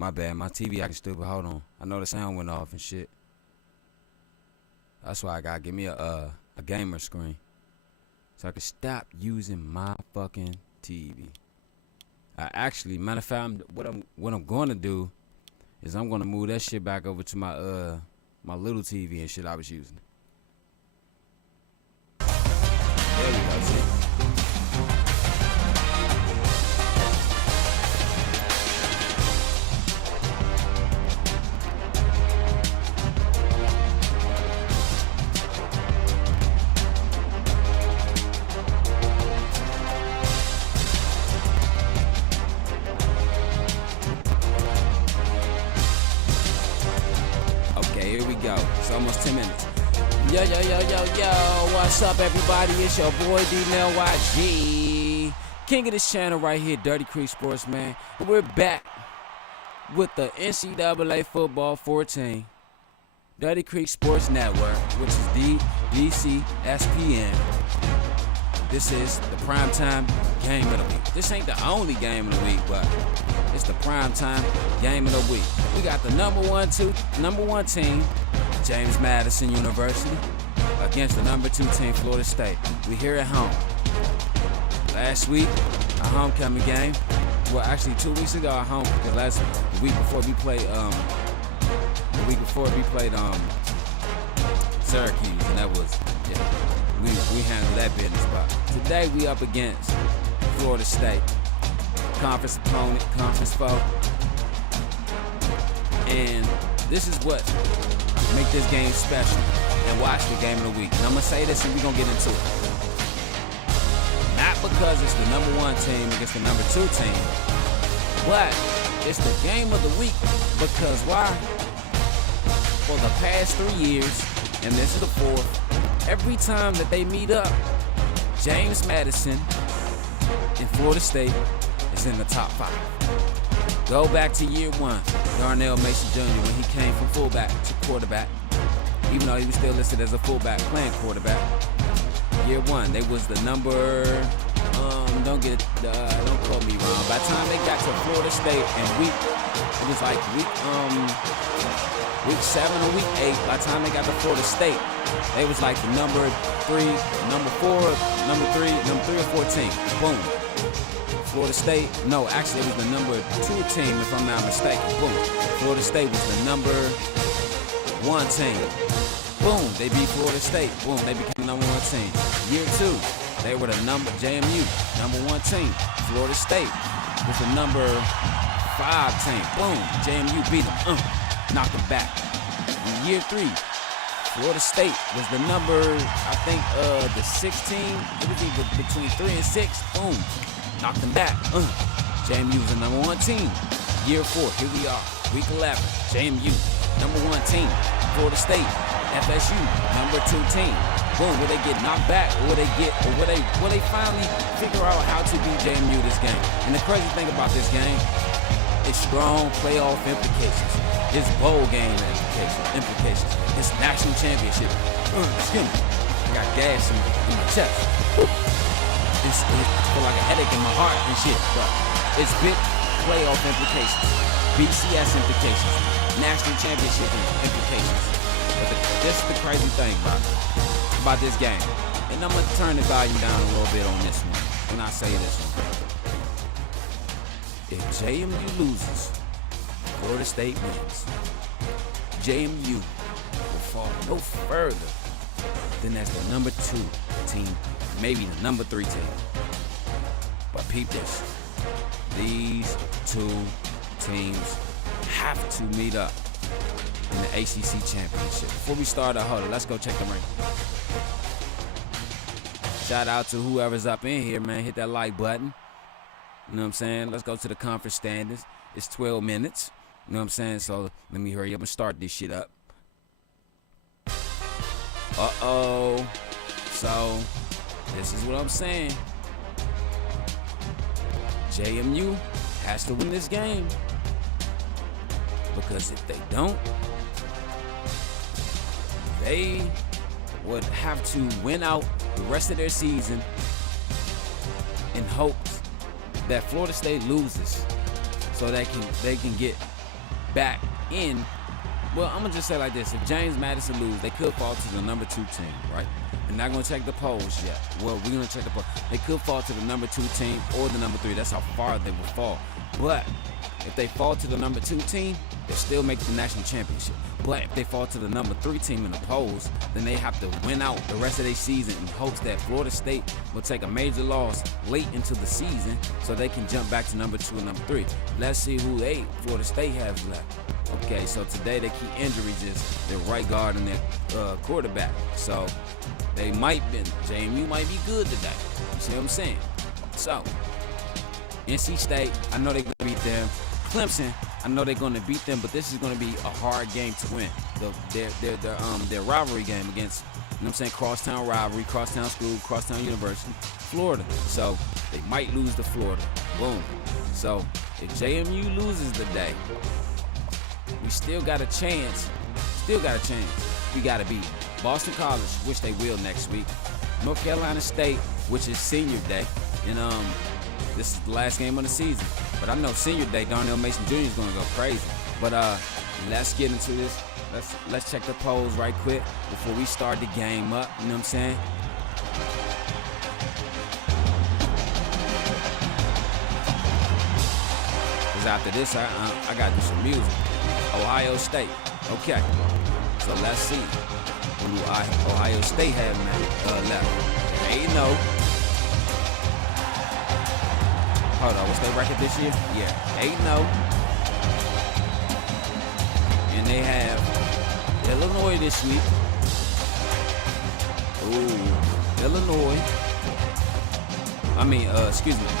My bad, my TV acting stupid. Hold on. I know the sound went off and shit. That's why I gotta give me a gamer screen, so I can stop using my fucking TV. Actually, matter of fact, what I'm gonna do is I'm gonna move that shit back over to my little TV and shit I was using. There we go. See? Here we go. It's almost 10 minutes. Yo, what's up, everybody? It's your boy D-Nell YG, king of this channel right here, Dirty Creek Sports, man. We're back with the NCAA Football 14 Dirty Creek Sports Network, which is DCSPN. This is the primetime game of the week. This ain't the only game of the week, but it's the primetime game of the week. We got the number one team, James Madison University, against the number 2 team, Florida State. We here at home. Last week, our homecoming game. Well, actually 2 weeks ago, our home, because the week before we played Syracuse, and that was, we handled that business. But today we up against Florida State, conference opponent, conference foe, and this is what make this game special. And watch the game of the week. And I'm gonna say this, and we're gonna get into it. Not because it's the number 1 team against the number 2 team, but it's the game of the week because why? For the past 3 years, and this is the 4th, every time that they meet up, James Madison and Florida State is in the top 5. Go back to year 1, Darnell Mason Jr., when he came from fullback to quarterback, even though he was still listed as a fullback playing quarterback. Year 1, they was the number, don't quote me wrong. By the time they got to Florida State and week 7 or week 8, by the time they got to Florida State, they was like the number 3 or 14. Boom. Florida State, no, actually it was the number 2 team if I'm not mistaken. Boom. Florida State was the number 1 team. Boom, they beat Florida State. Boom, they became the number 1 team. Year 2, they were the JMU, number 1 team. Florida State was the number 5 team. Boom, JMU beat them, knocked them back. In year 3, Florida State was the number, I think, the 16. It was either between 3 and 6. Boom, knocked them back. JMU was the number 1 team. Year 4, here we are, week 11. JMU, number 1 team. Florida State, FSU, number 2 team. Boom, will they get knocked back, or will they finally figure out how to beat JMU this game? And the crazy thing about this game, it's strong playoff implications. It's bowl game implications. It's national championship. Excuse me, I got gas in my chest. It feel like a headache in my heart and shit, but it's big playoff implications, BCS implications, national championship implications. But this is the crazy thing about this game. And I'm gonna turn the volume down a little bit on this one when I say this one. If JMU loses, Florida State wins, JMU will fall no further than as the number 2 team, maybe the number 3 team. But peep this. These 2 teams have to meet up in the ACC championship. Before we start our huddle, let's go check the ranking. Shout out to whoever's up in here, man. Hit that like button. You know what I'm saying? Let's go to the conference standings. It's 12 minutes. You know what I'm saying? So let me hurry up and start this shit up. So this is what I'm saying. JMU has to win this game. Because if they don't, they would have to win out the rest of their season in hopes that Florida State loses so they can get back in. Well, I'm gonna just say it like this: if James Madison lose, they could fall to the number 2 team, right? We're not gonna check the polls yet. Well, we're gonna check the polls. They could fall to the number 2 team or the number 3. That's how far they will fall. But if they fall to the number 2 team, they still make the national championship. But if they fall to the number 3 team in the polls, then they have to win out the rest of their season in hopes that Florida State will take a major loss late into the season so they can jump back to number 2 and number 3. Let's see who Florida State has left. Okay, so today their key injuries is their right guard and their quarterback. So they might be, JMU might be good today. You see what I'm saying? So, NC State, I know they're going to beat them. Clemson, I know they're going to beat them, but this is going to be a hard game to win. Their rivalry game against, you know what I'm saying, crosstown rivalry, crosstown school, crosstown university, Florida. So they might lose to Florida. Boom. So if JMU loses today, we still got a chance. We got to beat Boston College, which they will next week. North Carolina State, which is senior day. And this is the last game of the season. But I know senior day, Darnell Mason Jr. is going to go crazy. But let's get into this. Let's check the polls right quick before we start the game up. You know what I'm saying? Because after this, I got to do some music. Ohio State. Okay. So let's see who Ohio State have left. 8-0. Hold on, what's their record this year? Yeah, 8-0. And they have Illinois this week. Ooh, Illinois.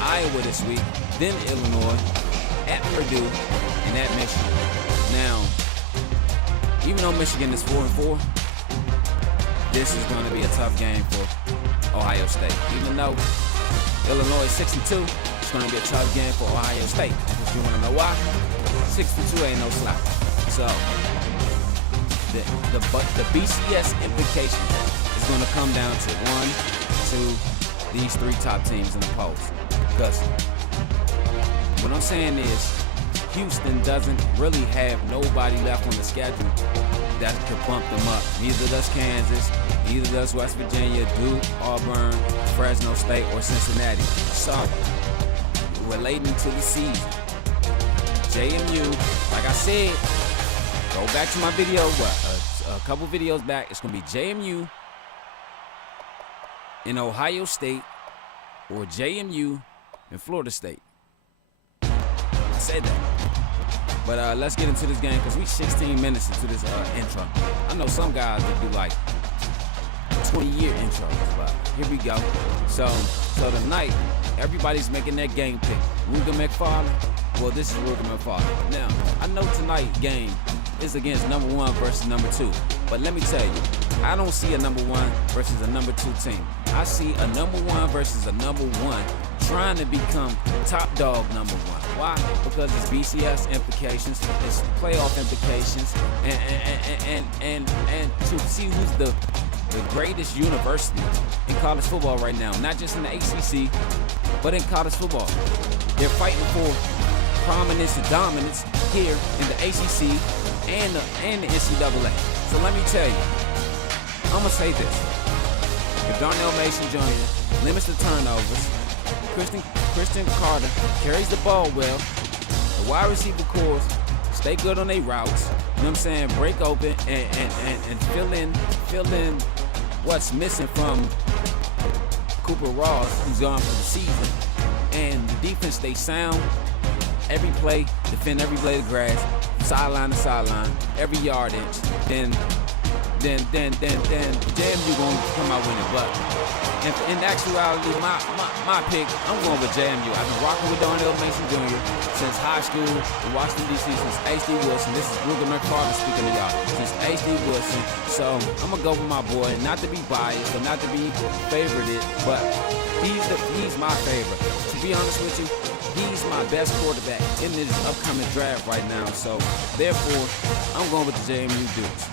Iowa this week. Then Illinois, at Purdue, and at Michigan. Now, even though Michigan is 4-4, this is going to be a tough game for Ohio State. Even though Illinois is 6-2, it's going to be a tough game for Ohio State. If you want to know why, 6-2 ain't no slap. So the BCS implication is going to come down to 1, 2, these 3 top teams in the polls. Because what I'm saying is, Houston doesn't really have nobody left on the schedule that could bump them up. Neither does Kansas, neither does West Virginia, Duke, Auburn, Fresno State, or Cincinnati. So, relating to the season, JMU, like I said, go back to my video, a couple videos back, it's going to be JMU in Ohio State or JMU in Florida State. I said that. But let's get into this game because we 16 minutes into this intro. I know some guys that do like 20-year intros, but here we go. So tonight, everybody's making their game pick. Ruger McFarland. Well, this is Ruger McFarland. Now, I know tonight's game is against number 1 versus number 2. But let me tell you, I don't see a number 1 versus a number 2 team. I see a number 1 versus a number 1 trying to become top dog number 1. Why? Because it's BCS implications, it's playoff implications, and to see who's the greatest university in college football right now, not just in the ACC, but in college football. They're fighting for prominence and dominance here in the ACC and the NCAA. So let me tell you, I'm going to say this. If Darnell Mason Jr. limits the turnovers, Christian Carter carries the ball well, the wide receiver cores stay good on their routes, you know what I'm saying, break open and fill in what's missing from Cooper Ross, who's gone for the season, and the defense stays sound, every play, defend every blade of grass, sideline to sideline, every yardage, then JMU gonna come out winning. But in actuality, my pick, I'm going with JMU. I've been rocking with Darnell Mason Jr. since high school in Washington, D.C., since H.D. Wilson. This is Ruger McFarland speaking to y'all. Since H.D. Wilson. So I'm gonna go with my boy, not to be biased or not to be favorited, but he's my favorite. To be honest with you, he's my best quarterback in this upcoming draft right now. So therefore, I'm going with the JMU Dukes.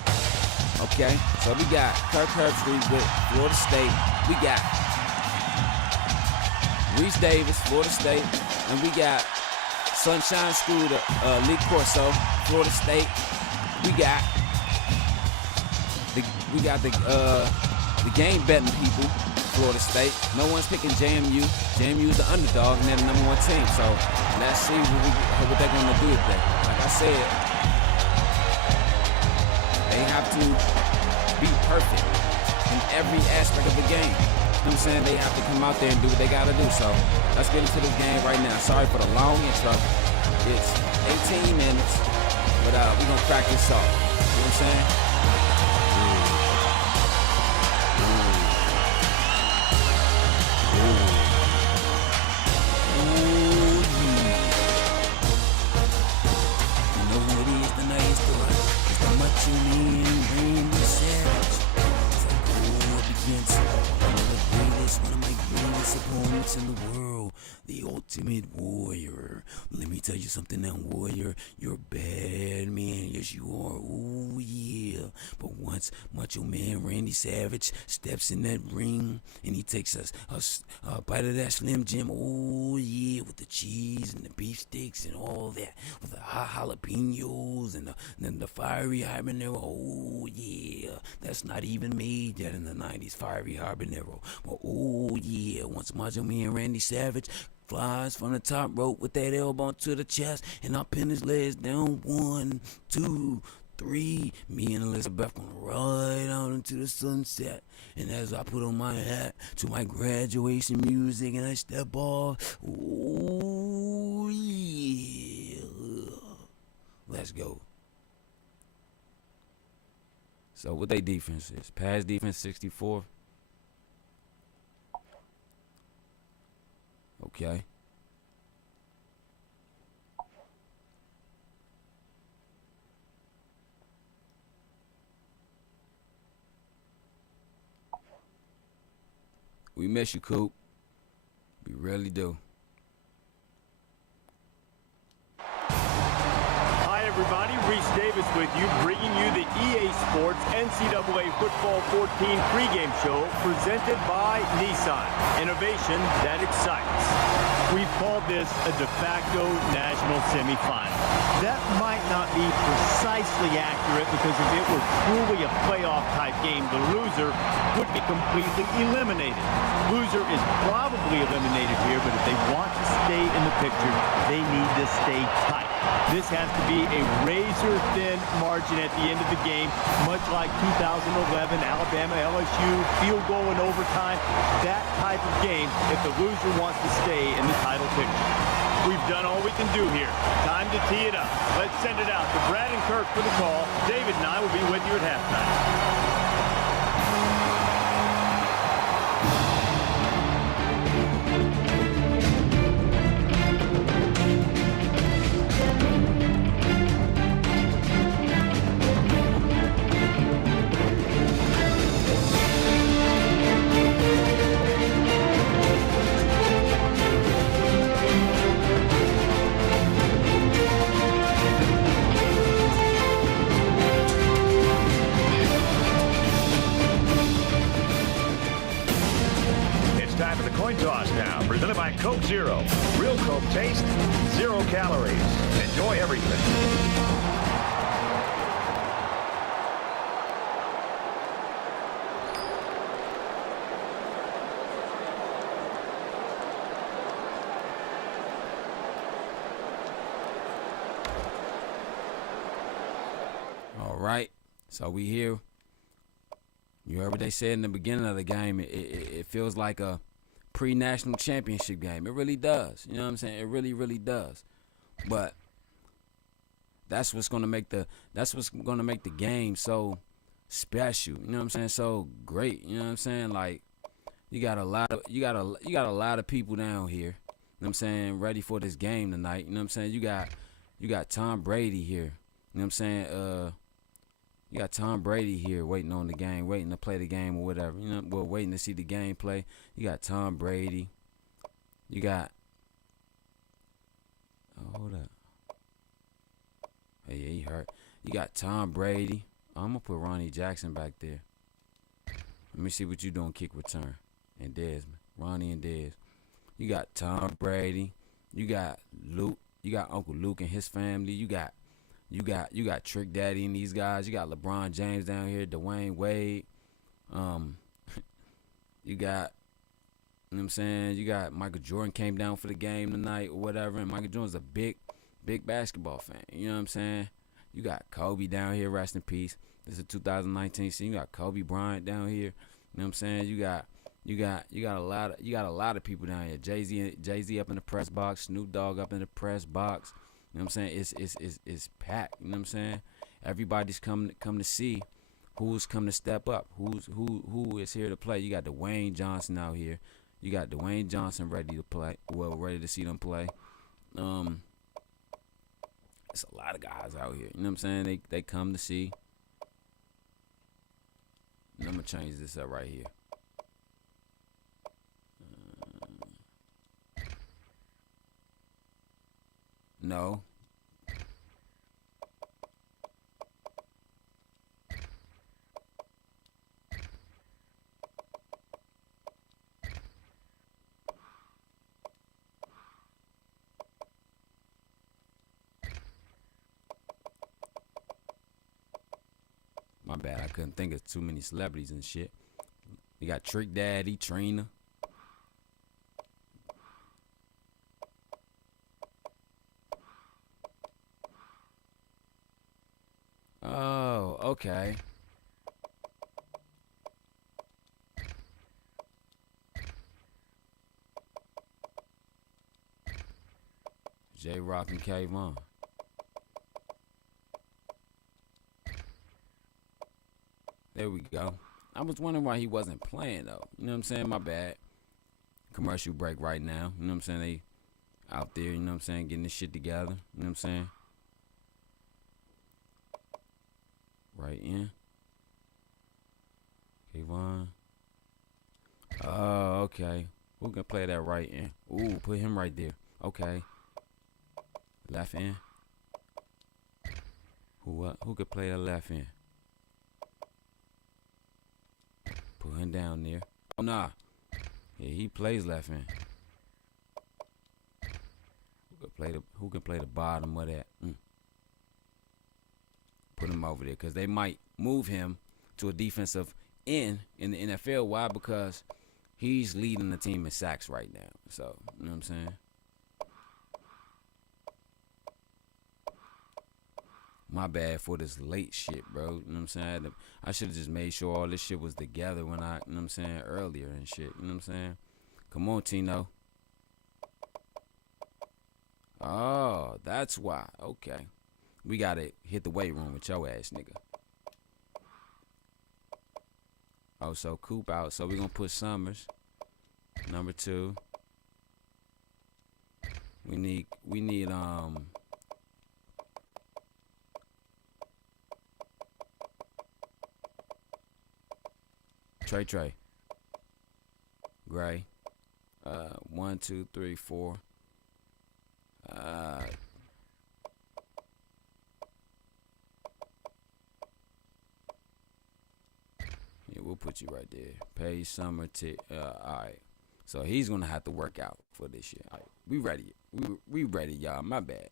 Okay, so we got Kirk Herbstreit with Florida State. We got Reese Davis, Florida State, and we got Sunshine School to Lee Corso, Florida State. We got the game betting people, Florida State. No one's picking JMU. JMU's the underdog and they're the number 1 team. So let's see what they're gonna do today. Like I said, they have to be perfect in every aspect of the game. You know what I'm saying? They have to come out there and do what they gotta do. So let's get into this game right now. Sorry for the long intro. It's 18 minutes, but we're gonna crack this off. You know what I'm saying? In the world, the ultimate warrior. Let me tell you something, now, warrior. You're a bad man. Yes, you are. Ooh, yeah. But once Macho Man Randy Savage steps in that ring and he takes a bite of that Slim Jim, oh, yeah, with the cheese and the beef sticks and all that, with the hot jalapenos and the fiery habanero, oh, yeah. That's not even made yet in the 90s, fiery habanero. But, oh, yeah, once Macho Man Randy Savage flies from the top rope with that elbow to the chest, and I pin his legs down. 1, 2, 3. Me and Elizabeth gonna ride out into the sunset. And as I put on my hat to my graduation music and I step off, ooh, yeah. Let's go. So what they defense is? Pass defense 64. Okay. We miss you, Coop. We really do. Hi, everybody. Reese Davis with you, bringing you the EA Sports NCAA Football 14 pregame show presented by Nissan. Innovation that excites. We've called this a de facto national semifinal. That might not be precisely accurate because if it were truly a playoff-type game, the loser would be completely eliminated. Loser is probably eliminated here, but if they want to stay in the picture, they need to stay tight. This has to be a razor-thin margin at the end of the game, much like 2011, Alabama, LSU, field goal in overtime. That type of game if the loser wants to stay in the title picture. We've done all we can do here. Time to tee it up. Let's send it out to Brad and Kirk for the call. David and I will be with you at halftime. Coke Zero. Real Coke taste, 0 calories. Enjoy everything. All right. So we here. You heard what they said in the beginning of the game. It feels like a pre-national championship game. It really does. You know what I'm saying? It really, really does. But that's what's gonna make the game so special. You know what I'm saying? So great. You know what I'm saying? Like you got a lot of people down here. You know what I'm saying? Ready for this game tonight. You know what I'm saying? You got Tom Brady here. You know what I'm saying? You got Tom Brady here waiting on the game, waiting to play the game or whatever. You know, well, waiting to see the game play. You got Tom Brady. You got. Oh, hold up. Hey, yeah, he hurt. You got Tom Brady. I'm gonna put Ronnie Jackson back there. Let me see what you doing kick return. And Desmond, Ronnie and Des. You got Tom Brady. You got Luke. Uncle Luke and his family. You got Trick Daddy and these guys. You got LeBron James down here, Dwayne Wade. You got, you know what I'm saying? You got Michael Jordan came down for the game tonight or whatever, and Michael Jordan's a big basketball fan. You know what I'm saying? You got Kobe down here, rest in peace. This is a 2019 season. You got Kobe Bryant down here. You know what I'm saying? You got a lot of people down here. Jay-Z up in the press box, Snoop Dogg up in the press box. You know what I'm saying? It's packed. You know what I'm saying? Everybody's come to see who's come to step up. Who is here to play. You got Dwayne Johnson out here. You got Dwayne Johnson ready to play. Well, ready to see them play. It's a lot of guys out here. You know what I'm saying? They come to see. And I'm gonna change this up right here. No. My bad, I couldn't think of too many celebrities and shit. You got Trick Daddy, Trina. Oh, okay. J-Rock and K-Von. There we go. I was wondering why he wasn't playing, though. You know what I'm saying? My bad. Commercial break right now. You know what I'm saying? They out there, you know what I'm saying, getting this shit together. You know what I'm saying? Right in. Kayvon. Oh, okay. Who can play that right in? Ooh, put him right there. Okay. Left in. Who could play the left in? Put him down there. Oh, nah. Yeah, he plays left in. Who can play the bottom of that? Put him over there, because they might move him to a defensive end in the NFL. Why? Because he's leading the team in sacks right now. So, you know what I'm saying? My bad for this late shit, bro. You know what I'm saying? I should have just made sure all this shit was together when I, you know what I'm saying, earlier and shit. You know what I'm saying? Come on, Tino. Oh, that's why. Okay. We got to hit the weight room with your ass, nigga. Oh, so Coop out. So we're going to put Summers. Number 2. We need Trey. Gray. 1, 2, 3, 4. Yeah, we'll put you right there. Page Summer. All right. So he's gonna have to work out for this year. All right, we ready. We ready, y'all. My bad.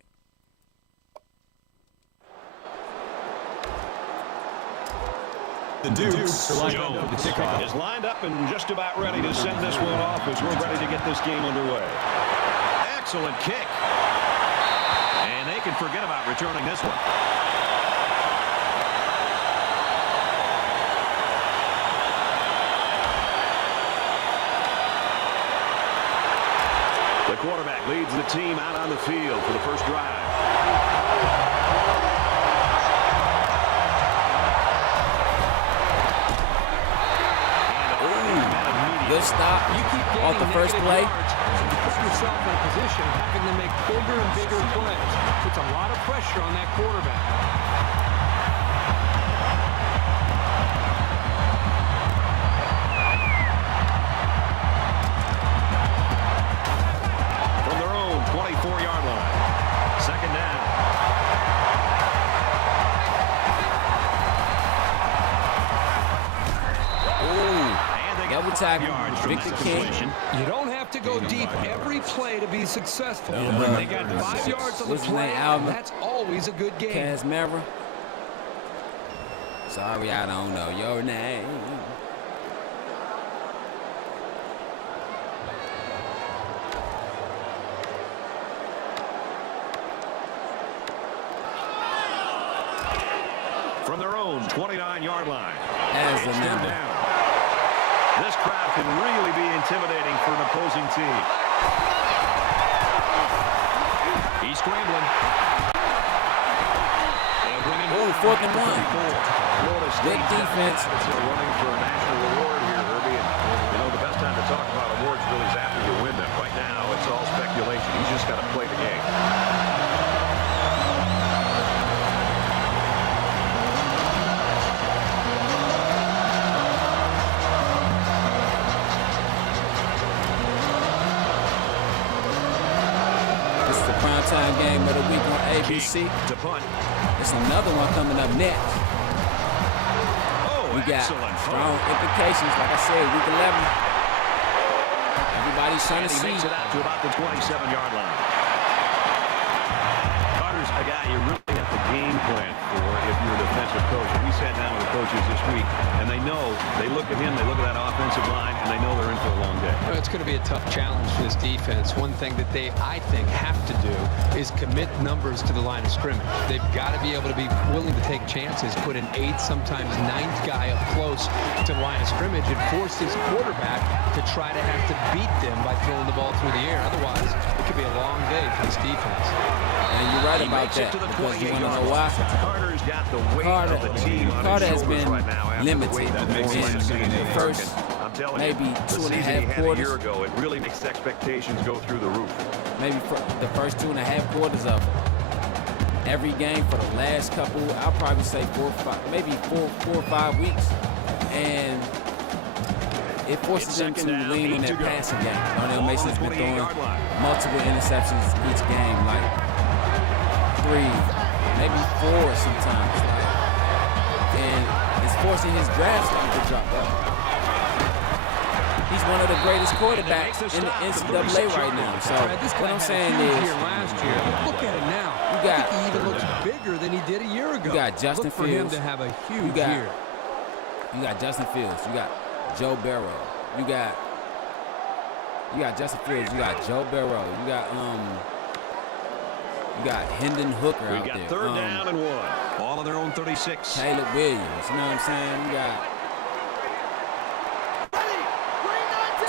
The Dukes is lined up and just about ready to send this one off as we're ready to get this game underway. Excellent kick. And they can forget about returning this one. The quarterback leads the team out on the field for the first drive. Good stop off the first play. You put yourself in a position of having to make bigger and bigger plays. Puts a lot of pressure on that quarterback. From their own 24-yard line. Second down. Double tackle, Victor King. You don't have to go deep every play to be successful. They got 5 yards on the What's his play, name, and Alvin? that's always a good game. Casmera. Sorry, I don't know your name. From their own 29-yard line. As a It's third number. down. This crowd can really be intimidating for an opposing team. He's scrambling. Oh, 4th and 1. Florida State Big defense. It's running for a national award here, Herbie. And, you know, the best time to talk about awards really is after you win them. Right now, it's all speculation. He's just got to play the game. This is the primetime game of the week on ABC. To punt. There's another one coming up next. Oh, We got excellent. strong implications. Like I said, week 11. Everybody's trying And to he see. makes it out to about the 27-yard line. Carter's a guy you really have to game plan for if you're a defensive coach. And we sat down with the coaches this week, and they know, they look at him, they look at that offensive line, and they know they're in for a long day. Well, it's going to be a tough challenge for this defense. One thing that they, I think, have to do is commit numbers to the line of scrimmage. They've got to be able to be willing to take chances, put an 8th, sometimes 9th guy up close to the line of scrimmage and force this quarterback to try to have to beat them by throwing the ball through the air. Otherwise, it could be a long day for this defense. And you're right He about makes it that. to the Because you want to 28-yard know why? line. Carter's got the weight of the team on Carter his has shoulders been right now after the limited way that makes in last season the work. first And I'm telling maybe you, the 2.5 season he had a quarters. year ago, it really makes expectations go through the roof. Maybe for the first 2.5 quarters of every game for the last couple, I'll probably say 4 or 5, maybe 4 or 5 weeks. And it forces them to lean on their passing game. Darnell Mason's been throwing multiple interceptions each game, like 3, maybe 4 sometimes. And it's forcing his draft stock to drop up. He's one of the greatest quarterbacks in the NCAA right now. So what I'm saying is, here last year. Look at it now. You I got- think he even looks bigger than he did a year ago. You got Justin Look for him Fields. to have a huge You got- year. you got Justin Fields, you got Joe Burrow, you got Justin Fields, you got Joe Burrow, you got Hendon Hooker We've out got there. third down and 1. All on their own 36. Caleb Williams, you know what I'm saying? You got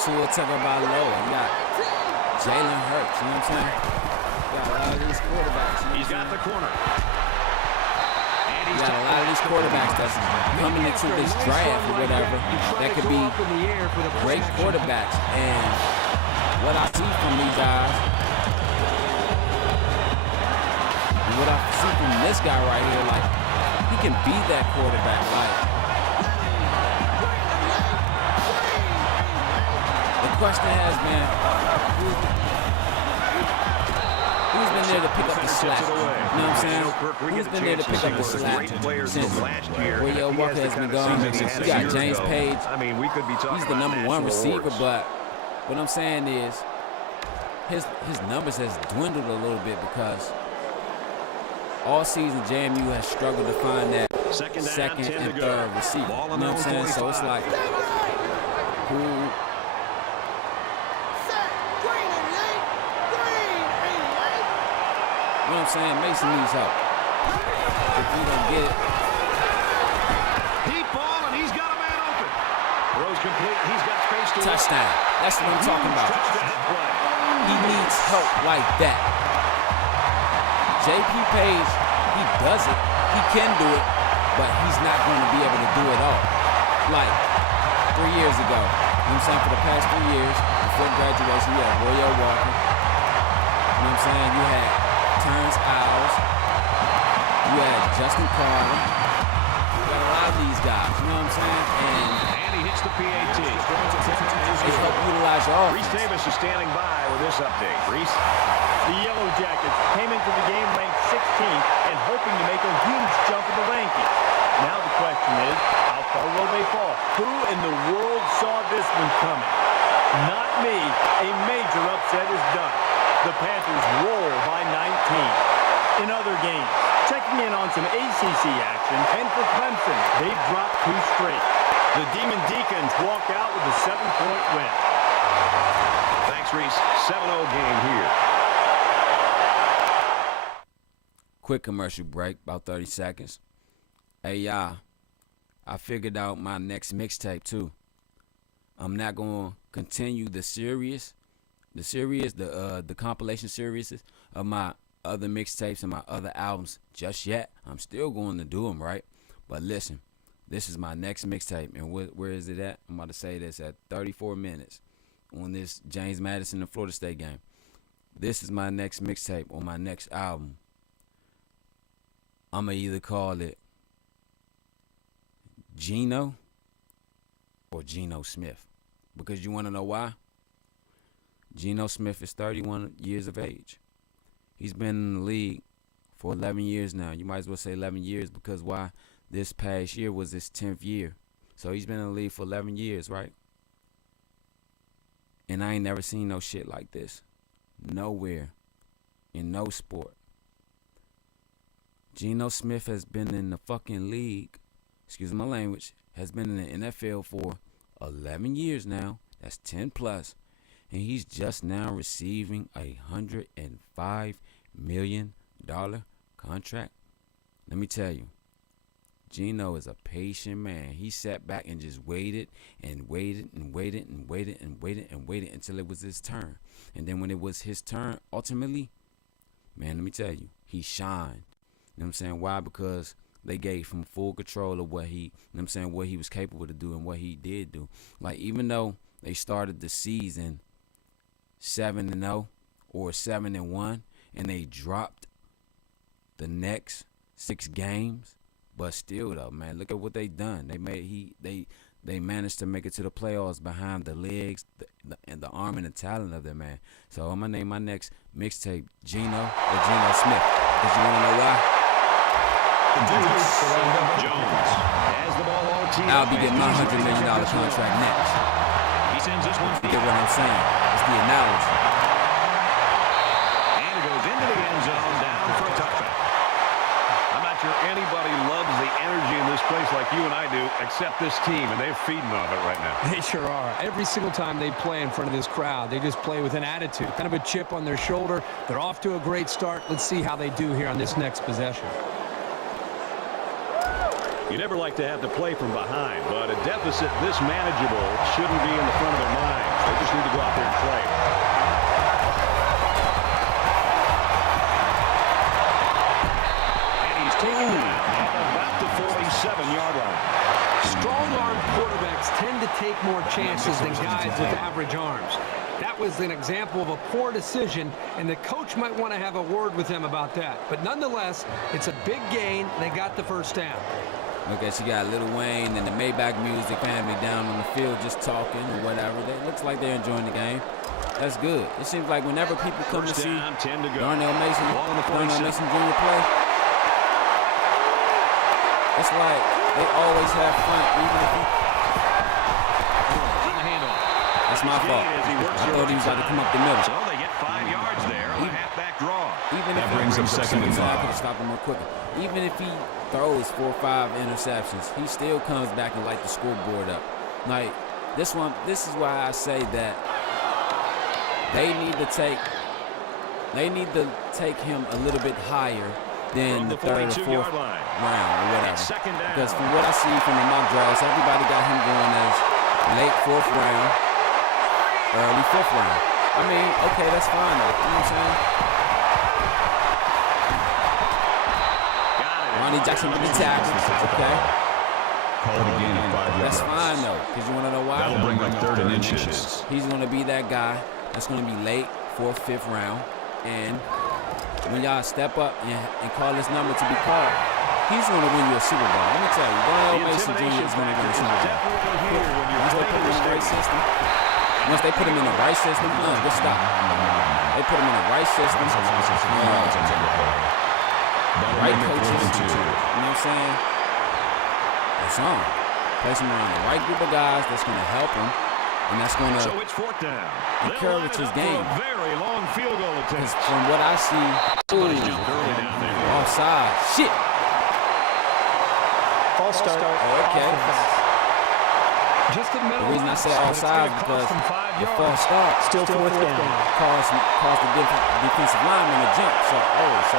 Tua Tagovailoa, you got Jalen Hurts, you know what I'm saying? You got a lot of these quarterbacks. You know He's what got I'm the saying? corner. And You he's got a lot of these quarterbacks that's coming into this draft or whatever that could be great quarterbacks. And what I see from these guys, and what I see from this guy right here, like, he can be that quarterback. Like, the question has been, who's been there to pick up the slack? You know what I'm saying? Who's been there to pick up the slack since Royale Walker has been gone? You got James Page. I mean, we could be talking He's the about number 1 national receiver, awards. but what I'm saying is his numbers has dwindled a little bit because all season JMU has struggled to find that Second down, second 10 to and go. third receiver. Ball You on know their what I'm saying? own So it's 25. like, who? You know what I'm saying? Mason needs help. If he don't get it, Deep ball, and he's got a man open. Throws complete. He's got space to touchdown. That's what I'm talking about. Touchdown play. He needs help like that. JP Page, he does it. He can do it, but he's not going to be able to do it all. Like 3 years ago. You know what I'm saying? For the past 3 years, before graduation, you had Royale Walker. You know what I'm saying? You had Terrence Isles. You had Justin Carter. You got a lot of these guys. You know what I'm saying? And And he hits the PAT. they help utilize your Reese offense. Davis is standing by with this update. Reese? The Yellow Jackets came into the game ranked 16th and hoping to make a huge jump in the rankings. Now the question is, how far will they fall? Who in the world saw this one coming? Not me. A major upset is done. The Panthers roll by 19. In other games, checking in on some ACC action, and for Clemson, they've dropped 2 straight. The Demon Deacons walk out with a 7-point win. Thanks, Reese. 7-0 game here. Quick commercial break, about 30 seconds. Hey, y'all, I figured out my next mixtape, too. I'm not going to continue the compilation series of my other mixtapes and my other albums just yet. I'm still going to do them, right? But listen, this is my next mixtape, and where is it at? I'm about to say this at 34 minutes on this James Madison and Florida State game. This is my next mixtape on my next album. I'm going to either call it Geno or Geno Smith. Because you want to know why? Geno Smith is 31 years of age. He's been in the league for 11 years now. You might as well say 11 years because why? This past year was his 10th year. So he's been in the league for 11 years, right? And I ain't never seen no shit like this. Nowhere. In no sport. Geno Smith has been in the fucking league, excuse my language, has been in the NFL for 11 years now. That's 10 plus. And he's just now receiving a $105 million contract. Let me tell you, Geno is a patient man. He sat back and just waited and waited and waited and waited and waited and waited until it was his turn. And then when it was his turn, ultimately, man, let me tell you, he shined. You know what I'm saying? Why? Because they gave him full control of what he, you know what I'm saying, what he was capable to do and what he did do. Like, even though they started the season 7-0 or 7-1, and they dropped the next 6 games, but still though, man, look at what they done. They managed to make it to the playoffs behind the legs and the arm and the talent of their man. So I'm gonna name my next mixtape Geno or Geno Smith. Cause you wanna know why? Jones has the ball on tee. I'll be getting my $100 million contract next. He sends this one. You get what I'm saying? It's the analogy. And it goes into the end zone, down for a touchback. I'm not sure anybody loves the energy in this place like you and I do, except this team, and they're feeding off it right now. They sure are. Every single time they play in front of this crowd, they just play with an attitude, kind of a chip on their shoulder. They're off to a great start. Let's see how they do here on this next possession. You never like to have to play from behind, but a deficit this manageable shouldn't be in the front of their minds. They just need to go out there and play. And he's taken at about the 47-yard line. Strong-armed quarterbacks tend to take more chances than guys with average arms. That was an example of a poor decision, and the coach might want to have a word with them about that. But nonetheless, it's a big gain. They got the first down. Look at, you got Lil Wayne and the Maybach Music family down on the field just talking or whatever. It looks like they're enjoying the game. That's good. It seems like whenever people come First to see down, 10 to go. Darnell Mason Jr. play, it's like they always have fun, even if he... On the handoff. That's my fault. I thought he was about to come up the middle. So they get 5 yards there on a halfback draw. Even if brings him second and 5. I could have stopped him more quicker. Even if he throws 4 or 5 interceptions, he still comes back and light the scoreboard up. Like this is why I say that they need to take him a little bit higher than the 3rd or 4th round or whatever. Because from what I see from the mock drafts, everybody got him going as late 4th round, early 5th round. I mean, okay, that's fine though. You know what I'm saying? Ronnie Jackson with the tackles, okay? Call it again at 5 yards. That's fine though, because you want to know why? That'll bring up 3rd and inches. He's going to be that guy that's going to be late 4th, 5th round, and when y'all step up and call this number to be called, he's going to win you a Super Bowl. Let me tell you, Darnell Mason Jr. is going to win a Super Bowl. Once they put him in the right system, just stop. They put him in the right system. Right coaches, you know what I'm saying? That's on. Place him around the right group of guys that's going to help him. And that's going So to it's fourth down. encourage his game. A very long field goal attempt. From what I see, Somebody jumped early down there. offside. Shit. False start. Okay. Just the The reason I say offside is because the false start Still fourth down. caused the defensive lineman to jump. So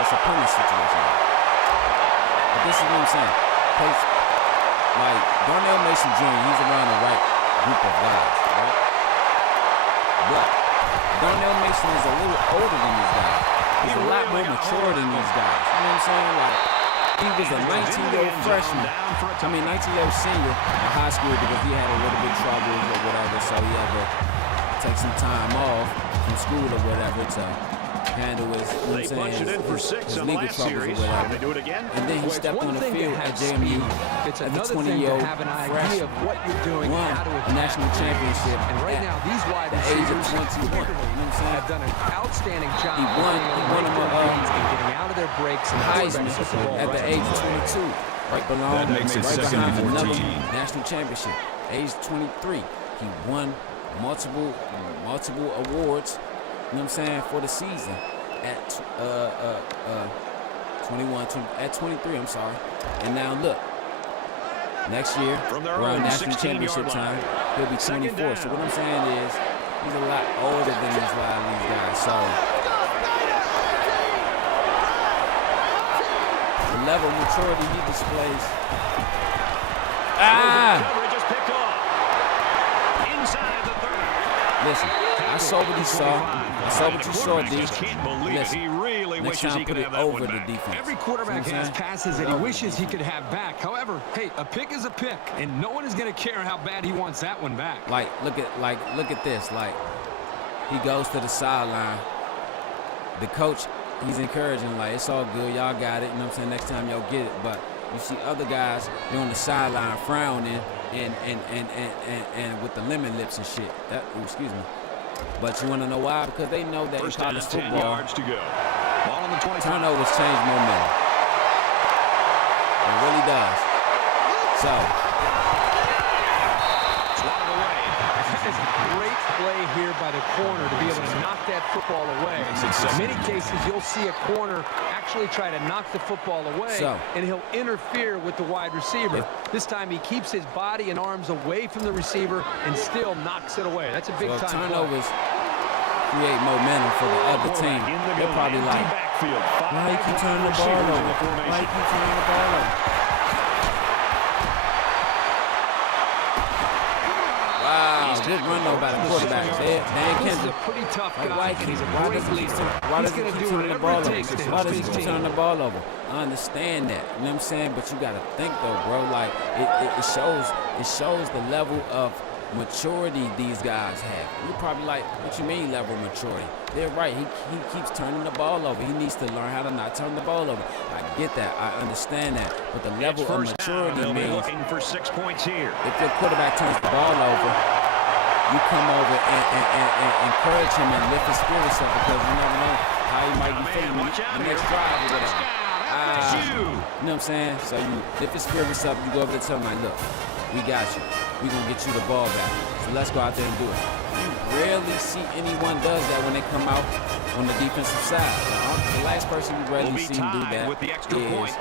it's a punish situation. But this is what I'm saying. Like Darnell Mason Jr., he's around the right group of guys, right? But Darnell Mason is a little older than these guys. He's a lot more mature than these guys. You know what I'm saying? Like, he was a 19-year-old freshman. 19-year-old senior in high school because he had a little bit of troubles or whatever, so he had to take some time off from school or whatever to handle his, They punched it in for 6 on the last series. Can they do it again? And then he stepped on the field at JMU It's as a another thing to 20-year-old have an idea freshman. of what you're doing Won and how to a attack. national championship And right now, these wide at the age of receivers 21. You know what I'm saying? have done an outstanding job. He won him and getting out of their breaks and Heisman at the age of 22. Right below, That makes it right second and behind another 14. national championship. Age 23, he won multiple awards. You know what I'm saying, for the season at 23. I'm sorry. And now look, next year From their around own national 16-yard championship time, he'll be Second 24. So what down. I'm saying is, he's a lot older than these guys. So the level of maturity he displays. Coverage is picked off. Inside the 30. Listen, I saw what he saw. I saw what you saw, D. Just can't believe it. Listen, He really next wishes time he put could it have that over one the back. defense. Every quarterback See what I'm has saying? passes that he wishes he could have back. However, hey, a pick is a pick, and no one is going to care how bad he wants that one back. Like, look at this. Like, he goes to the sideline. The coach, he's encouraging, like, it's all good. Y'all got it. You know what I'm saying? Next time y'all get it. But you see other guys, they're on the sideline frowning and with the lemon lips and shit. Excuse me. But you want to know why? Because they know that First in down, college 10 football, yards to go. Ball on the 25. turnovers change momentum. It really does. So, Swatted away. That is a great play here by the corner to be able to knock that football away. In many cases, you'll see a corner actually try to knock the football away, and he'll interfere with the wide receiver. This time, he keeps his body and arms away from the receiver and still knocks it away. That's a big-time play. turnovers create momentum for the other team. They're probably like, why you keep turning the ball over? Why you keep turning the ball over? Wow, good run though by the quarterback. Dan This is Kendrick. a pretty tough guy, Why and he's a why great does he leader. why He's does he going to keep do turning the whatever ball it over? takes to Why help does he his keep team. turning the ball over? I understand that. You know what I'm saying? But you gotta think though, bro. Like it shows the level of maturity these guys have. You're probably like, what you mean level of maturity? They're right. He keeps turning the ball over. He needs to learn how to not turn the ball over. I get that. I understand that. But the level of maturity They'll be means looking for 6 points here. if your quarterback turns the ball over, you come over and encourage him and lift his spirits up because you never know how he might be feeling the next drive or whatever. You know what I'm saying? So you lift his spirits up, you go over there and tell him, like, look, we got you. We're going to get you the ball back. So let's go out there and do it. You rarely see anyone does that when they come out on the defensive side. The last person you rarely see him do that is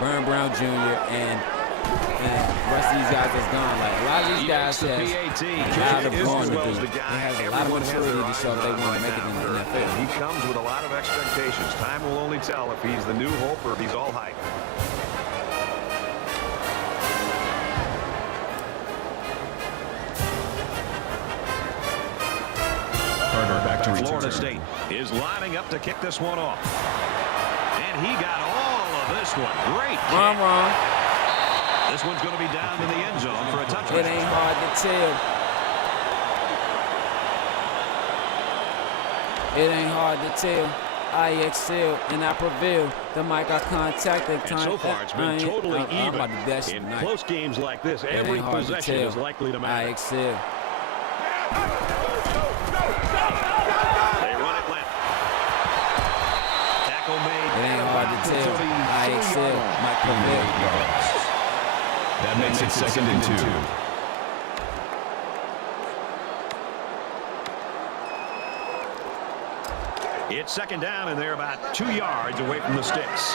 Burn Brown Jr. and the rest of these guys that's gone. Like, a lot of these guys have a lot of going to do. They have a lot of maturity to show they want to make it in the NFL. He comes with a lot of expectations. Time will only tell if he's the new hope or if he's all hype. Carter back to Florida return. State is lining up to kick this one off. And he got all of this one. Great kick. Wrong. This one's going to be down to the end zone for a touchdown. It ain't hard to tell. It ain't hard to tell. I excel and I prevail. The mic I contact. And so far, it's been totally even. In close games like this, every possession is likely to matter. I excel. They run it left. Tackle made. It ain't hard to tell. I excel. Mike prevail. That makes it second and 2. It's second down, and they're about 2 yards away from the sticks.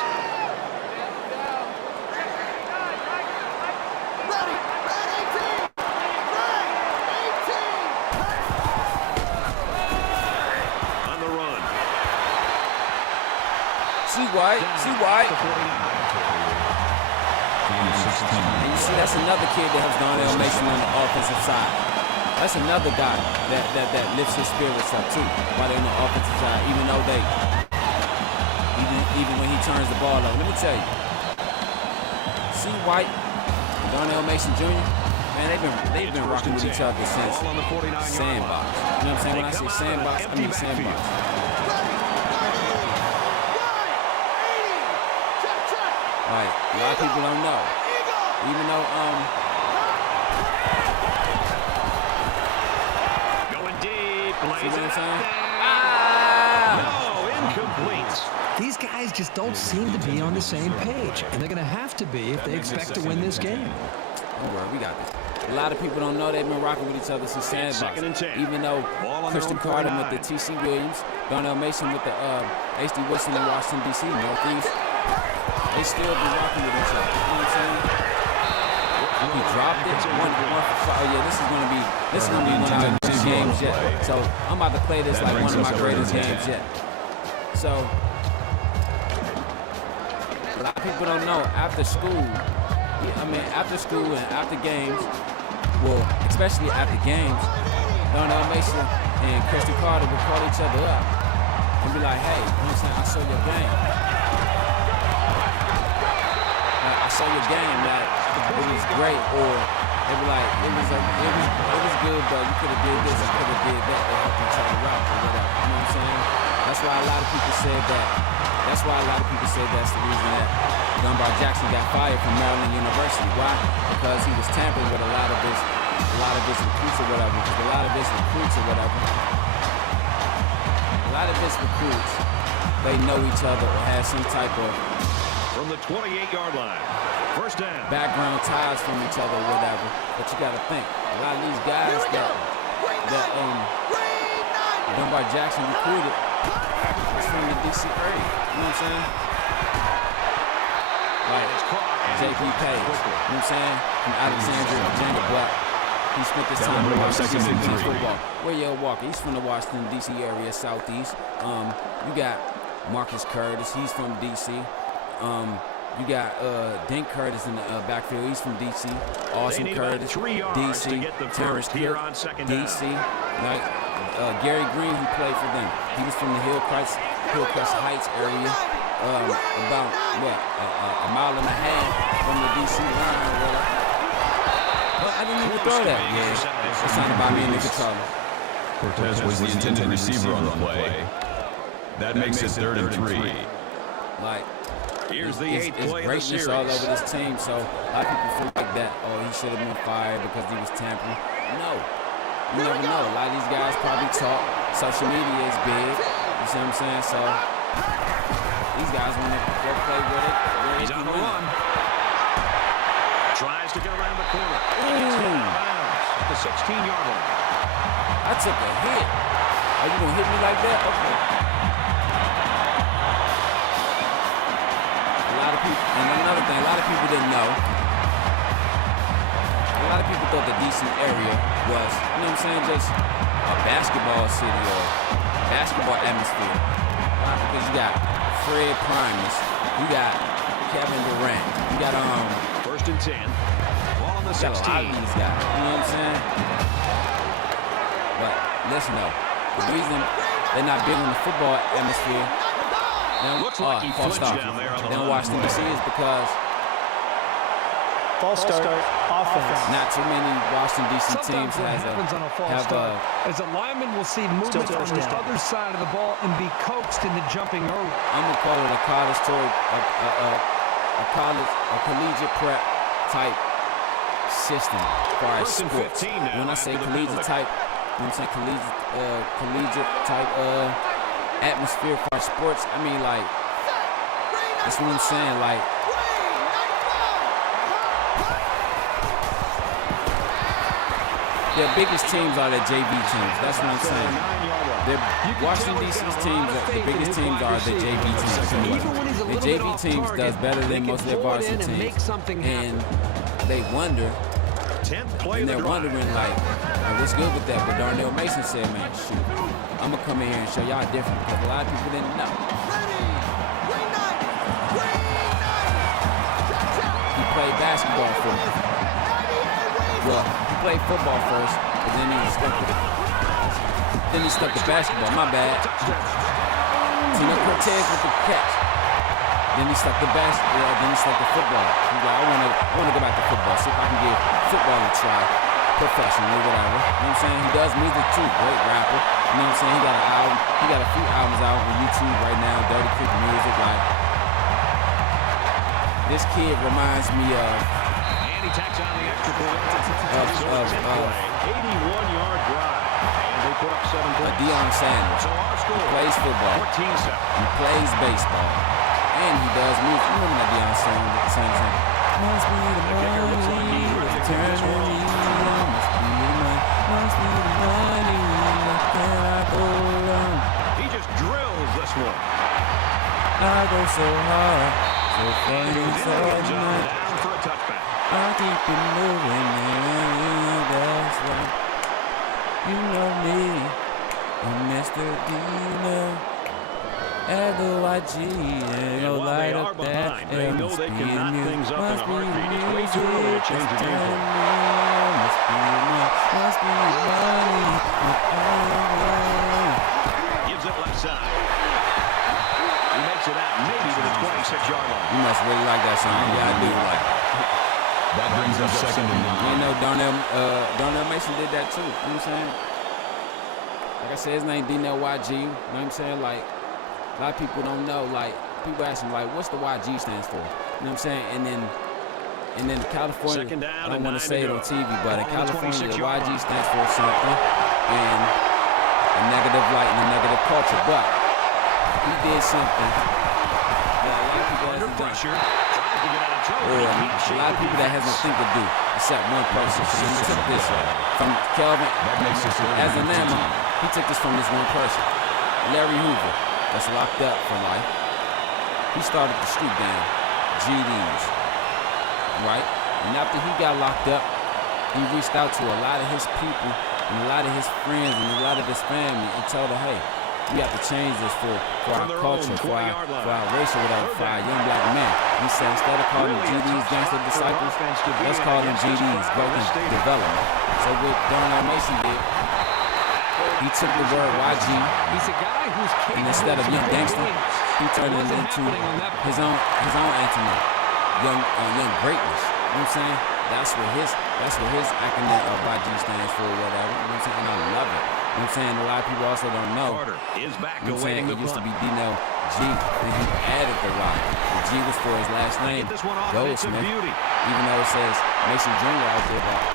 On the run. See wide. And you see, that's another kid that has Darnell Mason on the offensive side. That's another guy that lifts his spirits up too while they're on the offensive side, even though even when he turns the ball over. Let me tell you, C. White and Darnell Mason Jr., man, they've been rocking with each other since sandbox. You know what I'm saying? When I say sandbox, I mean sandbox. Like, a lot of people don't know. Even though, going deep, see what I'm saying? No, incomplete. These guys just don't seem to be on the same page, and they're going to have to be if they expect to win this game. Don't worry, we got this. A lot of people don't know they've been rocking with each other since sandbox. Even though Christian Carter with the T.C. Williams, Darnell Mason with the H.D. Wilson in Washington, D.C., Northeast, they still be rocking with each other. You know what I'm saying? He dropped it. Oh yeah, this is gonna be one of my greatest games yet. So I'm about to play this like one of my greatest games yet. So a lot of people don't know after school and after games, well, especially after games, Darnell Mason and Christian Carter will call each other up and be like, hey, you know what I'm saying? I saw your game. I saw your game that it was great, or they were like, it was good, but you could have did this, you could have did that. They helped each other out or whatever. You know what I'm saying? That's why a lot of people said that. That's why a lot of people said that's the reason that Dunbar Jackson got fired from Maryland University. Why? Because he was tampering with a lot of his recruits or whatever. Because a lot of his recruits, they know each other or have some type of from the 28-yard line. First down. Background ties from each other or whatever. But you gotta think, a lot of these guys that Dunbar Jackson recruited was from the DC area. You know what I'm saying? Like J.P. Page. You know what I'm saying? From Alexandria, Virginia, but he spent this time in Washington D.C. football. Where Yale Walker, he's from the Washington D.C. area, southeast. You got Marcus Curtis, he's from D.C. You got Dink Curtis in the backfield. He's from D.C. Awesome Curtis, D.C. Terrence Cook, D.C. Right? Gary Green, who played for them. He was from the Hillcrest Heights area. About, a mile and a half from the D.C. line. But I didn't even throw that. Yeah, it's not about me in the controller. Cortez was the intended receiver on the play. That makes it 3rd and 3. Like, here's the it's 8th play of the greatness series. all over this team, so a lot of people feel like that. Oh, he should have been fired because he was tampering. No, you never know. A lot of these guys probably talk. Social media is big. You see what I'm saying? So these guys want to go play with it. He's on the run. Tries to get around the corner. At the 16-yard line. I took a hit. Are you gonna hit me like that? Okay. A lot of people, and another thing, a lot of people didn't know. A lot of people thought the DC area was, you know what I'm saying, just a basketball city or basketball atmosphere. Because you got Fred Primus, you got Kevin Durant, you got 1st and 10. Ball on the 16. A lot of these guys, you know what I'm saying? But listen though, the reason they're not big on the football atmosphere, looks like he flinched down there on the line. Washington DC is because false start offense. not too many Washington DC teams Sometimes what happens on a false start is a lineman will see movement on the other side of the ball and be coaxed into jumping over. I'm gonna call it a college tour, a collegiate prep type system as far as sports. When I say collegiate type, when I say collegiate type atmosphere for sports, I mean like that's what I'm saying. Like Their biggest teams are their JV teams. That's what I'm saying. Washington, D.C.'s teams, the biggest teams are the JV teams. The JV teams does better than most of their varsity teams. And they wonder, and they're wondering, like, what's good with that? But Darnell Mason said, man, shoot, I'm going to come in here and show y'all different, because a lot of people didn't know. He played basketball for me. Well, he played football first, but then he stuck to basketball. My bad. Tino Cortez with the catch. Then he stuck to basketball. Then he stuck to football. He's like, I want to go back to football. See if I can give football a try, professionally, whatever. You know what I'm saying? He does music too. Great rapper. You know what I'm saying? He got an album. He got a few albums out on YouTube right now. Dirty Creek Music. Like, this kid reminds me of. He tacks on the extra point. 81-yard drive. And they put up 7 points. Deion Sanders. So our score, He plays football. 14-7. He plays baseball. And he does music. You remember that Deion Sanders? Must be the money, eternity. Must be the money, must be the money. Can I go wrong? He just drills this one. I go so hard, so far And goes so in the end zone, much. down for a touchback. I keep it moving, and that's right. You know me, I'm Mr. Dino. At the YG, and And while they light are up that behind, they know they can knock things up in a heartbeat. It's way too early to change the game plan. Must be money. Gives it left side. He makes it out maybe to the 26-yard line. You must really like that song. Yeah, I do like it. That brings up second and 9. You know, Darnell Mason did that too. You know what I'm saying? Like I said, his name Dino YG. You know what I'm saying? Like, a lot of people don't know. Like, people ask him, like, what's the YG stands for? You know what I'm saying? And then California, Second down I don't and want to 9 say to it go. on TV, but in Ball on the California, the 26-yard YG line. stands for something, and a negative light and a negative culture. But he did something that a lot of people Under hasn't done. pressure. Trying to get out of trouble. Or He a can't shake lot of the people that has defense. nothing to do except one person. So he took this from Kelvin. That makes it As an animal, he took this from this one person. Larry Hoover, that's locked up for life. He started the street gang, GDs, right? And after he got locked up, he reached out to a lot of his people and a lot of his friends and a lot of his family and told her, hey, we have to change this for our From their culture, own for 20-yard line. our race or whatever, for our young black men. He said, instead of calling them Really a GDs, tough gangster spot for disciples, offense to be let's in call them against this GDs, crowd growth in the and stadium. development. So what Darnell Mason did, he took the word YG, He's a guy who's capable and instead of young gangster, he turned it into his own anthem, young greatness. You know what I'm saying? That's what his acronym of YG stands for, whatever. You know what I'm saying? And I love it. You know what I'm saying? A lot of people also don't know. Carter is back You know what I'm saying? awaiting It the used to punt. be Dino G, and he added the Y. The G was for his last name, Get this one off, and it's a Goldsmith. beauty. Even though it says Mason Jr. out there, but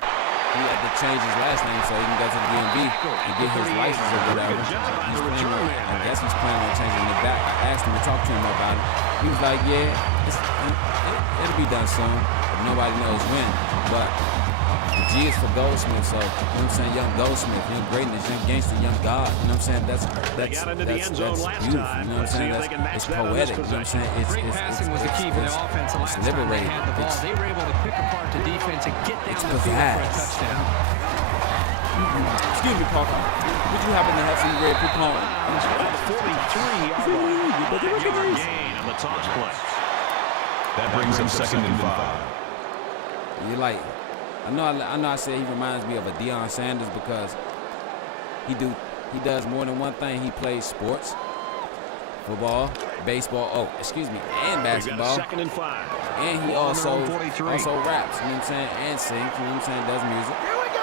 he had to change his last name so he can go to the DMV and get his license or whatever. Good job on He's the planning return on, there, I man. guess he's planning on changing it back. I asked him to talk to him about it. He was like, yeah, it'll be done soon. But nobody knows when. But the G is for Goldsmith, so you know what I'm saying? Young Goldsmith, young greatness, young gangster, young God. You know what I'm saying? That's got into the end zone last beautiful. time. You know what I'm Let's see saying? if they can match It's that on this poetic. You know what I'm saying? Great passing was the key for the offense the last time they liberating. had the ball. They were able to pick apart the defense and get down the field for a pizzazz. touchdown. Excuse me, Parker. Would you happen to have some red coupon? It's about 43-yard line. 5-yard gain on the toss play. That brings up second and 5. You like, I know I said he reminds me of a Deion Sanders because he does more than one thing. He plays sports, football, baseball, and We've got a basketball. second and 5. And he Ball on their also own 43. raps, you know what I'm saying, and sings, you know what I'm saying, does music.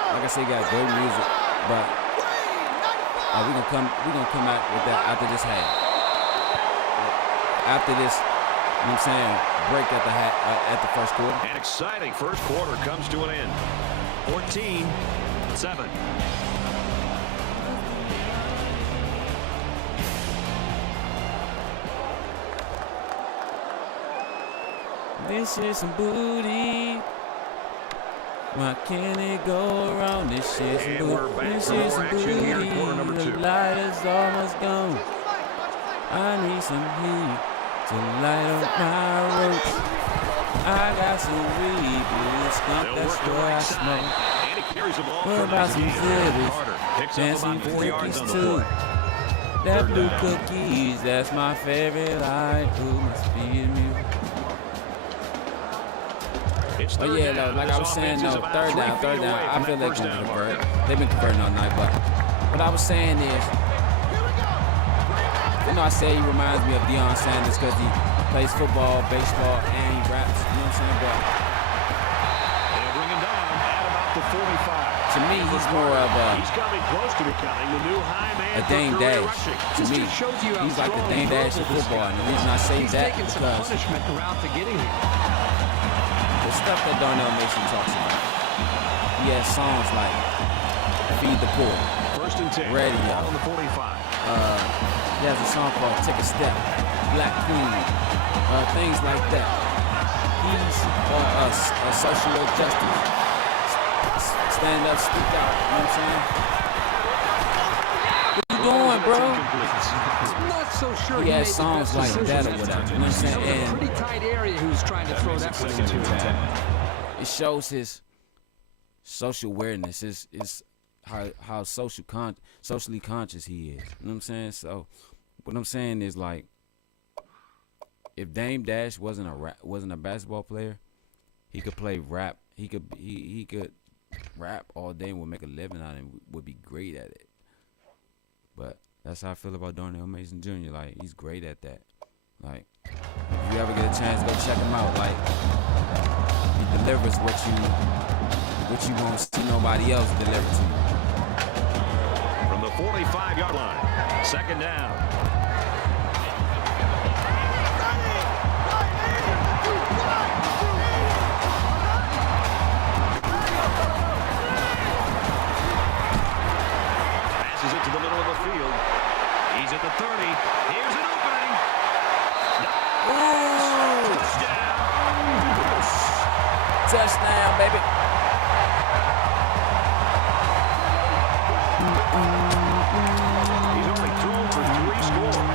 Like I said, he got great music, but we're gonna come out with that after this half. After this, you know what I'm saying, break at the first quarter. An exciting first quarter comes to an end. 14-7. This is some booty. Why can't it go wrong? This shit's And we're back this for shit's more action here in quarter number The 2. light is almost gone. I need some heat to light up my roach. I got some weed, blue skunk, They'll that's work the what I right side. smoke. And he carries the ball What for about some Madison. zibbies? Carter picks And up some about 4 yards cookies on the too. play. That Third blue down. cookies, that's my favorite. I must feed me. It's Oh third yeah, down. no, like I This was saying, offense is no, about third 3 down. feet away I from feel that they first can down convert. marker. They've been converting all night, but what I was saying is, you know, I say he reminds me of Deion Sanders because he plays football, baseball, and he raps. You know what I'm saying? But They'll bring him down at about the 45. to me, he's more of He's coming close to becoming the new high man a for Dame career Dash. rushing. To me, just shows you how he's like the strong Dame he Dash of drove this football. guy. And the reason I say He's that taking some because punishment route to getting here. the stuff that Darnell Mason talks about, he has songs like Feed the Poor, First and 10. Radio. Ball on the 45. he has a song called Take a Step, Black Queen, things like that. He's a social justice. Stand up, speak out. You know what I'm saying? What you doing, bro? I'm not so sure He he has made songs the best like decision. that or whatever. You know what I'm saying? It was a And pretty tight area he was trying to throw that one into. it shows his social awareness, his how socially conscious he is. You know what I'm saying? So what I'm saying is, like, if Dame Dash wasn't a basketball player, he could play rap. He could rap all day and would make a living out of it and would be great at it. But that's how I feel about Darnell Mason Jr. Like, he's great at that. Like, if you ever get a chance, go check him out. Like, he delivers what you won't see nobody else deliver to you. From the 45-yard line. Second down. Passes it to the middle of the field. He's at the 30. Here's an opening. Touchdown. Touchdown, baby. He's only thrown for 3 scores. The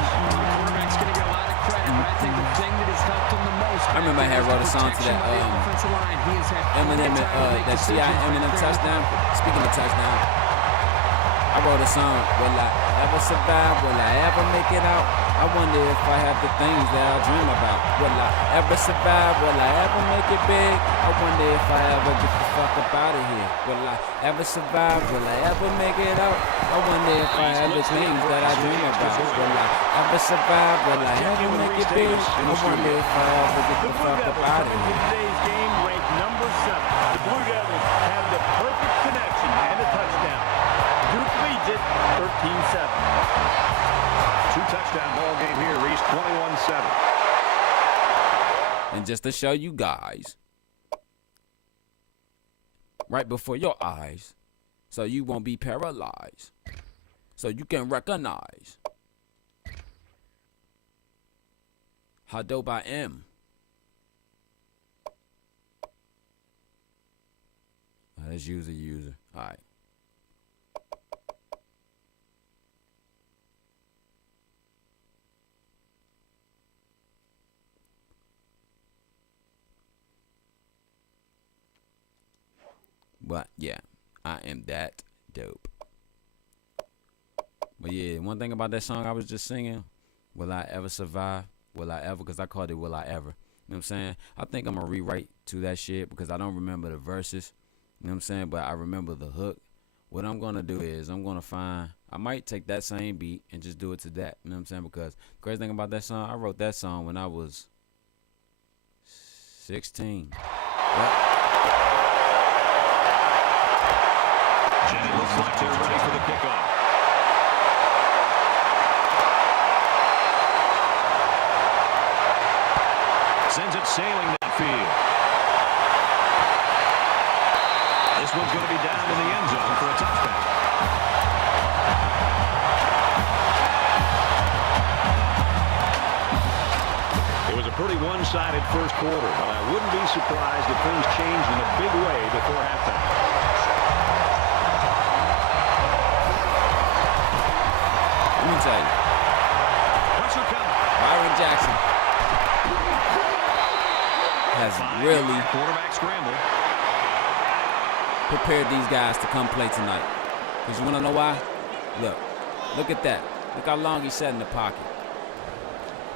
quarterback's going to get a lot of credit, but I think the thing that has helped him the most. I remember I had wrote a song to that offensive line. He has had Eminem, that T.I. Eminem touchdown. Speaking of touchdown, I wrote a song. Will I ever survive? Will I ever make it out? I wonder if I have the things that I dream about. Will I ever survive? Will I ever make it big? I wonder if I ever get the fuck up out of here. Will I ever survive? Will I ever make it out? I wonder if I have the things that I dream about. Will I ever survive? Will I ever make it big? I wonder if I ever get The the Blue fuck up Devils out of coming to here. today's game ranked number 7. The Blue Devils have the perfect connection and a touchdown. Duke leads it 13-7. 2-touchdown ball game here. Reached 21-7. And just to show you guys, right before your eyes, so you won't be paralyzed, so you can recognize how dope I am. Let's use a user. All right. But yeah, I am that dope. But yeah, one thing about that song I was just singing, will I ever survive? Will I ever? Because I called it Will I Ever. You know what I'm saying? I think I'm going to rewrite to that shit because I don't remember the verses. You know what I'm saying? But I remember the hook. What I'm going to do is I'm going to I might take that same beat and just do it to that. You know what I'm saying? Because the crazy thing about that song, I wrote that song when I was 16. Yep. It looks like they're ready for the kickoff. Sends it sailing that field. This one's going to be down in the end zone for a touchdown. It was a pretty one one-sided first quarter, but I wouldn't be surprised if things changed in a big way before halftime. Let me tell you. Pressure coming. Byron Jackson has really Quarterback scramble. prepared these guys to come play tonight. Because you want to know why? Look at that. Look how long he sat in the pocket.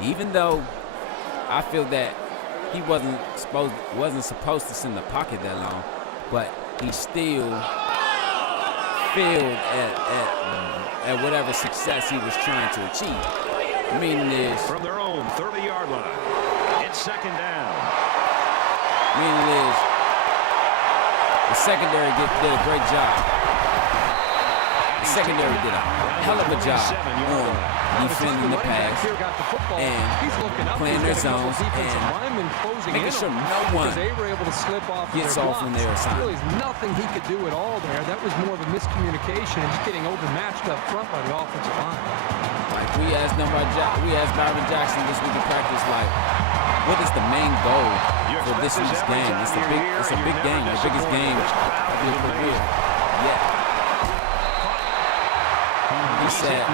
Even though I feel that he wasn't supposed to sit in the pocket that long, but he still failed at whatever success he was trying to achieve. Meaning is From their own 30-yard line, it's second down. Meaning is the secondary did a great job. The secondary did a hell of a job on defending the pass and playing their zones and making sure no one gets off on their assignment. Really, nothing he could do at all there. That was more of a miscommunication and just getting overmatched up front by the offensive line. Like we asked Byron Jackson this week in practice, like, what is the main goal for this week's game? It's a big game, the biggest game of your career. Yeah. He said,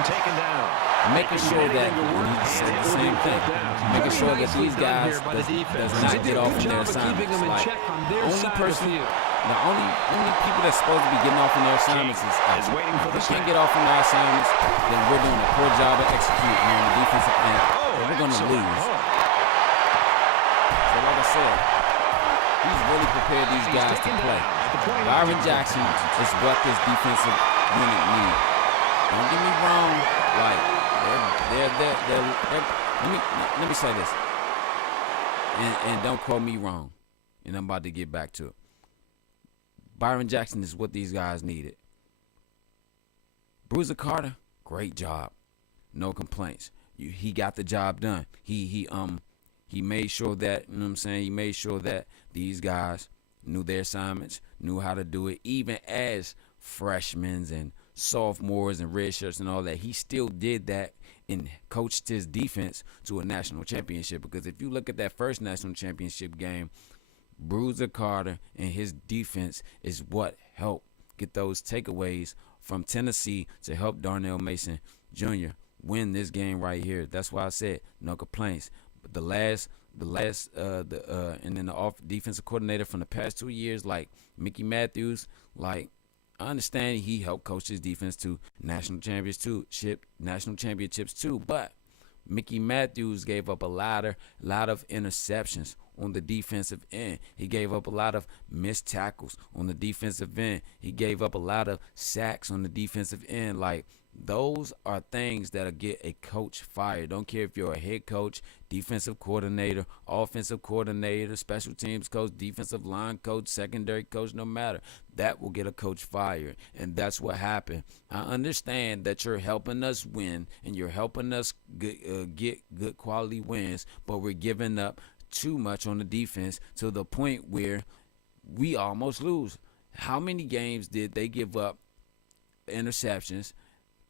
making sure that, and he said the same thing, making sure that these guys does not get off on their assignments. Like, the only people that's supposed to be getting off on their assignments is us. If we can't get off on our assignments, then we're doing a poor job of executing on the defensive end, and we're going to lose. So like I said, he's really prepared these guys to play. Byron Jackson is what this defensive unit needs. Don't get me wrong, like, let me say this, and don't quote me wrong, and I'm about to get back to it. Byron Jackson is what these guys needed. Bruiser Carter, great job, no complaints. He got the job done. He made sure that, you know what I'm saying, he made sure that these guys knew their assignments, knew how to do it, even as freshmen and sophomores and red shirts and all that. He still did that and coached his defense to a national championship. Because if you look at that first national championship game, Bruiser Carter and his defense is what helped get those takeaways from Tennessee to help Darnell Mason Jr. win this game right here. That's why I said no complaints. But and then the defensive coordinator from the past 2 years, like Mickey Matthews, like, I understand he helped coach his defense to national championships too, but Mickey Matthews gave up a lot of interceptions on the defensive end. He gave up a lot of missed tackles on the defensive end. He gave up a lot of sacks on the defensive end. Like, those are things that'll get a coach fired. Don't care if you're a head coach, defensive coordinator, offensive coordinator, special teams coach, defensive line coach, secondary coach, no matter. That will get a coach fired, and that's what happened. I understand that you're helping us win, and you're helping us get good quality wins, but we're giving up too much on the defense to the point where we almost lose. How many games did they give up interceptions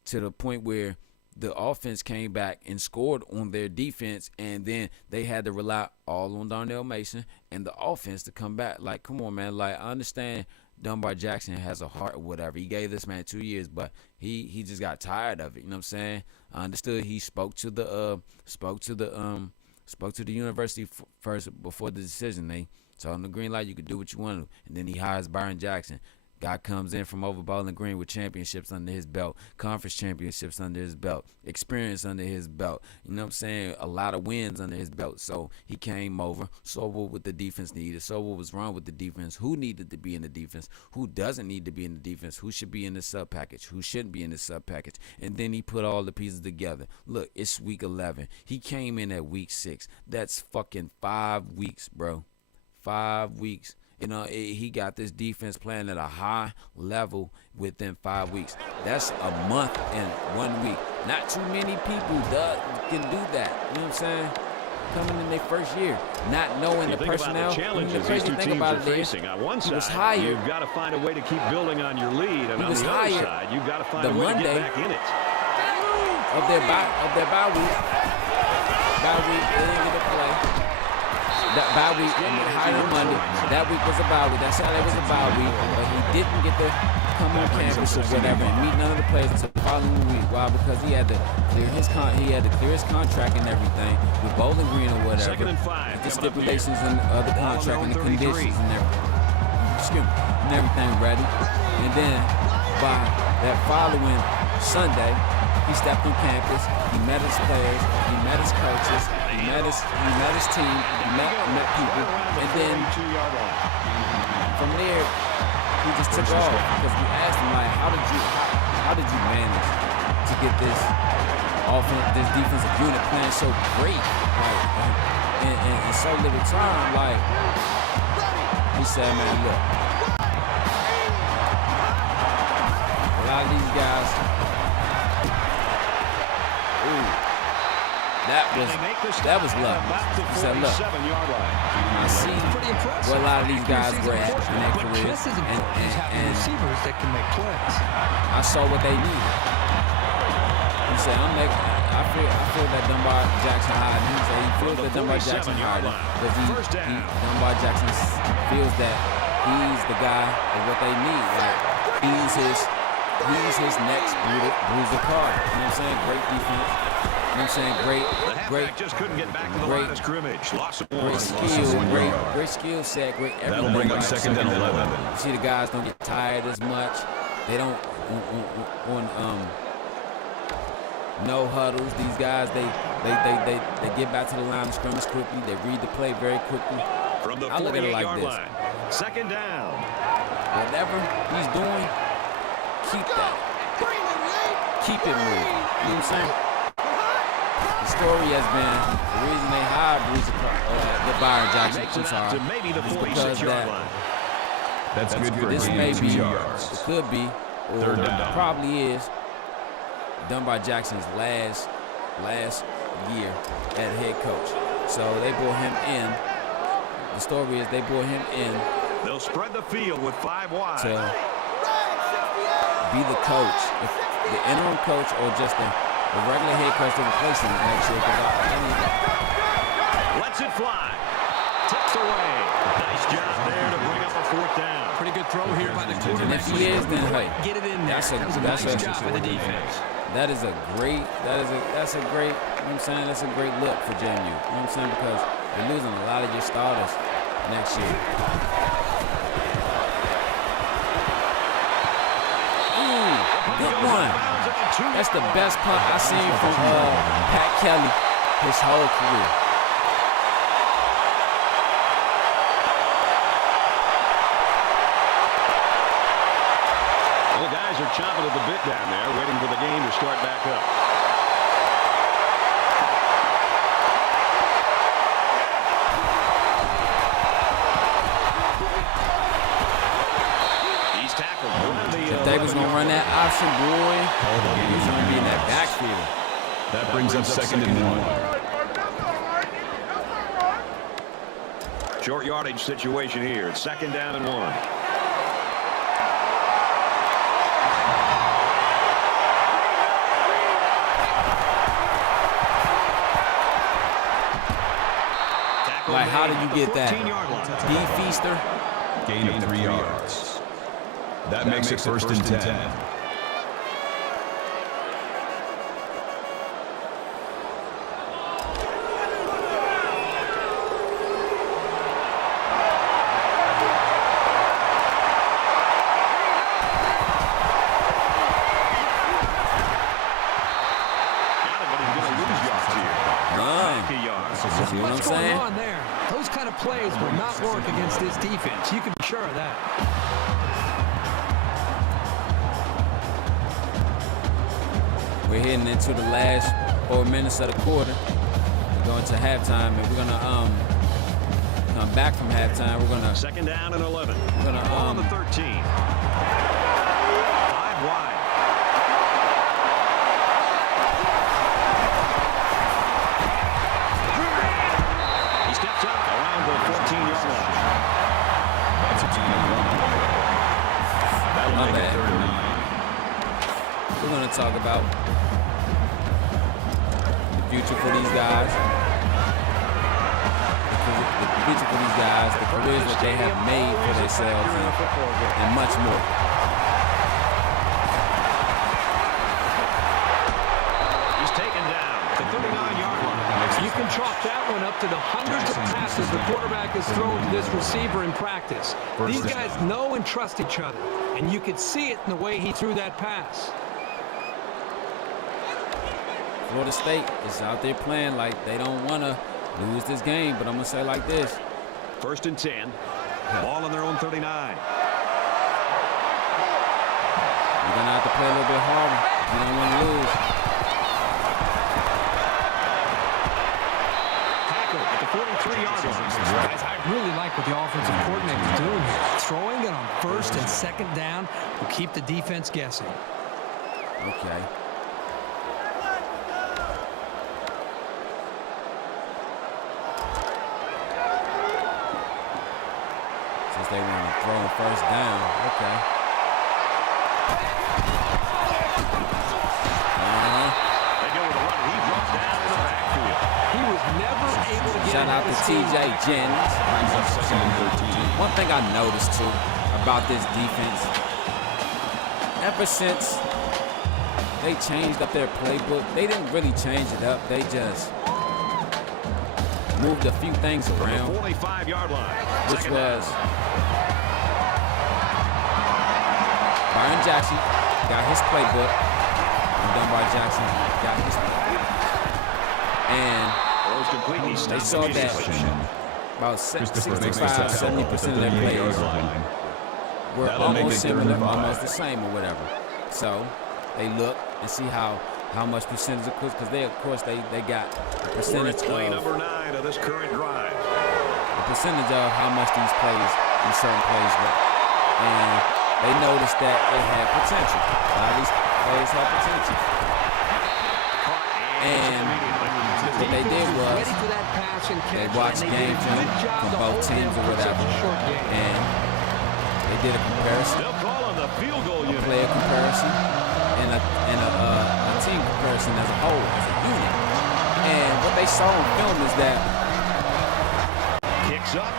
to the point where the offense came back and scored on their defense, and then they had to rely all on Darnell Mason and the offense to come back? Like, come on, man. Like, I understand Dunbar Jackson has a heart or whatever. He gave this man 2 years, but he just got tired of it. You know what I'm saying? I understood he spoke to the university first before the decision. They told him the green light, you could do what you want to, and then he hires Byron Jackson. Guy comes in from over Bowling Green with championships under his belt, conference championships under his belt, experience under his belt. You know what I'm saying? A lot of wins under his belt. So he came over, saw what the defense needed, saw what was wrong with the defense, who needed to be in the defense, who doesn't need to be in the defense, who should be in the sub package, who shouldn't be in the sub package. And then he put all the pieces together. Look, it's week 11. He came in at week 6. That's fucking 5 weeks, bro. 5 weeks. You know, he got this defense playing at a high level within 5 weeks. That's a month and 1 week. Not too many people can do that. You know what I'm saying? Coming in their first year, not knowing the personnel. The crazy thing about it is, he was hired. You've got to find a way to keep building on your lead, and on the other side, you've got to find a way to get back in it. Of their bye week. They didn't get to play. that bye week, and they hired him Monday. That week was a bye week. That Saturday was a bye week, but he didn't get to come on campus or whatever and meet none of the players until the following week. Why? Because he had to clear his contract and everything with Bowling Green or whatever. The stipulations and the contract and the conditions and everything ready. And then by that following Sunday, he stepped on campus. He met his players. He met his coaches. He met his team. He met people. And then from there, he just took off because we asked him, like, how did you manage to get this defensive unit playing so great, like, in so little time? Like, he said, man, look, a lot of these guys, that was luck. He said, look, I see where a lot of these guys were at in their careers, and receivers that can make plays. I saw what they needed. He said, I feel that Dunbar Jackson hired him. He said he feels that Dunbar Jackson hired him because Dunbar Jackson feels that he's the guy of what they need. Like, he's his next bruiser card. You know what I'm saying? Great defense. You know what I'm saying? Great, just couldn't get back to the line of scrimmage. Lots of great skill set, great everything. That'll bring up second and 11. You see the guys don't get tired as much. They don't on no huddles. These guys, they get back to the line of scrimmage quickly. They read the play very quickly. From the I look at it like this. line. Second down. Whatever he's doing, keep that. Keep it moving. You know what I'm saying? The story has been the reason they hired the Byron Jackson. I'm sorry. Maybe the is because that That's good for this a may gain of be, 2 yards. it could be, or Third down. probably is Dunbar Jackson's last year as head coach. So they brought him in. The story is they brought him in They'll spread the field with 5 wide. to be the coach, if the interim coach or just the regular head coach to replace him next year. Lets it fly. Tipped away. Nice job there to bring up a 4th down. Pretty good throw here by the And quarterback. if he is, then hey, Get it in there. that's a Nice job by the defense. That's a great, you know what I'm saying? That's a great look for JMU. You know what I'm saying? Because you're losing a lot of your starters next year. Ooh, good one. That's the best punt I've seen from Pat Kelly his whole career. Well, the guys are chomping at the bit down there, waiting for the game to start back up. He's tackled. If they was going to run that option, boy, he was going to be in that backfield. That brings up second and 1. Short yardage situation here. It's 2nd down and 1. Like, how did you get that? D. Feaster? Gain of 3 yards. That makes it first and 10. See what I'm What's going saying? on there? Those kind of plays will not work against this defense. You can be sure of that. We're heading into the last 4 minutes of the quarter. We're going to halftime, and we're gonna come back from halftime. We're gonna 2nd down and 11. We're gonna on the 13. 5 wide. He steps up around the 14-yard line. That's a gain of 1. That'll My make bad. it 3rd and 9. we're gonna talk about the future for these guys. The future for these guys, the careers that they have made for themselves, and much more. He's taken down at the 39-yard line. You can chalk that one up to the hundreds of passes the quarterback has thrown to this receiver in practice. These guys know and trust each other, and you could see it in the way he threw that pass. Florida State is out there playing like they don't want to lose this game, but I'm going to say like this. 1st and 10. Ball on their own 39. You're going to have to play a little bit harder if you don't want to lose. Tackle at the 43-yard line. Guys, I really like what the offensive coordinator is doing here. Throwing it on 1st and 2nd down will keep the defense guessing. Okay. Since they want to throw on 1st down. Okay. They go with a run. He drops down in the backfield. He was never able to get Shout out to TJ Jennings. One thing I noticed too about this defense, ever since they changed up their playbook, they didn't really change it up. They just moved a few things around, 45-yard line. which was Byron Jackson got his playbook. Dunbar Jackson got his playbook. And they saw that about 65–70% of their players were almost similar, almost the same or whatever. So they look and see how much percentage of course, because they got a percentage play of number 9 of this current drive. a percentage of how much these certain plays were. And they noticed that it had potential. A lot of these plays had potential. And what they did was they watched game film from both teams or whatever, and they did a comparison, They'll call on the field goal a unit. player comparison, and a team comparison as a whole, as a unit. And what they saw on film is that Kicks up.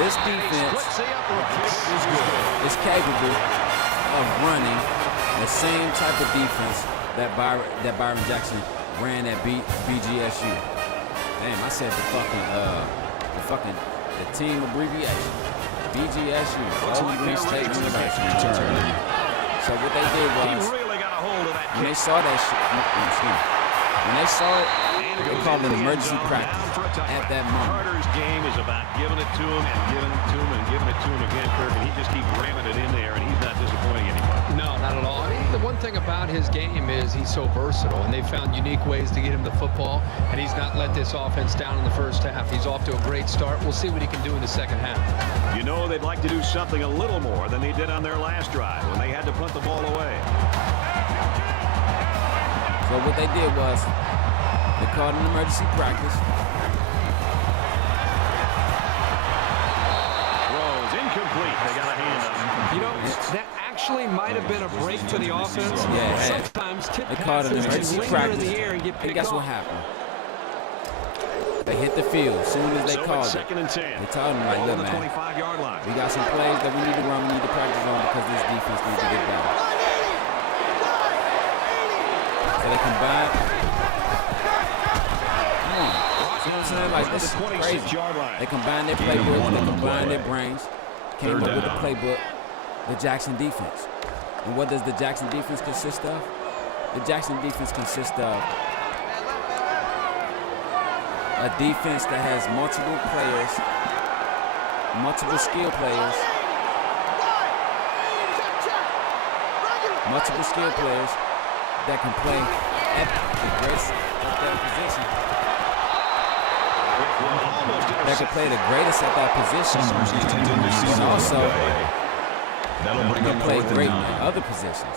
this defense Splits the upright. is capable of running the same type of defense that Byron Jackson ran at BGSU. Damn, I said the team abbreviation. BGSU, Bowling Green State University. So what they did He was, really got a hold of that when they kick. saw that shit, when they saw it, they called it an emergency practice at that moment. Carter's game is about giving it to him and giving it to him and giving it to him again, Kirk, and he just keeps ramming it in there, and he's not disappointing anybody. No, not at all. I mean, the one thing about his game is he's so versatile, and they found unique ways to get him the football, and he's not let this offense down in the first half. He's off to a great start. We'll see what he can do in the second half. You know they'd like to do something a little more than they did on their last drive when they had to punt the ball away. So what they did was, they called an emergency practice. Throws incomplete. They got a hand on him. You know, that actually might have been a break for the offense. Yeah, Sometimes tip they called it an passes emergency can linger in practice. the air and get And picked guess off. what happened? They hit the field as soon as they So called it's it. 2nd and 10. They told them, like, Ball look, on the man, 25-yard line. we got some plays that we need to run, we need to practice on because this defense needs to get better. So they combined. Come on. You know what I'm saying? Like, this is crazy. 26-yard line. They combined their playbook, they combined their brains, came up with the playbook, the Jackson defense. And what does the Jackson defense consist of? The Jackson defense consists of a defense that has multiple players, multiple skill players, that can play at the greatest at that position. That can play the greatest at that position, and also can play great at other positions.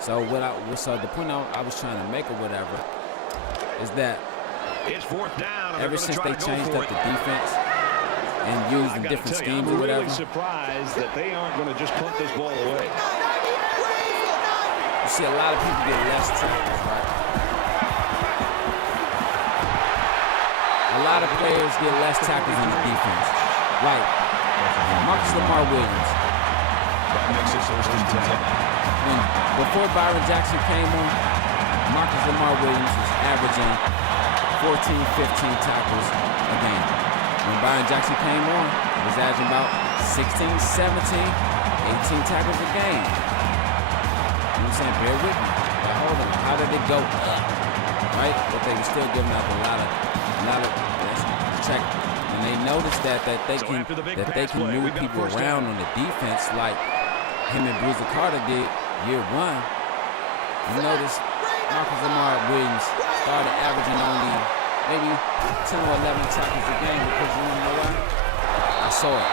So so the point I was trying to make or whatever is that It's 4th down. and ever they're since gonna they try to go changed for up it. the defense and used I in gotta different tell you, schemes I'm or whatever, really surprised that they aren't going to just punt this ball away. you see a lot of people get less tackles, right? A lot players get less tackles in the defense. Like Marcus Lamar Williams. That makes it first and 10. Before Byron Jackson came on, Marcus Lamar Williams was averaging 14, 15 tackles a game. When Byron Jackson came on, he was averaging about 16, 17, 18 tackles a game. You know what I'm saying? Bear with me. Like, hold on. How did it go up? Right? But they were still giving up a lot of check. And they noticed that they can move people around on the defense like him and Bruce Carter did year one. You notice Marcus Lamar Williams started averaging only maybe 10 or 11 tackles a game because you want to know why? I saw it.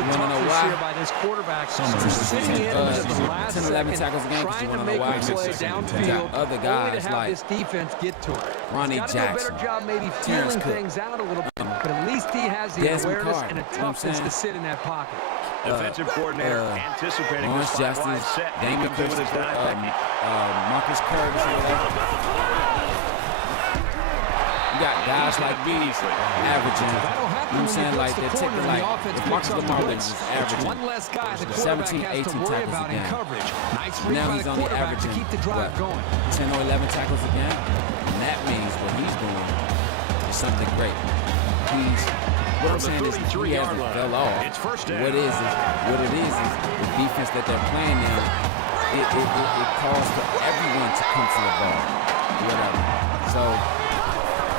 You want to know why? By this quarterback, 10 or 11 tackles a game because you want to know why? You got other guys like Ronnie Jackson, Terrence Cook, things out a little bit, but at least he has the Desmond awareness Carter, and a toughness to sit in that pocket. Defensive coordinator anticipating Lawrence this Justice, five-wide set. Damon Christian, Marcus Curtis, or whatever. You got guys like these averaging, you know what I'm saying, like they're taking like, if Marcus Lamar Williams is averaging 17, 18 tackles a game. Now he's only averaging, what, 10 or 11 tackles a game? And that means what he's doing is something great. What I'm saying is he hasn't fell off. What it is the defense that they're playing in, it calls for everyone to come to the ball. Whatever. So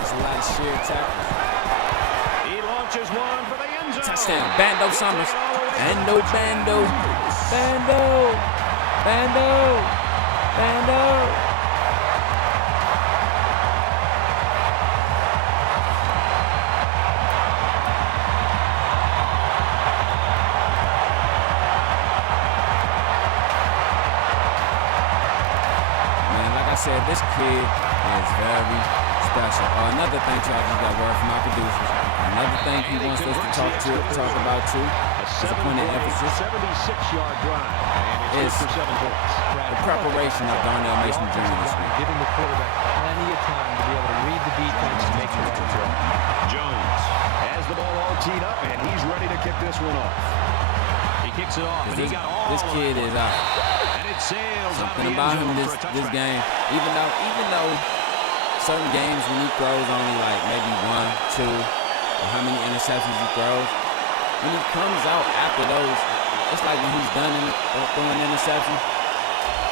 it's a lot of shared tackles. He launches one for the end zone. Touchdown. Bando Summers. Bando. Said this kid is very special. Another thing, y'all just got word from our producers. Another thing he wants us to talk about too, as a point of emphasis, 76-yard drive is the preparation of Darnell Mason Jr. this week. Giving the quarterback plenty of time to be able to read the defense and make his control. Jones has the ball all teed up, and he's ready to kick this one off. He kicks it off, and he got all this kid is out. Something about him this game, even though certain games when he throws only like maybe 1, 2, or how many interceptions he throws, when he comes out after those, it's like when he's done throwing interceptions,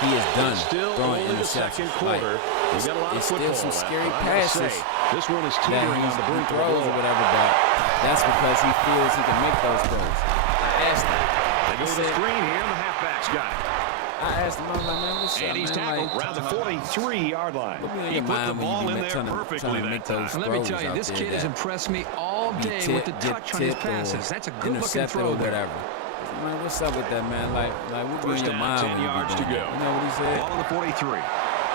he is done throwing interceptions. Like, it's still some scary passes this one is that he throws or whatever, but that's because he feels he can make those throws. I asked him. They go to the screen here, and the halfback's got it. I asked him, I'm like, man, what's up, and he's man? tackled around the 43-yard line. He put the ball in there perfectly that time. Let me tell you, this kid has impressed me all day with the touch on his passes. That's a good-looking throw there. Whatever. Man, what's up with that, man? Like what be in your mind when 10 yards to go. You know what he said? Ball on the 43.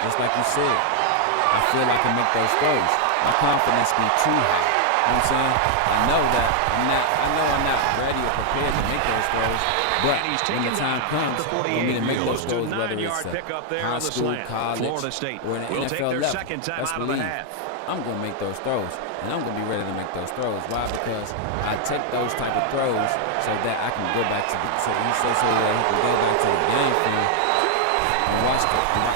Just like you said, I feel I can make those throws. My confidence be too high. You know what I'm saying? I know I'm not ready or prepared to make those throws, but when the time comes for me to make those throws, whether it's high school, college, or in the NFL level, let's believe I'm going to make those throws, and I'm going to be ready to make those throws. Why? Because I take those type of throws so that I can go back to the so that he can go back to the game film and watch the film.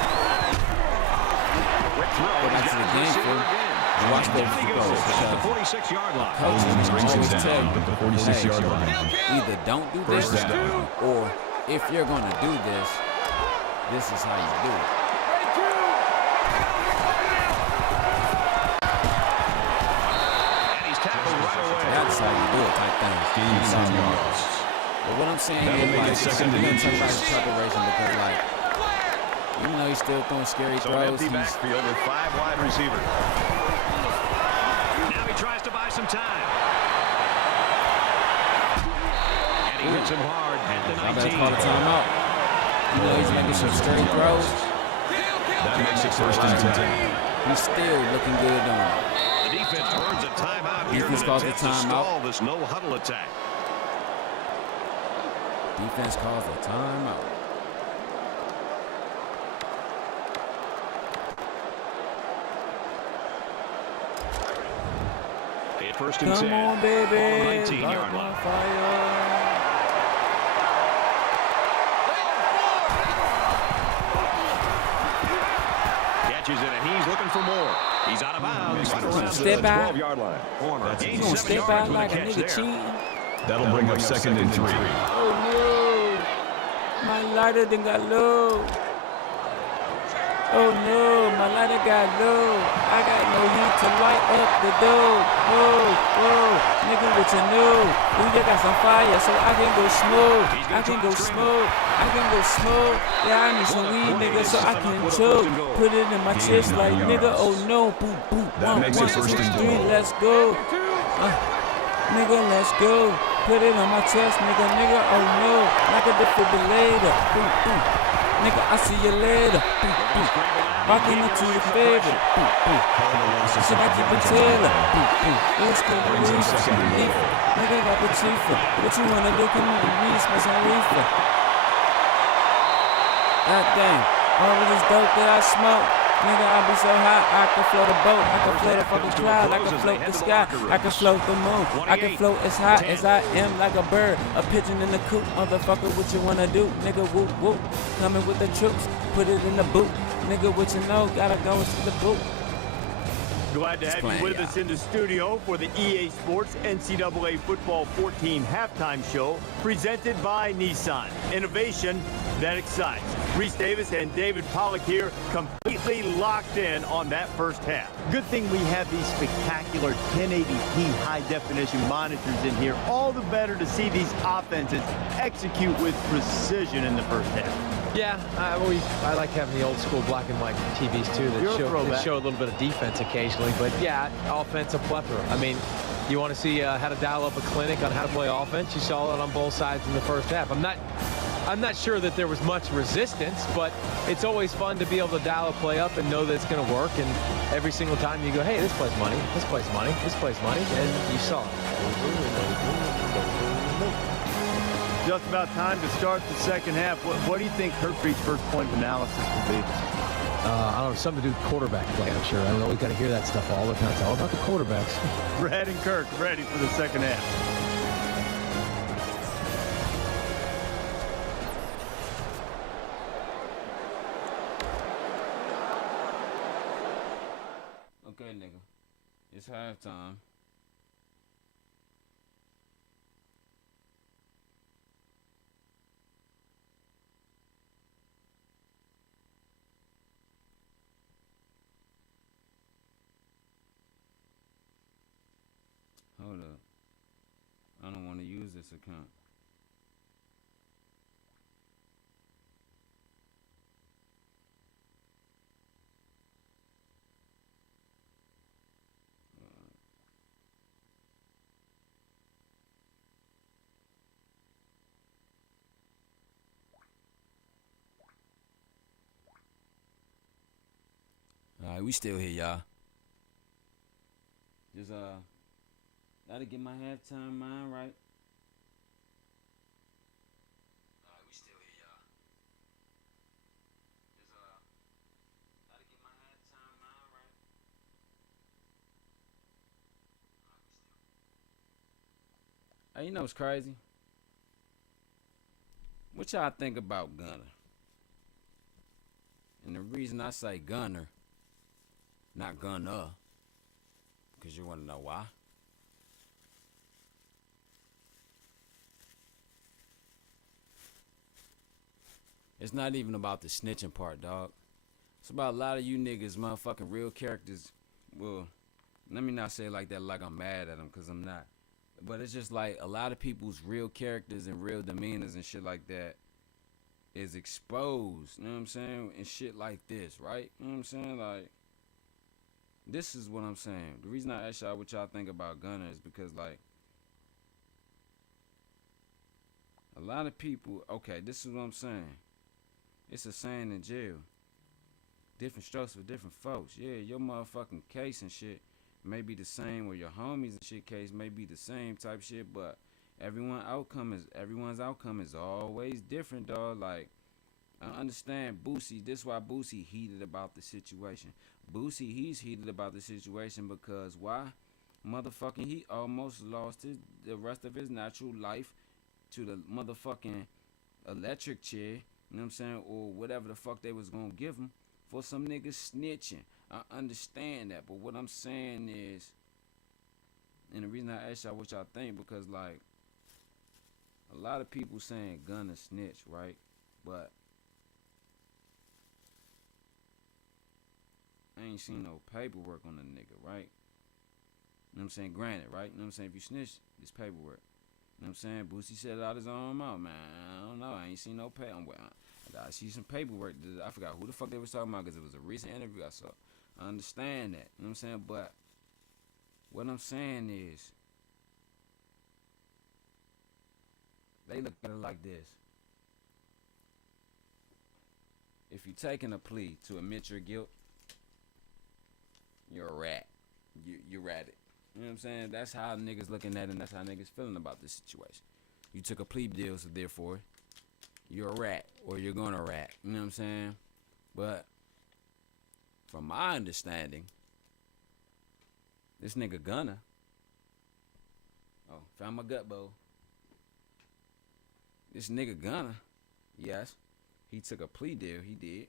Watch those throws because the 46-yard line. coaches Brings always him tell down you, at the 46-yard line. either don't do this, First down. or if you're going to do this, this is how you do it. And he's tackled right away. That's how you do it, type thing. Gain 10 yards. But what I'm saying That'll is, make like, it second we're and going to talk about 8. his preparation because, like, even though he's still throwing scary So an throws, empty he's backfield with 5 wide receivers. Now he tries to buy some time. And he hits him hard at the 19. I better call a timeout. You know he's making some scary throws. That makes it first and 10. He's still looking good on it. The defense earns a timeout here. Defense calls a to timeout. stall this no-huddle attack. Defense calls a timeout. first and 10. Come on, baby. On the 19-yard Light line. my fire. Catches it, and he's looking for more. He's out of bounds. Right around Step the out. 12-yard line. That's Gains You gonna 7 step yards out with like a catch nigga there. cheating? That'll bring up second and 3. Oh no. My lighter done got low. Oh no, my lighter got low. I got no heat to light up the dough. Whoa, whoa, nigga, what you know? You just got some fire, so I can go smoke. I can go smoke. I can go smoke. Yeah, I need some weed, nigga, so I can choke. Put it in my chest like nigga. Oh no, boo, boo. That 1, makes 1, it first 2, and 3, goal. let's go. Nigga, let's go. Put it on my chest, nigga, nigga. Oh no, like a defibrillator. Boom, boom. Nigga, I see you later. Boom, boom. Rocking into the favor. Boom, boom. Should I keep it Taylor? Boom, boom. Let's go, reefer. Nigga, got the chiefer. What you wanna do? Come on, me, smell some reefer. God damn, all of this dope that I smoke. Nigga, I be so hot, I can float a boat, I can float a fucking cloud, I can float the sky, I can float the moon, I can float as high as I am like a bird, a pigeon in the coop, motherfucker, what you wanna do? Nigga, whoop, whoop, coming with the troops, put it in the boot, nigga, what you know, gotta go into the boot. Glad to have you with us in the studio for the EA Sports NCAA Football 14 halftime show presented by Nissan. Innovation that excites. Reese Davis and David Pollock here completely locked in on that first half. Good thing we have these spectacular 1080p high-definition monitors in here. All the better to see these offenses execute with precision in the first half. Yeah, I like having the old school black and white TVs too that show a little bit of defense occasionally. But yeah, offense a plethora. I mean, you want to see how to dial up a clinic on how to play offense. You saw it on both sides in the first half. I'm not sure that there was much resistance, but it's always fun to be able to dial a play up and know that it's going to work. And every single time you go, hey, this plays money, this plays money, this plays money, and you saw it. Just about time to start the second half. What do you think Hertford's first point of analysis will be? I don't know, something to do with quarterback play, I'm sure. I don't know, we got to hear that stuff all the time. It's all about the quarterbacks. Brad and Kirk ready for the second half. Okay, nigga, it's halftime. Hold up. I don't want to use this account. All right, we still here, y'all. Just gotta get my halftime mind right. Alright, we still here, y'all. Just gotta get my halftime mind right. Hey, you know what's crazy? What y'all think about Gunner? And the reason I say Gunner, not Gunner, because you want to know why? It's not even about the snitching part, dog. It's about a lot of you niggas, motherfucking real characters. Well, let me not say it like that like I'm mad at them, because I'm not. But it's just like a lot of people's real characters and real demeanors and shit like that is exposed, you know what I'm saying? And shit like this, right? You know what I'm saying? Like, this is what I'm saying. The reason I ask y'all what y'all think about Gunner is because, like, a lot of people, okay, this is what I'm saying. It's a saying in jail. Different strokes for different folks. Yeah, your motherfucking case and shit may be the same, or your homies and shit case may be the same type shit, but everyone's outcome is always different, dog. Like, I understand Boosie. This is why Boosie heated about the situation. Boosie, he's heated about the situation because why? motherfucking, he almost lost the rest of his natural life to the motherfucking electric chair, you know what I'm saying, or whatever the fuck they was gonna give him for some niggas snitching. I understand that, but what I'm saying is, and the reason I ask y'all what y'all think, because like a lot of people saying Gunna snitch, right? But I ain't seen no paperwork on the nigga, right? You know what I'm saying? Granted, right? You know what I'm saying? If you snitch, it's paperwork. You know what I'm saying? Boosie said it out his own mouth, man. I don't know. I ain't seen no pay. I see some paperwork. I forgot who the fuck they was talking about because it was a recent interview I saw. I understand that. You know what I'm saying? But what I'm saying is, they look at it like this. If you're taking a plea to admit your guilt, you're a rat. You're ratted. You know what I'm saying? That's how niggas looking at it, and that's how niggas feeling about this situation. You took a plea deal, so therefore, you're a rat, or you're gonna rat. You know what I'm saying? But, from my understanding, this nigga Gunna, found my gut bowl. This nigga Gunna, yes, he took a plea deal, he did,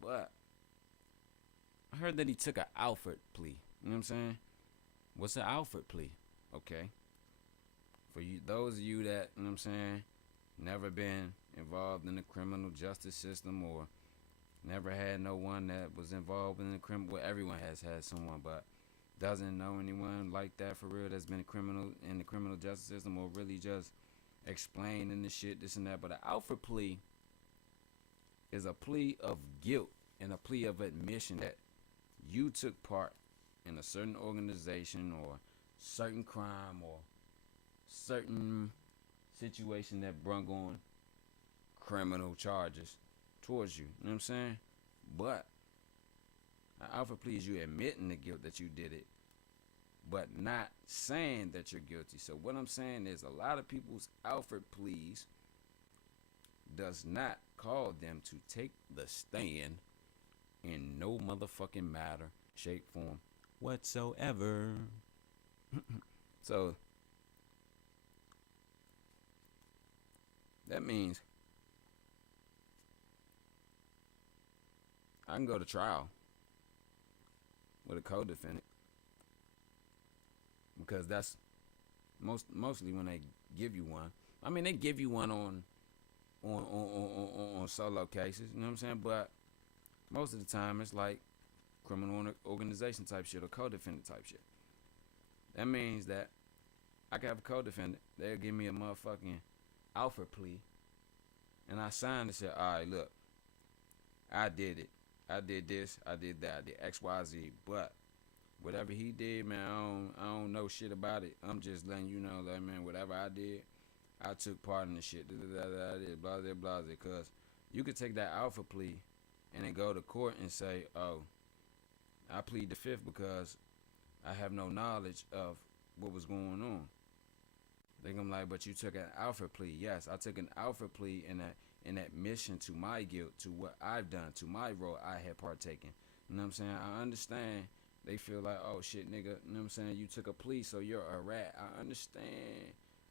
but I heard that he took an Alfred plea. You know what I'm saying? What's an Alfred plea? Okay. For you, those of you that, you know what I'm saying, never been involved in the criminal justice system or never had no one that was involved in the criminal, well, everyone has had someone, but doesn't know anyone like that for real that's been a criminal in the criminal justice system or really just explaining the shit, this and that. But an Alfred plea is a plea of guilt and a plea of admission that you took part in a certain organization or certain crime or certain situation that brung on criminal charges towards you. You know what I'm saying? But an Alfred plea is you admitting the guilt that you did it, but not saying that you're guilty. So what I'm saying is a lot of people's Alfred pleas does not call them to take the stand in no motherfucking matter, shape, form, whatsoever. So that means I can go to trial with a co-defendant, because that's mostly when they give you one. I mean, they give you one on solo cases, you know what I'm saying? But most of the time, it's like criminal organization type shit or co-defendant type shit. That means that I can have a co-defendant. They'll give me a motherfucking Alfred plea, and I signed and said, all right, look, I did it. I did this. I did that. I did X, Y, Z. But whatever he did, man, I don't know shit about it. I'm just letting you know that, man, whatever I did, I took part in the shit. Blah, blah, blah. Because you could take that Alpha plea and then go to court and say, oh, I plead the fifth because I have no knowledge of what was going on. Then I'm like, but you took an Alpha plea. Yes, I took an Alpha plea in admission to my guilt, to what I've done, to my role I had partaken. You know what I'm saying? I understand. They feel like, oh shit, nigga, you know what I'm saying? You took a plea, so you're a rat. I understand.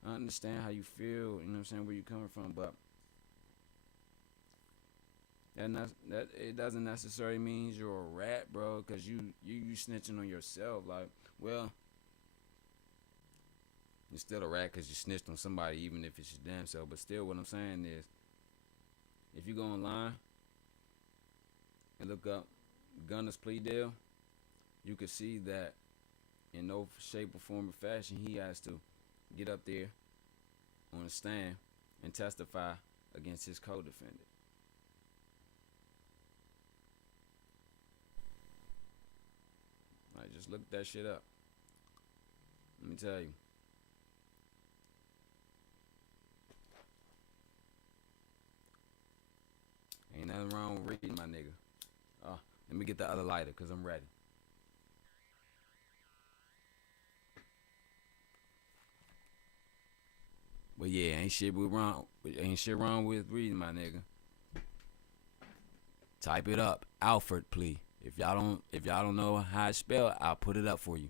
I understand how you feel, you know what I'm saying, where you coming from, but that it doesn't necessarily mean you're a rat, bro, because you snitching on yourself. Like, well, you're still a rat because you snitched on somebody, even if it's your damn self. But still, what I'm saying is, if you go online and look up Gunna's plea deal, you can see that in no shape or form or fashion he has to get up there on the stand and testify against his co-defendant. Like, just look that shit up. Let me tell you. Ain't nothing wrong with reading, my nigga. Let me get the other lighter, because I'm ready. But yeah, ain't shit wrong with reading, my nigga. Type it up, Alfred plea. If y'all don't know how it's spelled, I'll put it up for you.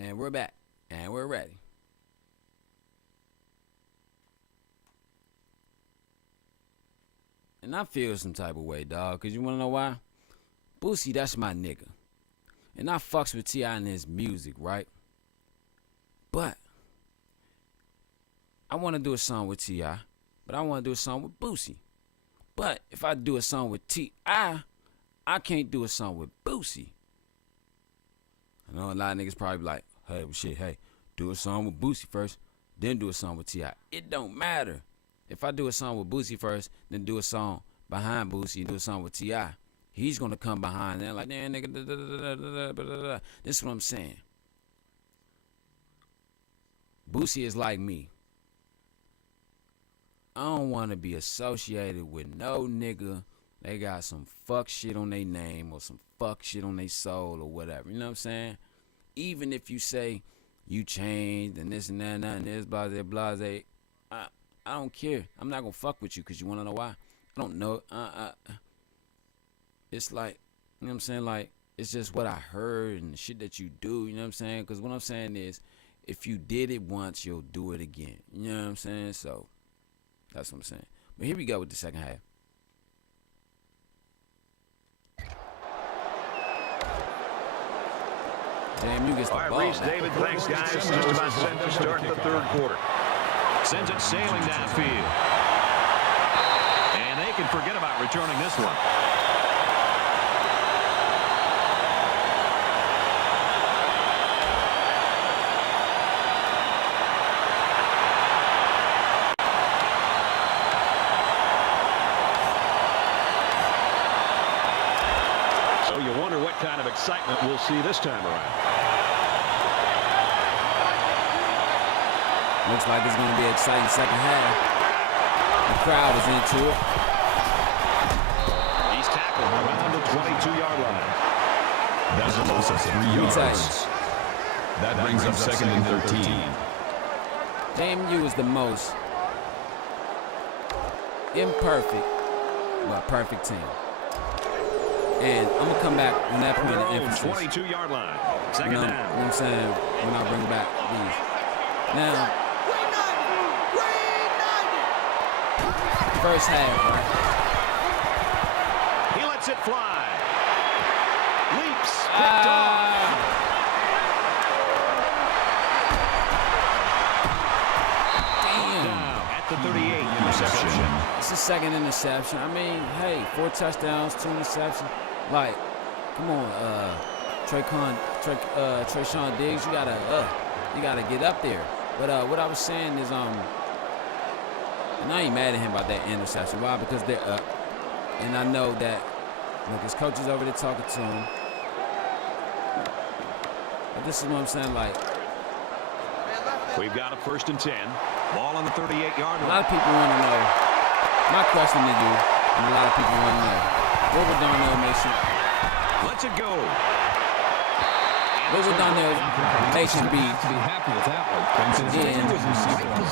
And we're back. And we're ready. And I feel some type of way, dog. Because you want to know why? Boosie, that's my nigga. And I fucks with T.I. and his music, right? But I want to do a song with T.I. But I want to do a song with Boosie. But if I do a song with T.I., I can't do a song with Boosie. I know a lot of niggas probably be like, hey, well, shit, hey, do a song with Boosie first, then do a song with T.I. It don't matter. If I do a song with Boosie first, then do a song behind Boosie and do a song with T.I., he's going to come behind there like, damn, nigga, da, da, da, da, da, da, da. This is what I'm saying. Boosie is like me. I don't want to be associated with no nigga. They got some fuck shit on their name or some fuck shit on their soul or whatever. You know what I'm saying? Even if you say you changed and this and that and this, blase, blase, I don't care. I'm not going to fuck with you because you want to know why? I don't know. It's like, you know what I'm saying? Like, it's just what I heard and the shit that you do. You know what I'm saying? Because what I'm saying is, if you did it once, you'll do it again. You know what I'm saying? So, that's what I'm saying. But here we go with the second half. Damn, you get the ball. All right, Reese, David, thanks, guys. Just about set to start the third quarter. Sends it sailing downfield. And they can forget about returning this one. So you wonder what kind of excitement we'll see this time around. Looks like it's going to be an exciting second half. The crowd is into it. He's tackled around the 22-yard line. That's a loss of 3 yards. That brings up second and 13. JMU is the most imperfect, but perfect team. And I'm going to come back on that point of emphasis. 22-yard line. Second down. You know what I'm saying? When I bring back these. Now, first half, right? He lets it fly. Leaps. Picked off. Damn. Down at the 38. Interception. It's a second interception. I mean, hey, 4 touchdowns, 2 interceptions. Like, come on, Trayshawn Diggs, you gotta get up there. But what I was saying is, and I ain't mad at him about that interception. Why? Because they're up. And I know that, look, his coach is over there talking to him. But this is what I'm saying, like. We've got a 1st and 10. Ball on the 38-yard line. A lot of people want to know. My question to you, and a lot of people want to know, what would Darnell Mason? Lets it go. What would Darnell Mason be happy with that one. in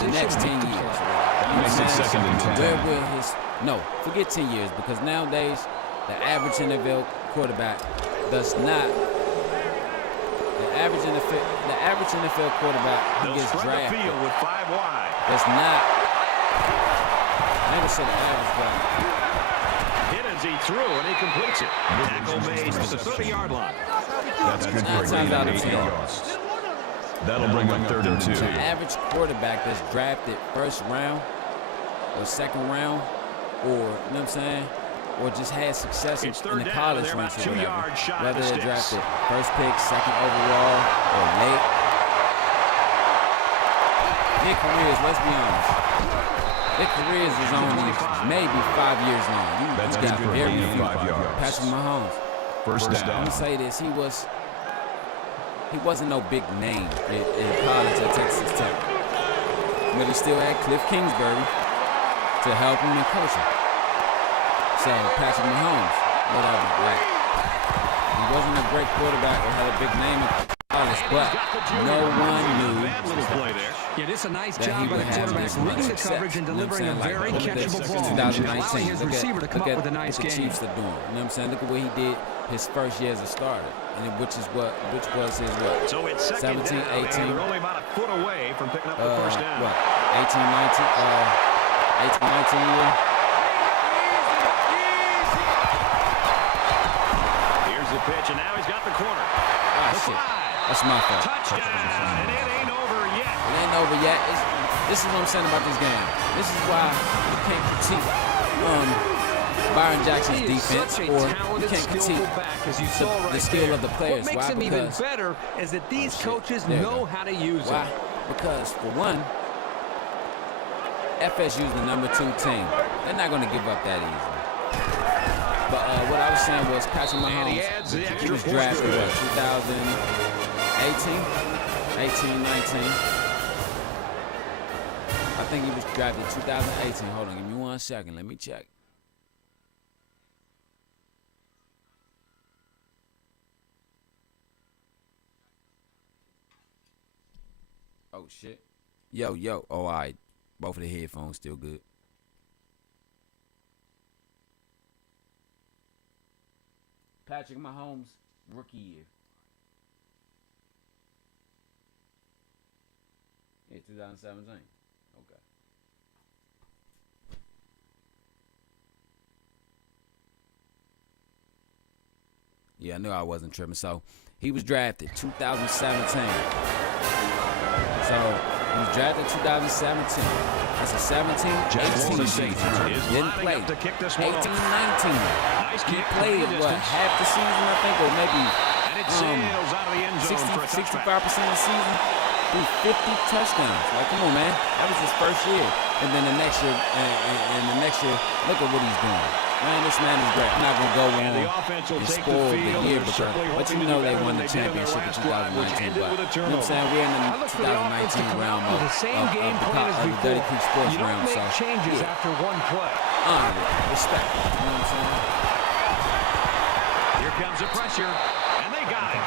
the next 10 years? Makes it second and 10. Where will his, no, forget 10 years, because nowadays the average NFL quarterback does not. The average NFL quarterback who gets drafted the field with 5 wide. does not. I never said the average, but Hit as he threw, and he completes it. Tackle made to the 30-yard line. That's good for a gain of 8 yards. That'll bring up 3rd and 2. the average quarterback that's drafted first round or second round, or, you know what I'm saying, or just had success in the college ranks or whatever, whether they're drafted first pick, second overall, or late. Their careers, let's be honest, their careers is only maybe 5 years long. That's You good got for a very gain of few. 5 yards. Patrick Mahomes. First I'm down. gonna say this: he wasn't no big name in college at Texas Tech, but he still had Cliff Kingsbury to help him and coach him. So Patrick Mahomes, whatever, like, he wasn't a great quarterback or had a big name in regardless, but no one knew Yeah, this is a nice that he job by would the have quarterback this reading much the success. coverage and You know what I'm delivering a saying? very Like, look at catchable this, ball, 2019. allowing his Look at- receiver to come look up at with a nice what the game. Chiefs are doing. You know what I'm saying? Look at what he did his first year as a starter, and which was his what? So it's second 17, down, 18. and they're only about a foot away from picking up the first down. What? 18, 19 year. Here's the pitch, and now he's got the corner. Ah, The shit. fly. That's my fault. Touchdown, and it ain't over yet. It ain't over yet. This is what I'm saying about this game. This is why you can't critique Byron Jackson's He is defense, such a or you talented, can't skillful critique back, as you saw right the skill there. of the players. What makes Why? him even Because better is that these coaches There you know go. how to use why? him. Because for one, FSU's the number 2 team. They're not going to give up that easy. But what I was saying was Patrick And he Mahomes, adds the he extra was point. drafted, what, 2018? 18, 19. I think he was drafted 2018. Hold on, give me 1 second. Let me check. Oh, shit. Yo. Oh, all right. Both of the headphones still good. Patrick Mahomes, rookie year. Yeah, 2017. Okay. Yeah, I knew I wasn't tripping. So, he was drafted 2017. So, he was drafted 2017. That's a 17, 18 season. Didn't play. 18, 19. Nice He kick. played, what, half the season, I think, or maybe And it sails out of the end zone 60, for a touchback. 65% of the season. Threw 50 touchdowns. Like, come on, man. That was his first year. And then the next year, and the next year, look at what he's doing. Man, this man is great. I'm not going to go And the on offense will and take spoil the the field. year, They're certainly but hoping you to know do they better won than the they did in their championship in last drive, which 2019. ended But, with a you know what I'm turnover. saying? We're in I the look for the offense to 2019 come round out with the same game plan as of the Dirty before. Creek Sports You don't round. make So, changes yeah, after one play. honor it, respect it. You know what I'm saying? Here comes the pressure, and they got it.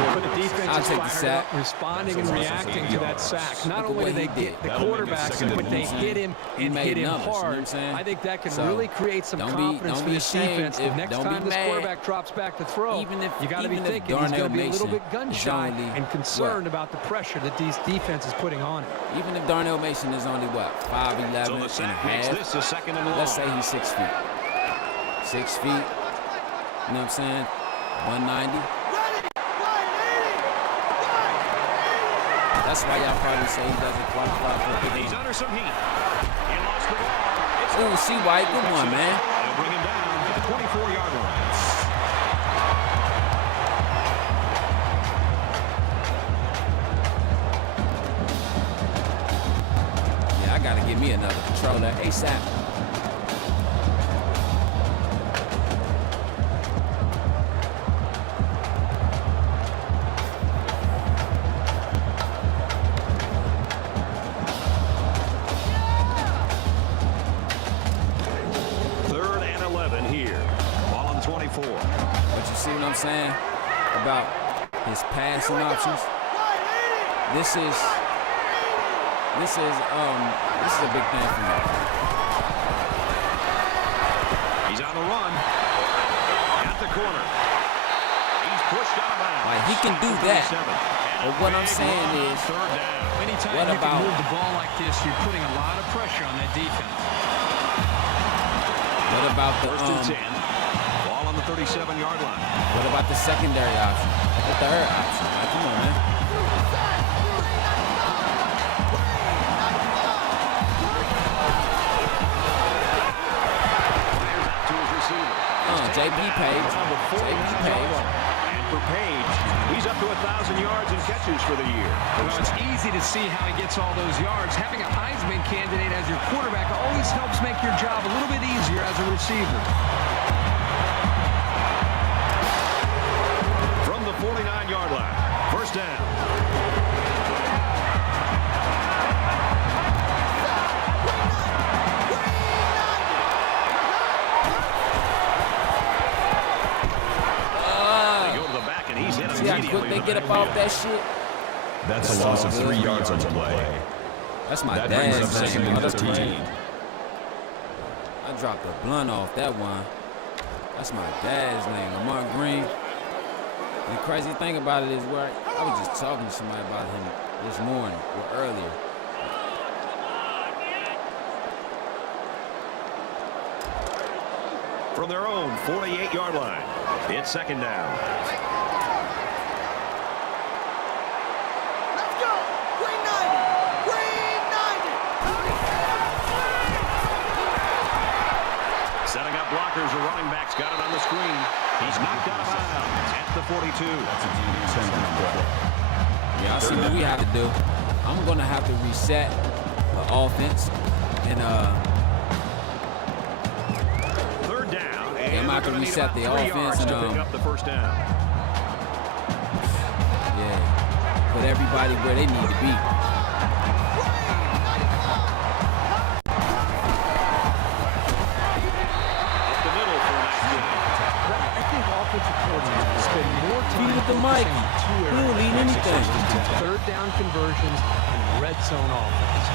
But the defense I'll is take the fired sack. up, responding and reacting to that sack. Not Look at only what do they he get did. the That'll make it quarterback, second but and they long. hit him He and made hit him numbers, you know what hard. I'm saying? I think that can So, really create some don't be confidence for ashamed this defense. The if- next don't be time this mad. quarterback drops back to throw, Even if- you got to be even if thinking he's going to Darnell be a little Mason bit gun is shy only, and concerned what? about the pressure that these defense is putting on him. Even if Darnell Mason is only, what, 5'11" So the and a sack makes half, this a second and long. let's say he's 6 feet. 6 feet, you know what I'm saying? 190. That's why y'all probably say he doesn't qualify for a big He's game. under some heat. He lost the ball. Ooh, see White, good one, man. They'll bring him down to the 24-yard line. Yeah, I gotta give me another controller ASAP. Third and 11 here. Ball on the 24. But you see what I'm saying about his passing options? This is a big thing for me. He's on the run. At the corner. He's pushed out of bounds. Like, he can do that. But what I'm saying is, Third down. Anytime What you about- can move the ball like this, you're putting a lot of pressure on that defense. what about the First and 10. Ball on the 37-yard line. what about the secondary option? The third option? Like, come on, man. Fires out to his receiver. JP Page. JP Page. And for Page, he's up to 1,000 yards and catches for the year. Well, it's easy to see how he gets all those yards. Having a Heisman candidate as your quarterback always helps make your job a little bit easier as a receiver. From the 49-yard line. First down. They go to the back, and he's hit See, I immediately. quick they get up off that shit. That's a loss of 3 yards on the play. That's my That brings dad's up name. 2nd and That's 13. crazy. I dropped a blunt off that one. That's my dad's name, Lamar Green. And the crazy thing about it is where I was just talking to somebody about him this morning or earlier. From their own 48-yard line, it's 2nd down. Let's go! Green 90! Green 90! Setting up blockers, the running back's got it on the screen. He's knocked out of bounds at the 42. Yeah, I see what we have to do. I'm gonna have to reset the offense and Third down. I'm gonna have to reset the offense and pick up the first down. yeah, put everybody where they need to be. Up the middle for a nice gain. I think offensive coordinators spend more time with the mic. focusing on two He areas. don't lead anything. Third down conversions and red zone offense.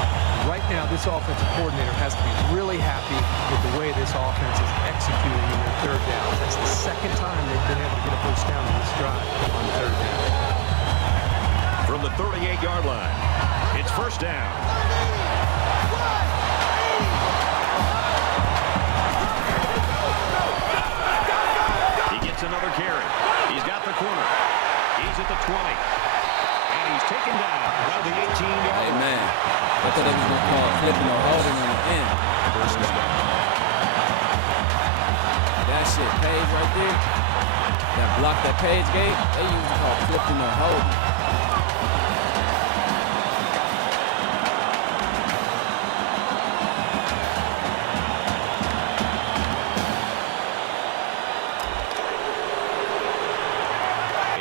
Right now, this offensive coordinator has to be really happy with the way this offense is executing in their third down. That's the second time they've been able to get a first down in this drive on third down. From the 38-yard line, it's first down. He gets another carry. He's got the corner. He's at the 20. And he's taken down around the 18-yard Hey line. man, I thought they was gonna call flipping or holding on the end. That shit, Page right there, that block that Page gate, they usually call flipping or holding.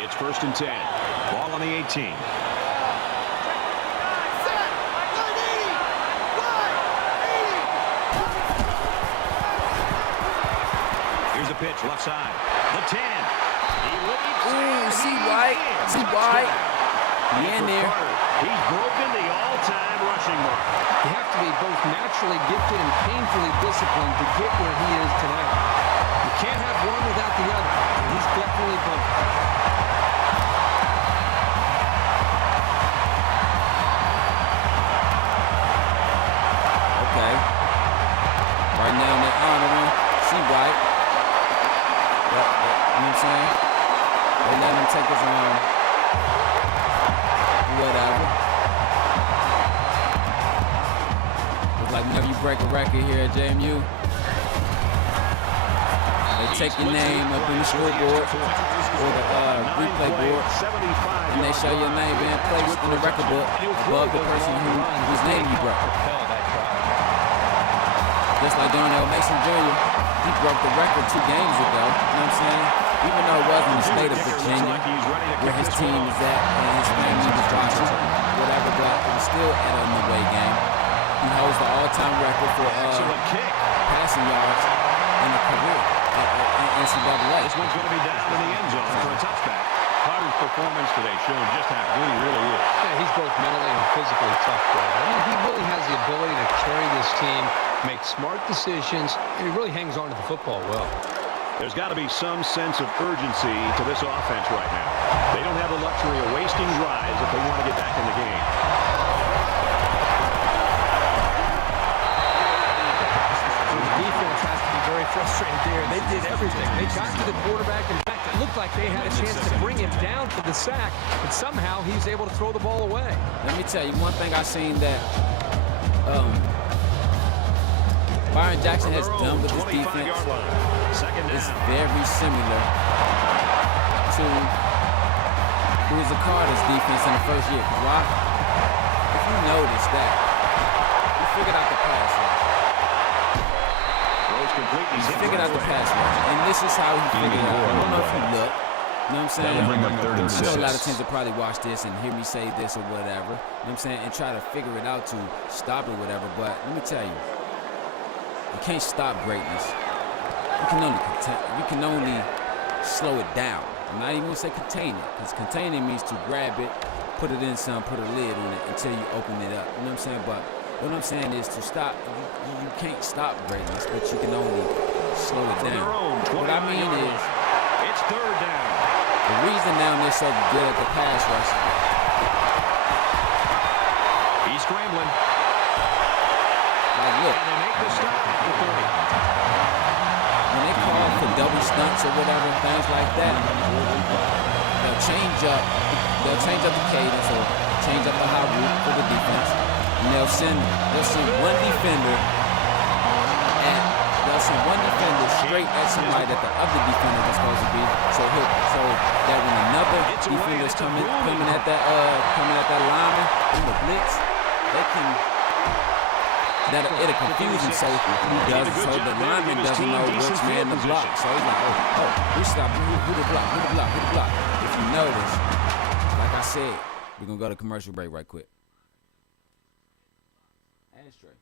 It's 1st and 10. Ball on the 18. Here's a pitch, left side. The 10. He leaps. Ooh, see He's White, in. see Touchdown. White. He in For there. Carter, he's broken the all-time rushing mark. You have to be both naturally gifted and painfully disciplined to get where he is today. You can't have one without the other. And he's definitely both. Okay. Right now they're honoring C. White. You know what I'm saying? They let him take his whatever. It's like whenever you break a record here at JMU, they take your name up in the scoreboard or the replay board, and they show your name being placed in the record book above the person whose name you broke. Just like Darnell Mason Jr., he broke the record 2 games ago, you know what I'm saying? Even though it wasn't the state of Virginia, where his team is at and his family was watching, whatever, but it was still at an away game. He holds the all-time record for passing yards in a career in NCAA. This one's going to be down in the end zone for a touchback. Carter's performance today showing just how good he really is. Yeah, he's both mentally and physically tough, Brad. I mean, he really has the ability to carry this team, make smart decisions, and he really hangs on to the football well. There's got to be some sense of urgency to this offense right now. They don't have the luxury of wasting drives if they want to get back in the game. The defense has to be very frustrated there. They did everything. They got to the quarterback. In fact, it looked like they had a chance to bring him down for the sack, but somehow he's able to throw the ball away. Let me tell you one thing I seen that Byron Jackson has done with his defense is very similar to Carter's defense in the first year. Why? If you notice that, he figured out the pass rush. He figured out the pass rush. And this is how he figured it out. I don't know if you look. You know what I'm saying? That'll bring up 3rd and I know a lot of 6. teams will probably watch this and hear me say this or whatever. You know what I'm saying? And try to figure it out to stop it or whatever. But let me tell you, you can't stop greatness. You can only slow it down. I'm not even gonna say contain it, because containing means to grab it, put it in some, put a lid on it until you open it up. You know what I'm saying? But what I'm saying is to stop. You can't stop greatness, but you can only slow it down. What I mean is, it's third down. The reason now they're so good at the pass rush. He's scrambling. Like, look. And they make the stop at the 30. When they call for double stunts or whatever, things like that, they'll change up the cadence or change up the high route for the defense, and they'll send one defender straight at somebody that the other defender was supposed to be, so that when another defender's coming at that lineman in the blitz, they can. It'll confuse him, so the lineman doesn't know which man to block. So he's like, who stopped? Who to block? If you notice, like I said, we're gonna go to commercial break right quick. Ashtray.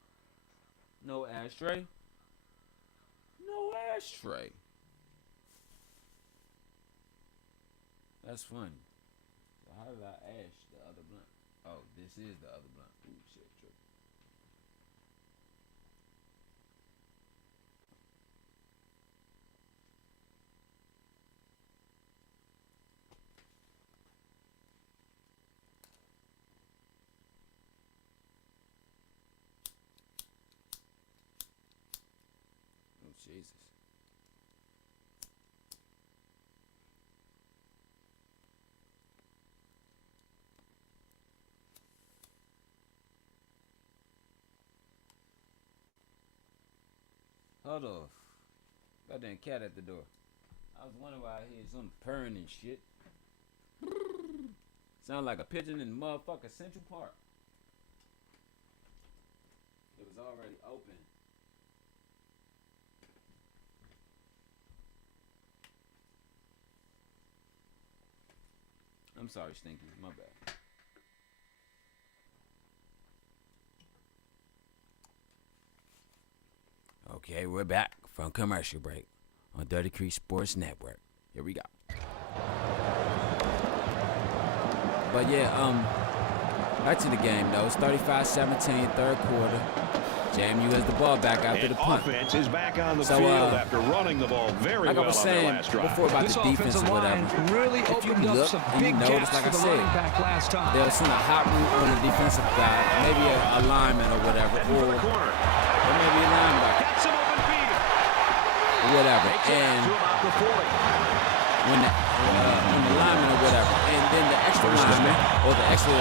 No ashtray. No ashtray. That's funny. So how did I ash the other blunt? Oh, this is the other blunt. Ooh, shit, true. Jesus. Hold off. Goddamn cat at the door. I was wondering why I hear some purring and shit. Sound like a pigeon in motherfucking Central Park. It was already open. I'm sorry, Stinky. My bad. Okay, we're back from commercial break on Dirty Creek Sports Network. Here we go. But yeah, back to the game though. It's 35-17, third quarter. JMU has the ball back after the punt. Offense is back on the field after running the ball very well on their last drive. Before about the defense or whatever. Really If you opened look up some and you big notice, gaps like I for the said, running back last time. they'll send a hot route on the defensive guy, maybe a lineman or whatever, or maybe a linebacker. Gets him open field. Or whatever. And when the lineman or whatever, and then the extra lineman or the extra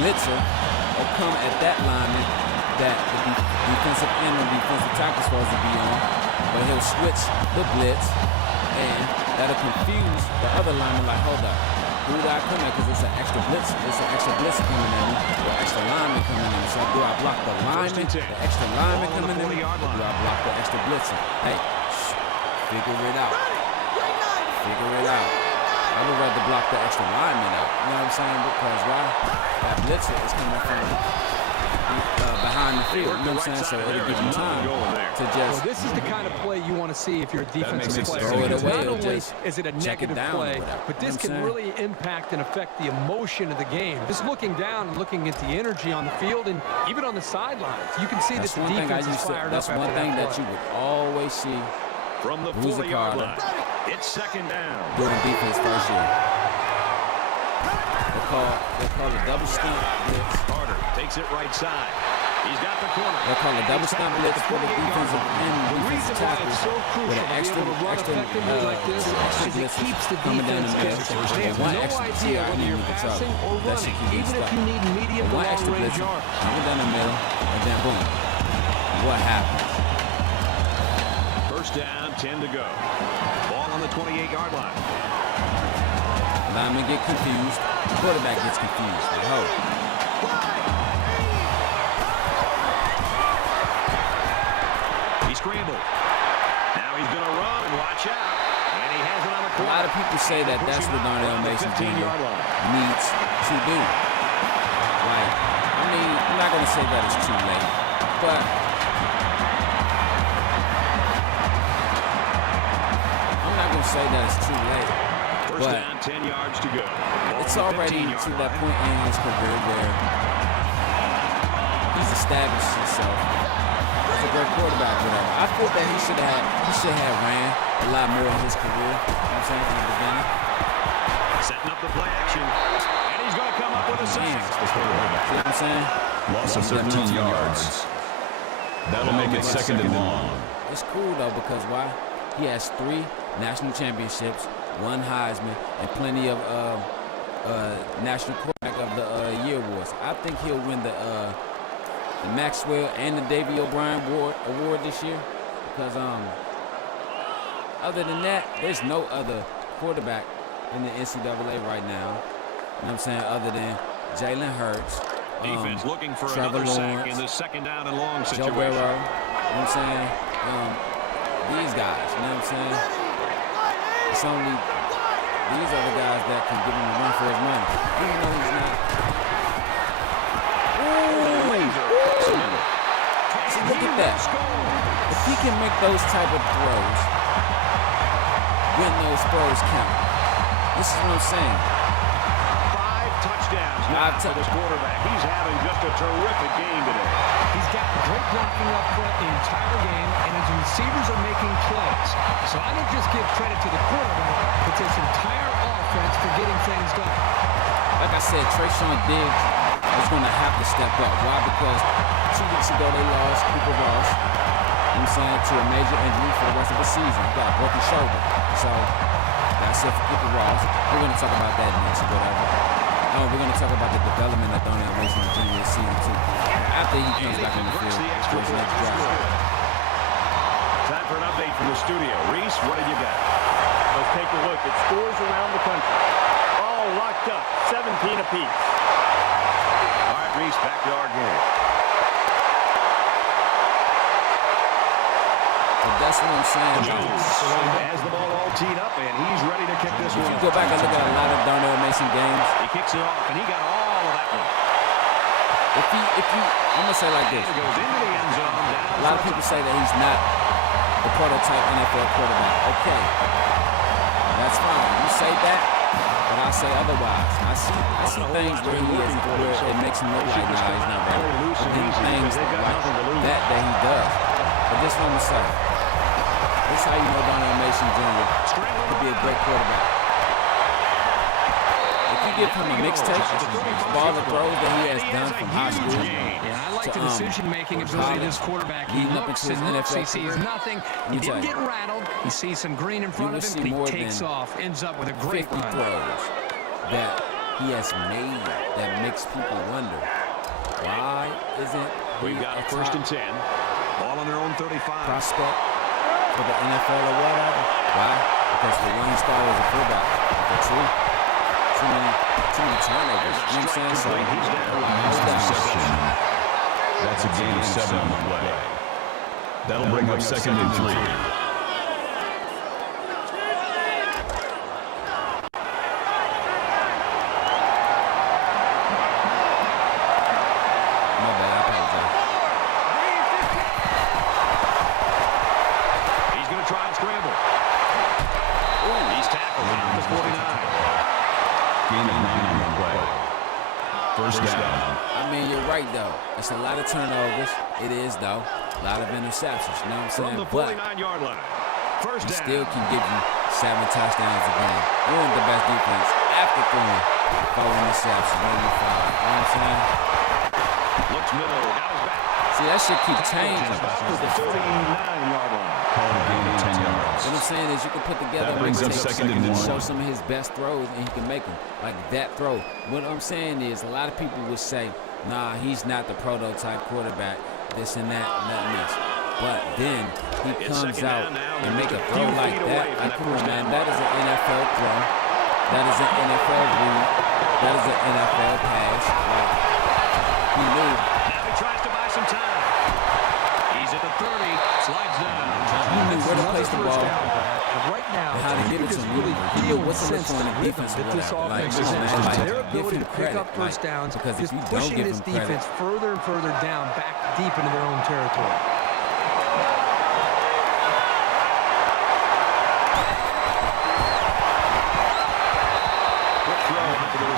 blitzer will come at that lineman that the defensive end and defensive tackle is supposed to be on, but he'll switch the blitz, and that'll confuse the other lineman. Like, hold up, who did I come at? Because it's an extra blitz. It's an extra blitz coming at me, or extra lineman coming at me. So do I block the lineman, the extra lineman coming at me, or do I block the extra blitzer? Hey, figure it out. Figure it out. I would rather block the extra lineman out. You know what I'm saying? Because why? That blitzer is coming from behind the field. You know what I'm saying? So it'll give you time to just. Well, this is the kind of play you want to see if you're a defensive player. Throw it Because away not or only just is it a check it negative down or play, whatever. but You know this what I'm can saying? really impact and affect the emotion of the game. Just looking down and looking at the energy on the field and even on the sidelines, you can see that the defense is fired up. That's one thing that you would always see From the Bruiser 40-yard Carter line. It's second down. doing defense first year. They call it double stunt blitz. Carter takes it right side. He's got the corner. They call it double stunt blitz for the defensive end defensive tackles with an extra blitz coming down the middle. And one extra see, I need to trouble. That should keep you stuck. One extra blitz coming down the middle, and then boom. What happens? First down, 10 to go. Ball on the 28-yard line. Linemen get confused. The quarterback gets confused. Like, oh. He scrambled. Now he's going to run and watch out. And he has it on the A corner. lot of people say that that's what Darnell Mason Jr. needs to do. Like, I mean, I'm not going to say that it's too late, but I'm not going to say that it's too late. First down, 10 yards to go. It's already to that point in his career where he's established himself as a great quarterback. Whatever. I thought that he should have ran a lot more in his career. You know what I'm saying, in the beginning. Setting up the play action, and he's going to come up with a sack. See what I'm saying? Loss of 13 yards. That'll make it second and long. It's cool though because why? He has 3 national championships, 1 Heisman, and plenty of national quarterback of the year awards. I think he'll win the Maxwell and the Davey O'Brien award this year because other than that, there's no other quarterback in the NCAA right now. You know what I'm saying? Other than Jalen Hurts. Defense looking for Trevor another sack Lawrence, in the second down and long situation. Joe Burrow, you know what I'm saying? These guys, you know what I'm saying? It's only these are the guys that can give him a run for his money. Even though he's not. So look at that. If he can make those type of throws, when those throws count. This is what I'm saying. 5 touchdowns now for this quarterback. He's having just a terrific game today. He's got great blocking up front the entire game, and his receivers are making plays. So I don't just give credit to the quarterback, but this entire offense for getting things done. Like I said, Trayshawn Diggs is going to have to step up. Why? Because 2 weeks ago they lost Cooper Ross, you know what I'm saying, to a major injury for the rest of the season. He got a broken shoulder. So that's it for Cooper Ross. We're going to talk about that next or whatever. We're going to talk about the development of Darnell Mason Jr. this season too. After he comes back on the field for his next drive. Time for an update from the studio. Reese, what have you got? Let's take a look at scores around the country. All locked up, 17 apiece. All right, Reese, back to our game. But that's what I'm saying. Jones has the ball all teed up, and he's ready to kick this one. If you go back and look at a lot of Darnell Mason games, He kicks it off, and he got all of that one. if you, I'm gonna say like this. It goes into the end zone. A lot of people say that he's not the prototype NFL quarterback. Okay, that's fine. You say that, but I say otherwise. I see things where he is, where it makes him look like nah, he's not ready. And then things like that he does. But this one to say. This is how you know Darnell Mason Jr. could be a great quarterback. If you give him a mixtape of all the throws that he has done from high school Yeah, I like the decision-making ability of this quarterback. He looks and looks, he sees nothing. He didn't get rattled. He sees some green in front of him, and he takes off, ends up with a great 50 run. throws that he has made that makes people wonder, why isn't We've he got a a first top and 10. Ball on their own 35. prospect for the NFL or whatever? Why? Because for one, he started as a fullback. For 2, too many turnovers. You know what I'm saying? So He's down. Interception. That's a gain of 7 on the play. That'll bring up second and 3. My bad, I apologize. He's going to try and scramble. He's tackled down to 49. Gain of 9 on the play. First down. I mean, you're right, though. It's a lot of turnovers. It is, though. A lot of interceptions. You know what I'm From saying? the But 49-yard line. First he down. still can give you 7 touchdowns a game. You're the best defense after throwing 4 interceptions, maybe 5. You know what I'm saying? Looks middle. Got his back. See, that shit keep changing. To the 49-yard line. Call a gain of 10 yards. What I'm saying is you can put together That brings up second and 1. show some of his best throws, and he can make them. Like that throw. What I'm saying is a lot of people would say, nah, he's not the prototype quarterback, this and that, and that and this. But then he comes out and make a throw like that. Like, come on, man, that is an NFL throw. That is an NFL read. That is an NFL pass. Like, he knew. Now he tries to buy some time. He's at the 30. Slides down. He knew where to place the ball. Right now, How to give it to him. He knew what to look for in the defense or whatever. Like, come on, man, their like, give ability him to pick credit. up first Like, downs, because if just you don't pushing give this him credit, defense further and further down, back deep into their own territory.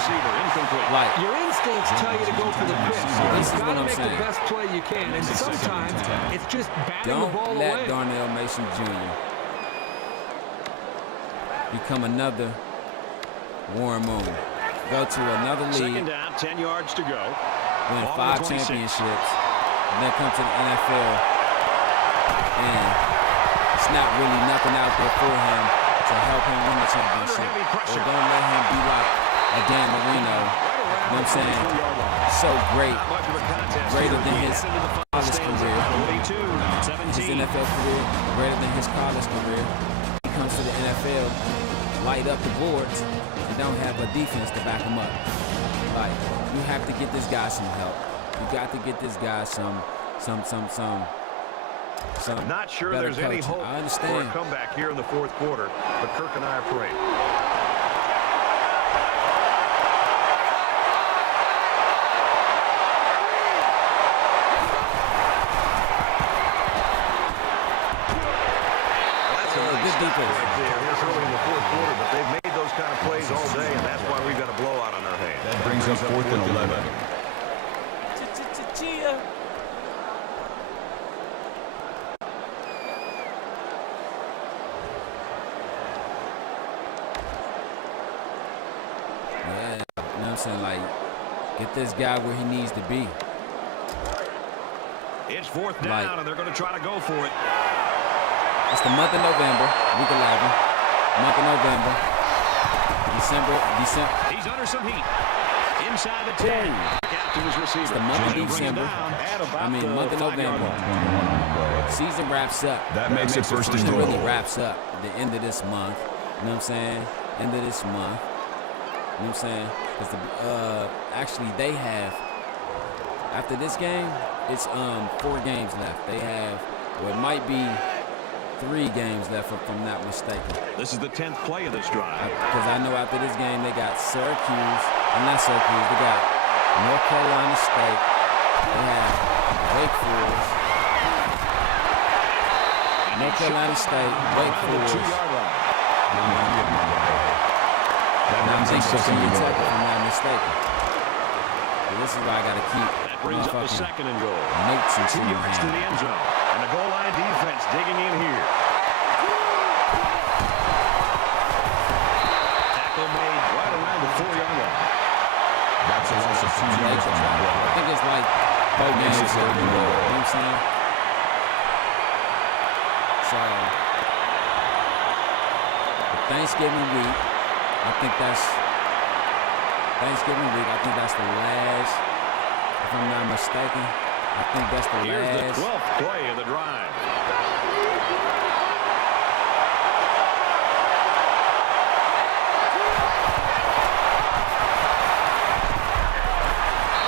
receiver, incomplete. Like, Your instincts tell you to go for the pitch. This is You've got what to I'm make saying. the best play you can, and sometimes it's just batting the ball don't let away. Darnell Mason Jr. become another Warren Moon. Go to another league, Second down, 10 yards to go. win Ball on 5 the 26. championships, and then come to the NFL, and it's not really nothing out there for him to help him win the championship. Under heavy pressure. Or don't let him be like a Dan Marino. You know what I'm saying? So great. Not much of a contest Greater here. than He his headed to the final college stanza. career. 42, His 17. NFL career, greater than his college career. He comes to the NFL, light up the boards, and don't have a defense to back him up. Like, you have to get this guy some help. You got to get this guy some Not sure better there's any coaching. hope I for a understand. comeback here in the fourth quarter, but Kirk and I are praying. Good defense. Right there, this early in the fourth quarter, but they've made those kind of plays all day, and that's why we've got a blowout on our hands. That brings up 4th and 11. Chia. Yeah, you know what I'm saying? Like, get this guy where he needs to be. It's 4th down, and they're going to try to go for it. It's the month of November, week 11. Month of November. December. He's under some heat. Inside the 10. Back out to his receiver. It's the month of Bring it December. down at about the Month of 5-yard November. line. Season wraps up. That makes it 1st and Season really goal. wraps up at the end of this month. You know what I'm saying? End of this month. You know what I'm saying? Because actually they have, after this game, it's 4 games left. They have what might be 3 games left, if I'm not mistaken. This is the 10th play of this drive. Because I know after this game they got Syracuse, not Syracuse, they got North Carolina State, they have Wake Forest, North Carolina State, Wake Forest. 2-yard line. I'm thinking Virginia Tech, if I'm not mistaken. But this is why I got to keep That brings up the motherfucking 2nd and goal. notes and 2 shit in yards to the hand. end zone. And the goal line defense digging in here. Tackle made right around the 4-yard line. That's a loss of 2 yards on that I play. think it's like both games is going to be good. You know what I'm saying? So, Thanksgiving week, I think that's the last, if I'm not mistaken, I think that's the Here's last. the 12th play of the drive.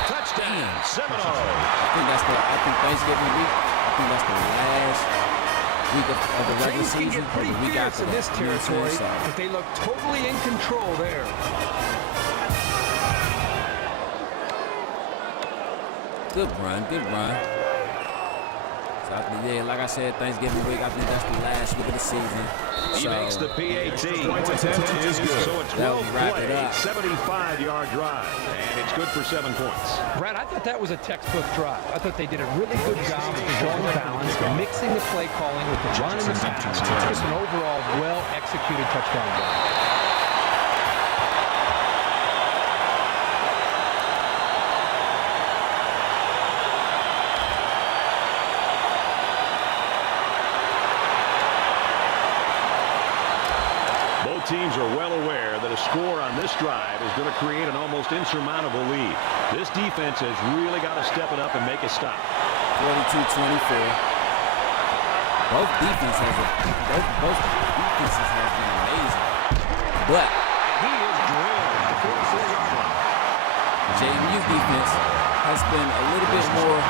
Touchdown, Seminole. I think Thanksgiving week, I think that's the last week of the regular Things can season. get pretty or the week fierce after in that. this You know what I'm territory, saying? but they look totally in control there. Good run, good run. So yeah, like I said, Thanksgiving week, I think that's the last week of the season. He So makes the PAT. Point attempt is good. So a That will 12 wrap it play, up. 75-yard drive, and it's good for 7 points. Brad, I thought that was a textbook drive. I thought they did a really good job of showing balance, mixing the play calling with the run and the pass. Just an overall well-executed touchdown drive. Both teams are well aware that a score on this drive is going to create an almost insurmountable lead. This defense has really got to step it up and make a stop. 42-24. Both defenses have been amazing. But He is drilled at the 44-yard line. JMU defense has been a little bit more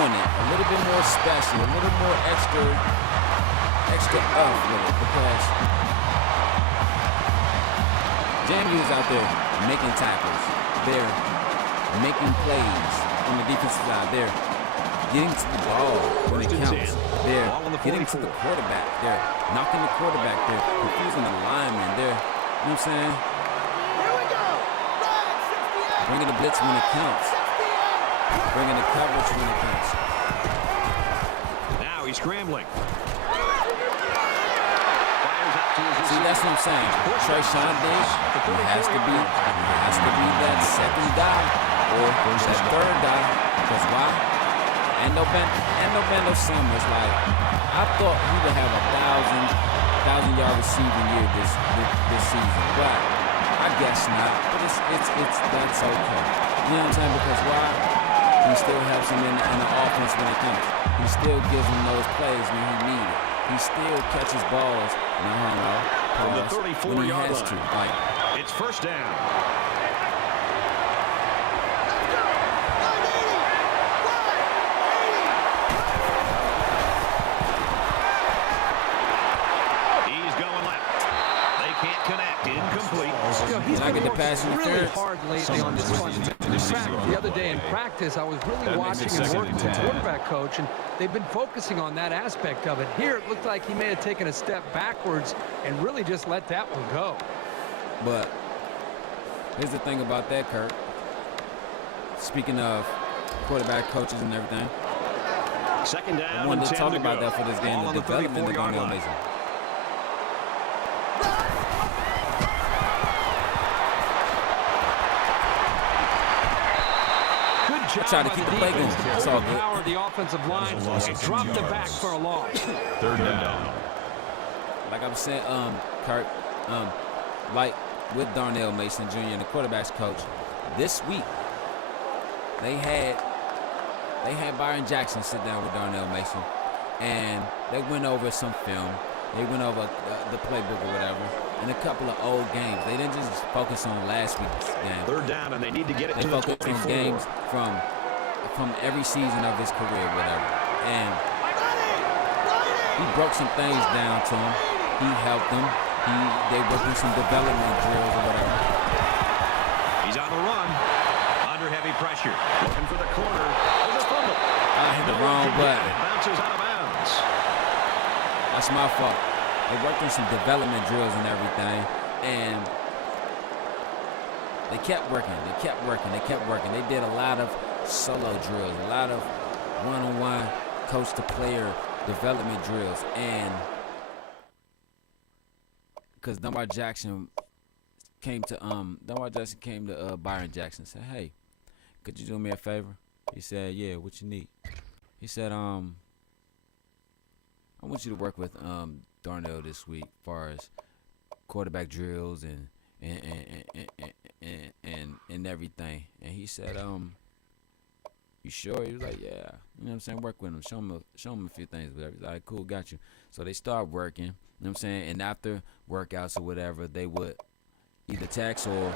on it, a little bit more special, a little more extra up with it, because JMU is out there making tackles. They're making plays on the defensive side. They're getting to the ball when it First and counts. 10. They're Ball on the getting to 44. the quarterback. They're knocking the quarterback. They're confusing the linemen. They're, you know what I'm saying? Bringing the blitz when it counts. Bringing the coverage when it counts. Now he's scrambling. See, that's what I'm saying. Trayshawn Diggs, he has to be that second guy or that third guy. Because why? And no Bendo Summers. Like, I thought he would have a 1,000-yard receiving year this season, but I guess not. But it's that's okay. You know what I'm saying? Because why? He still helps him in the offense when it comes. He still gives him those plays when he needs it. He still catches balls. From the 34-yard line. Like, it's first down. He's going left. They can't connect. Incomplete. He's I get the pass really interference. hard lately on this one. In fact, the other day in practice, I was really watching and working with the quarterback coach, and they've been focusing on that aspect of it. Here, it looked like he may have taken a step backwards and really just let that one go. But here's the thing about that, Kurt. Speaking of quarterback coaches and everything, Second down. I wanted to talk about that for this game, the development of Darnell Mason. I tried to keep the play going. It's all good. Power the offensive line and drop the back for a loss. Third down. Like I was saying, Kurt, like with Darnell Mason Jr. and the quarterback's coach, this week they had Byron Jackson sit down with Darnell Mason, and they went over some film. They went over the playbook or whatever, and a couple of old games. They didn't just focus on last week's game. Third down, and they need to get it They to the focused 24. on games from every season of his career, whatever. And he broke some things down to him. He helped them. They worked on some development drills or whatever. He's on the run. Under heavy pressure. Looking for the corner. There's a fumble. I hit the wrong button. It bounces out of bounds. That's my fault. They worked on some development drills and everything, and they kept working. They did a lot of solo drills, a lot of one-on-one coach-to-player development drills, and because Dunbar Jackson came to Byron Jackson and said, "Hey, could you do me a favor?" He said, "Yeah, what you need?" He said, "I want you to work with Darnell this week, as far as quarterback drills and everything." And he said, "You sure?" He was like, "Yeah." You know what I'm saying? Work with him. Show him a few things. Whatever. He's like, "Cool, got you." So they start working. You know what I'm saying? And after workouts or whatever, they would either text or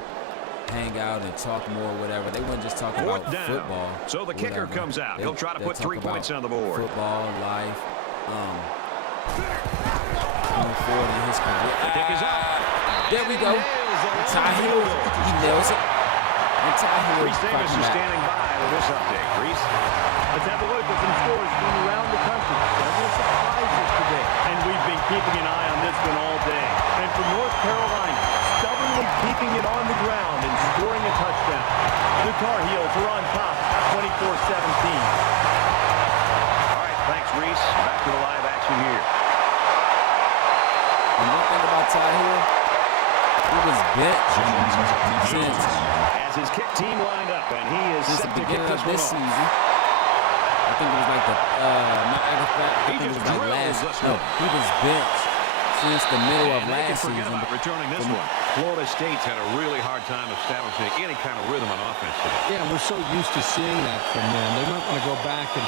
hang out and talk more or whatever. They wouldn't just talk about football. So the kicker comes out. He'll try to put 3 points on the board. Football, life, going forward in his career. The kick is up. There we go. Ty Hill, he nails it. And Ty Hill Reese Davis is standing by with this update. Reese? Let's have a look at some scores from around the country. Several surprises today, and we've been keeping an eye on this one all day. And from North Carolina, stubbornly keeping it on the ground and scoring a touchdown. The Tar Heels are on top, 24-17. All right, thanks, Reese. Back to the live action here. And one thing about Ty Hill, he was benched since As his kick team lined up, and he is the set to kick beginning of this this one off. season. I think it was like he was benched since the middle of last season. Returning this one. Florida State's had a really hard time establishing any kind of rhythm on offense today. Yeah, we're so used to seeing that from them. They might want to go back and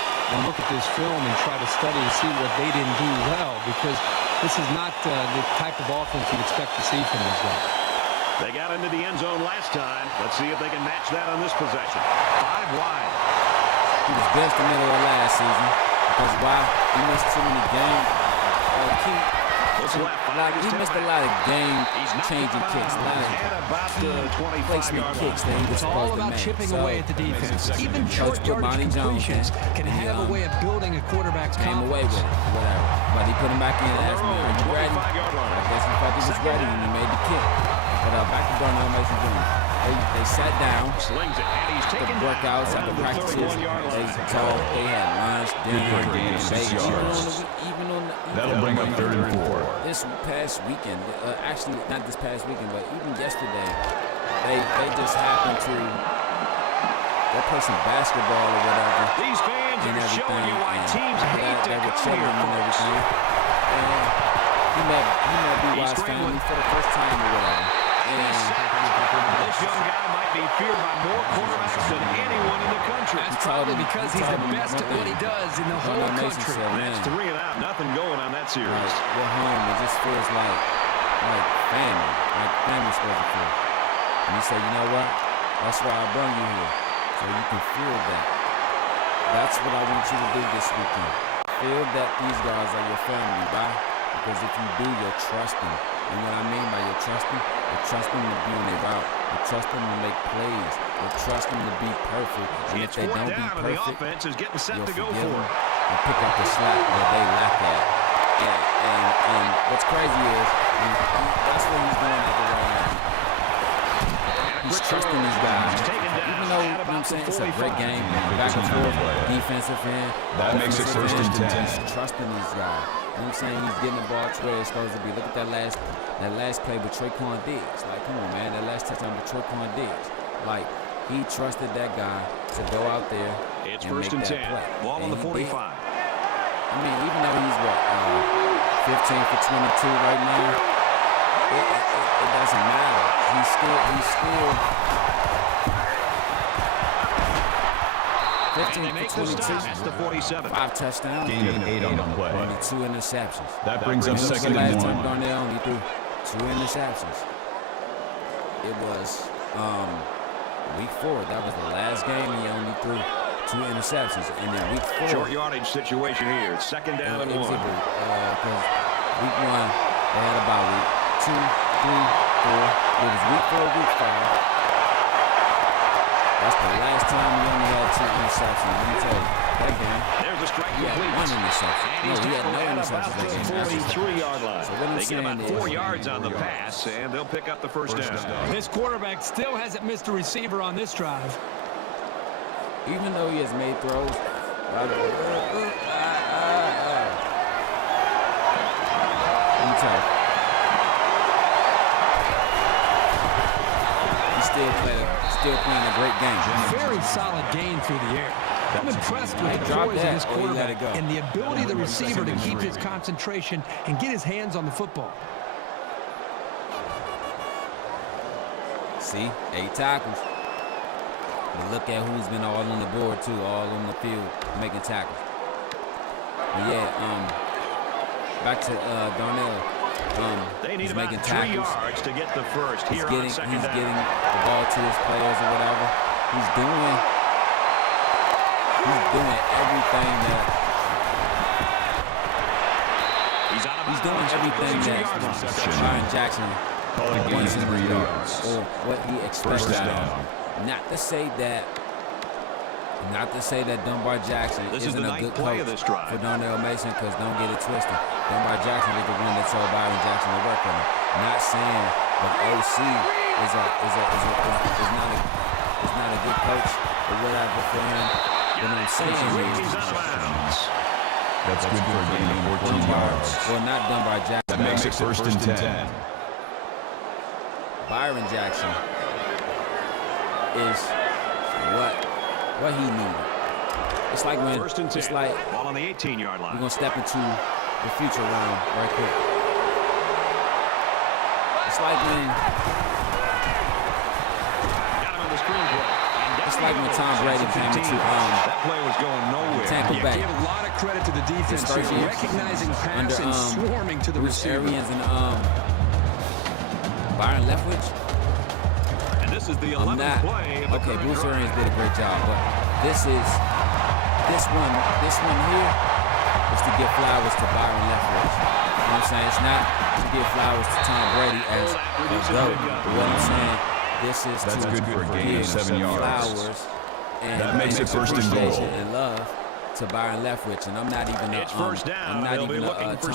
look at this film and try to study and see what they didn't do well, because this is not the type of offense you'd expect to see from these guys. They got into the end zone last time. Let's see if they can match that on this possession. 5 wide. He was benched the middle of last season because why? He missed too many games. He missed a lot of game-changing kicks, a lot of placement kicks that he was It's all supposed to about make. chipping away at the defense. Even short yardage completions can have a way of building a quarterback's came away with confidence. it, whatever. But he put him back in and asked him, "Are you ready?" I guess he thought he was ready when he made the kick. But back to Darnell Mason Jr. They sat down. Slings it, and he's taken The workouts after practices. They talked. They had lunch, dinner. That'll bring up 3rd and 4. This past weekend, actually not this past weekend, but even yesterday, they just happened to play some basketball or whatever. These fans are showing you why teams hate to come here, folks. And he met B.Y.'s family for the first time or whatever. And this young guy might be feared by more quarterbacks than anyone in the country. That's probably because he's the best at what he does in the whole country. That's 3 and out. Nothing going on that series. We're home. It just feels like family. Like family's supposed to feel. And you say, you know what? That's why I brought you here. So you can feel that. That's what I want you to do this weekend. Feel that these guys are your family. Why? Because if you do, you'll trust them. And what I mean by you'll trust them to be on their route. You'll trust them to make plays. You'll trust them to be perfect. And if they don't be perfect, the offense is getting set you'll to go forgive for them it. and pick up the slack where they lack at. And what's crazy is that's what he's doing at the right now. He's trusting these guys. Even though, you know what I'm saying, it's a great game, back and forth, defensive end. That makes it 1st and 10. He's trusting these guys. You know what I'm saying? He's getting the ball to where it's supposed to be. Look at that last play with Traquan Diggs. Like, come on, man, that last touchdown with Traquan Diggs. Like, he trusted that guy to go out there It's and 1st make and 10. that play. Ball on the 45. I mean, even though he's 15 for 22 right now, it doesn't matter. He's still 15 for 22. That's the 47. 5 touchdowns. Gain of 8 on the play. Only 2 interceptions. That brings up When was the 2nd and last 1. time Darnell only threw 2 interceptions? It was week 4. That was the last game he only threw 2 interceptions. And then week 4. Short yardage situation here. 2nd down and 1. Because week 1, they had a bye week. 2, 3, 4. It was week 4, week 5. That's the last time he only had 2 interceptions. Let me tell you, that game, There's a strike he had complete. 1 interception. And No, he had no at interceptions about that the game. 43-yard line. So what I'm They get about saying 4 is- yards on the pass, and they'll pick up the first down. This quarterback still hasn't missed a receiver on this drive. Even though he has made throws, let me tell you, he's still playing a great game. Very solid gain through the air. I'm impressed with the Drop poise of that, this or you let it quarterback go. and the ability of the receiver to keep his concentration and get his hands on the football. See, 8 tackles. But look at who's been all on the board too, all on the field making tackles. But yeah, back to Darnell. They need He's about making 3 tackles. yards to get the first He's here getting on 2nd down. the ball to his players or whatever. He's doing everything that Ryan Jackson wants him to do, or what he expects First out of down. him. Not to say that Dunbar Jackson This is isn't the a ninth good play coach of this drive. for Darnell Mason, because don't get it twisted. Dunbar Jackson is the one that told Byron Jackson to work on him. Not saying that OC is not a good coach or whatever for him. But I'm saying He's out of bounds. That's good for a gain of 14 yards. Well, not Dunbar Jackson. That makes it 1st and 10. Byron Jackson is what he needed. It's like when 1st and 10. it's like Ball on the 18-yard we're line. gonna step into the future round right quick. It's like when Got him on the screen play. it's like when Tom Brady came into That play was going nowhere. Tampa Bay. Give a lot of credit to the defense His first here, year recognizing pass under and swarming to the Bruce receiver. Arians and Byron Leftwich. And this is the I'm 11th not. play of the Okay, current Bruce drive. Arians did a great job, but this one here is to give flowers to Byron Leftwich. You know what I'm saying? It's not to give flowers to Tom Brady as a GOAT. But what I'm saying, this is That's to good for a gain of give 7 yards. flowers and That makes it 1st and goal. appreciation and love to Byron Leftwich, and I'm not even a Tom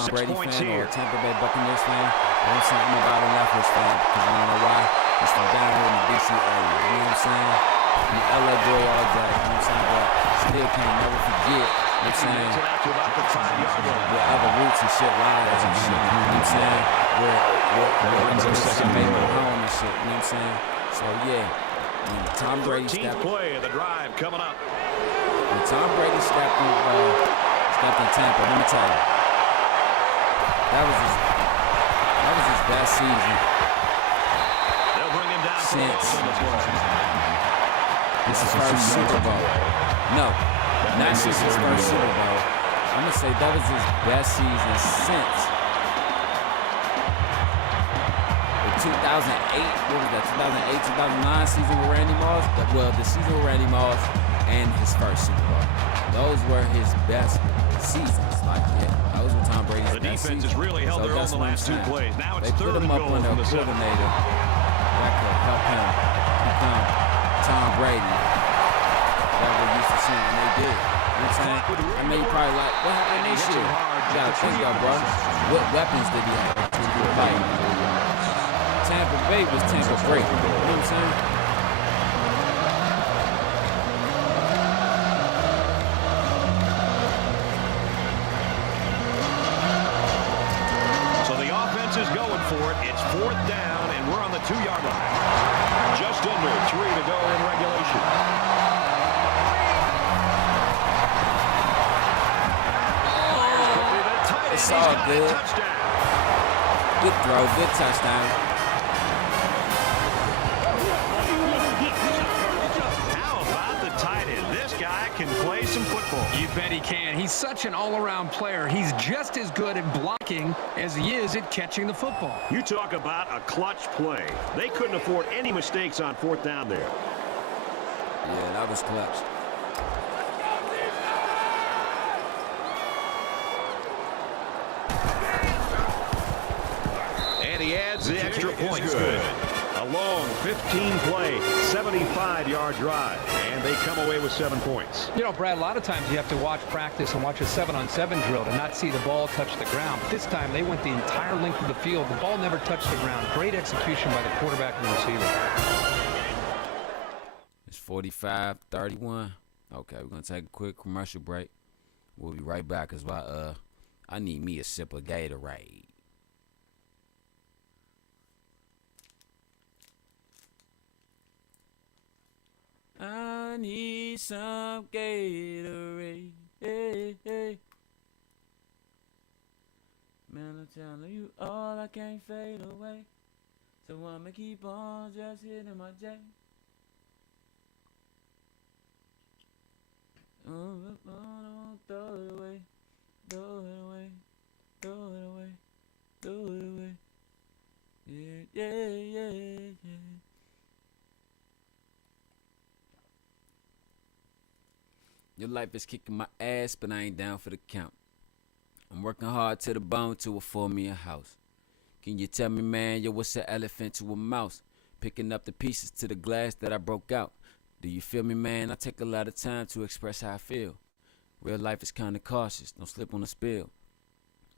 Brady fan or a Tampa Bay Buccaneers fan. But I'm saying I'm a Byron Leftwich fan because I don't know why. He's from down here in the DC area. You know what I'm saying? I'm an LA boy all day. You know what I'm saying? But still can't never forget. You know what I'm saying? Where other roots and shit lies and shit. You know what I'm saying? Where second made my home and shit. You know what I'm saying? So yeah, when Tom Brady stepped. Play of the drive coming up. When Tom Brady stepped in Tampa, let me tell you, that was his best season since this is first Super Bowl. No, not since his first Super Bowl. I'm gonna say that was his best season since the 2008. What was that? 2008, 2009 season with Randy Moss. Well, the season with Randy Moss. And his first Super Bowl. Those were his best seasons. Like, yeah, those were Tom Brady's best seasons. The defense has really held their own the last 2 plays. Now it's third and goal from the coordinator that could help him become Tom Brady that we're used to seeing, and they did. You know what I'm saying? I mean, you probably like, what happened this year? You gotta think about, bro. What weapons did he have to fight? Tampa Bay was Tampa Brady. You know what I'm saying? For it. It's 4th down, and we're on the 2-yard line. Just under 3 to go in regulation. It's all good. Good throw, good touchdown. How about the tight end? This guy can play some football. You bet he can. He's such an all-around player. He's just as good at blocking as he is at catching the football. You talk about a clutch play. They couldn't afford any mistakes on 4th down there. Yeah, that was clutch. And he adds the extra point. Good. A long 15-play, 75-yard drive, and they come away with 7 points. You know, Brad, a lot of times you have to watch practice and watch a 7-on-7 drill to not see the ball touch the ground. But this time they went the entire length of the field. The ball never touched the ground. Great execution by the quarterback and the receiver. It's 45-31. Okay, we're going to take a quick commercial break. We'll be right back because I need me a sip of Gatorade. I need some Gatorade. Hey, hey. Man, I'm telling you all, I can't fade away. So I'ma keep on just hitting my J. Oh, throw it away. Throw it away. Throw it away. Throw it away. Yeah, yeah, yeah, yeah. Your life is kicking my ass, but I ain't down for the count. I'm working hard to the bone to afford me a house. Can you tell me, man, yo, what's an elephant to a mouse? Picking up the pieces to the glass that I broke out. Do you feel me, man? I take a lot of time to express how I feel. Real life is kinda cautious, don't slip on the spill.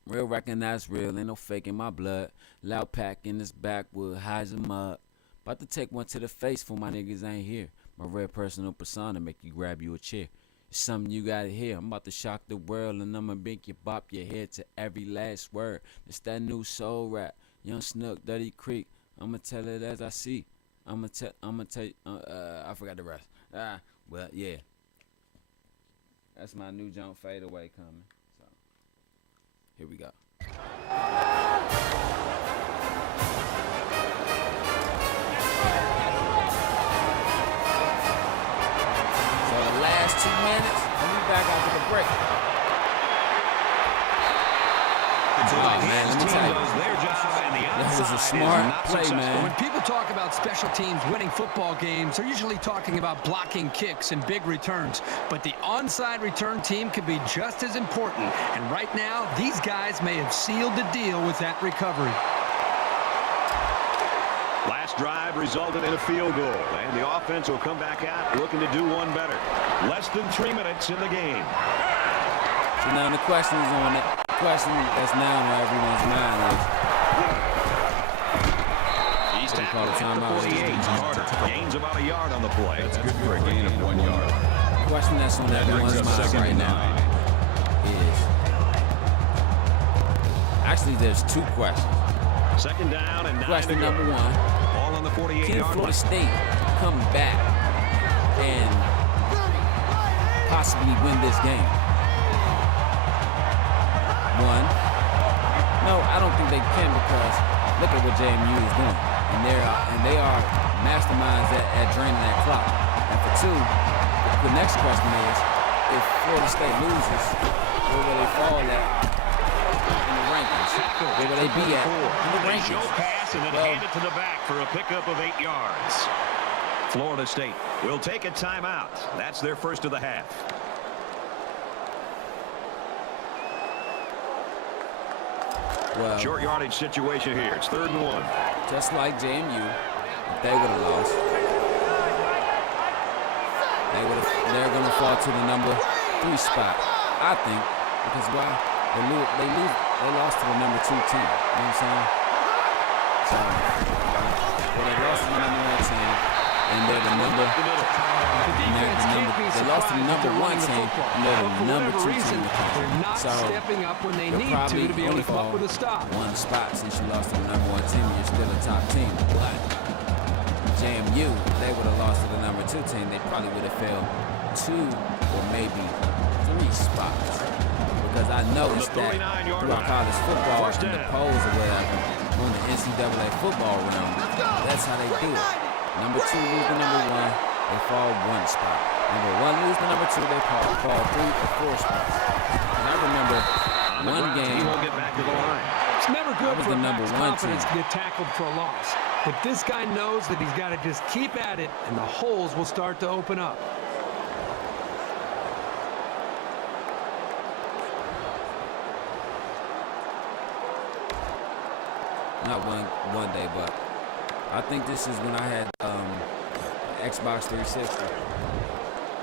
Real recognize real, ain't no faking my blood. Loud pack in this backwood, highs and mud. About to take one to the face for my niggas ain't here. My real personal persona make you grab you a chair. It's something you gotta hear. I'm about to shock the world and I'ma make you bop your head to every last word. It's that new soul rap, Young Snook, Dirty Creek. I'ma tell it as I see. I'ma tell you, I forgot the rest. Well, yeah. That's my new jump fade away coming. So, here we go. Last 2 minutes, and we back after the break. Oh, man, let me tell you. That was a smart play, man. When people talk about special teams winning football games, they're usually talking about blocking kicks and big returns. But the onside return team can be just as important. And right now, these guys may have sealed the deal with that recovery. Last drive resulted in a field goal, and the offense will come back out looking to do one better. Less than 3 minutes in the game. So now the question is on it. The question that's now on everyone's mind is, He's tackled at the 48. Carter gains about a yard on the play. That's good for a gain of 1 yard. the question that's on everyone's mind right now is, actually there's two questions. Second down and 9 Question to go. number one, Ball on the 48-yard can Florida line. State come back and possibly win this game? One, no, I don't think they can, because look at what JMU is doing, and they are masterminds at draining that clock. And for two, the next question is, if Florida State loses, where will they fall at in the rankings? Where will they be at in the They show rankings? pass and then Well, hand it to the back for a pickup of 8 yards. Florida State will take a timeout. That's their first of the half. well, Short yardage situation here. It's 3rd and 1. just like JMU, if they would have lost, they're going to fall to the number 3 spot, I think, because why? They lost to the number 2 team. You know what I'm saying? So, well, they lost to the number 1 team, and they're the number. They lost to the number 1 team, and they're the number 2 team. They're not So, stepping up when they you'll need probably to be able only to come up fall with a stop. 1 spot since you lost to the number 1 team. You're still a top team, but JMU, if they would have lost to the number 2 team, they probably would have fell 2 or maybe 3 spots. Because I noticed that throughout college football, in the polls or whatever, on the NCAA football realm, that's how they do it. Number 2 lose to number 1, they fall 1 spot. Number 1 lose to number 2, they fall 3 or 4 spots. And I remember one game. He won't get back to the line. It's never good was for the a number back's 1 confidence team. to get tackled for a loss. But this guy knows that he's got to just keep at it, and the holes will start to open up. Not one day, but I think this is when I had Xbox 360.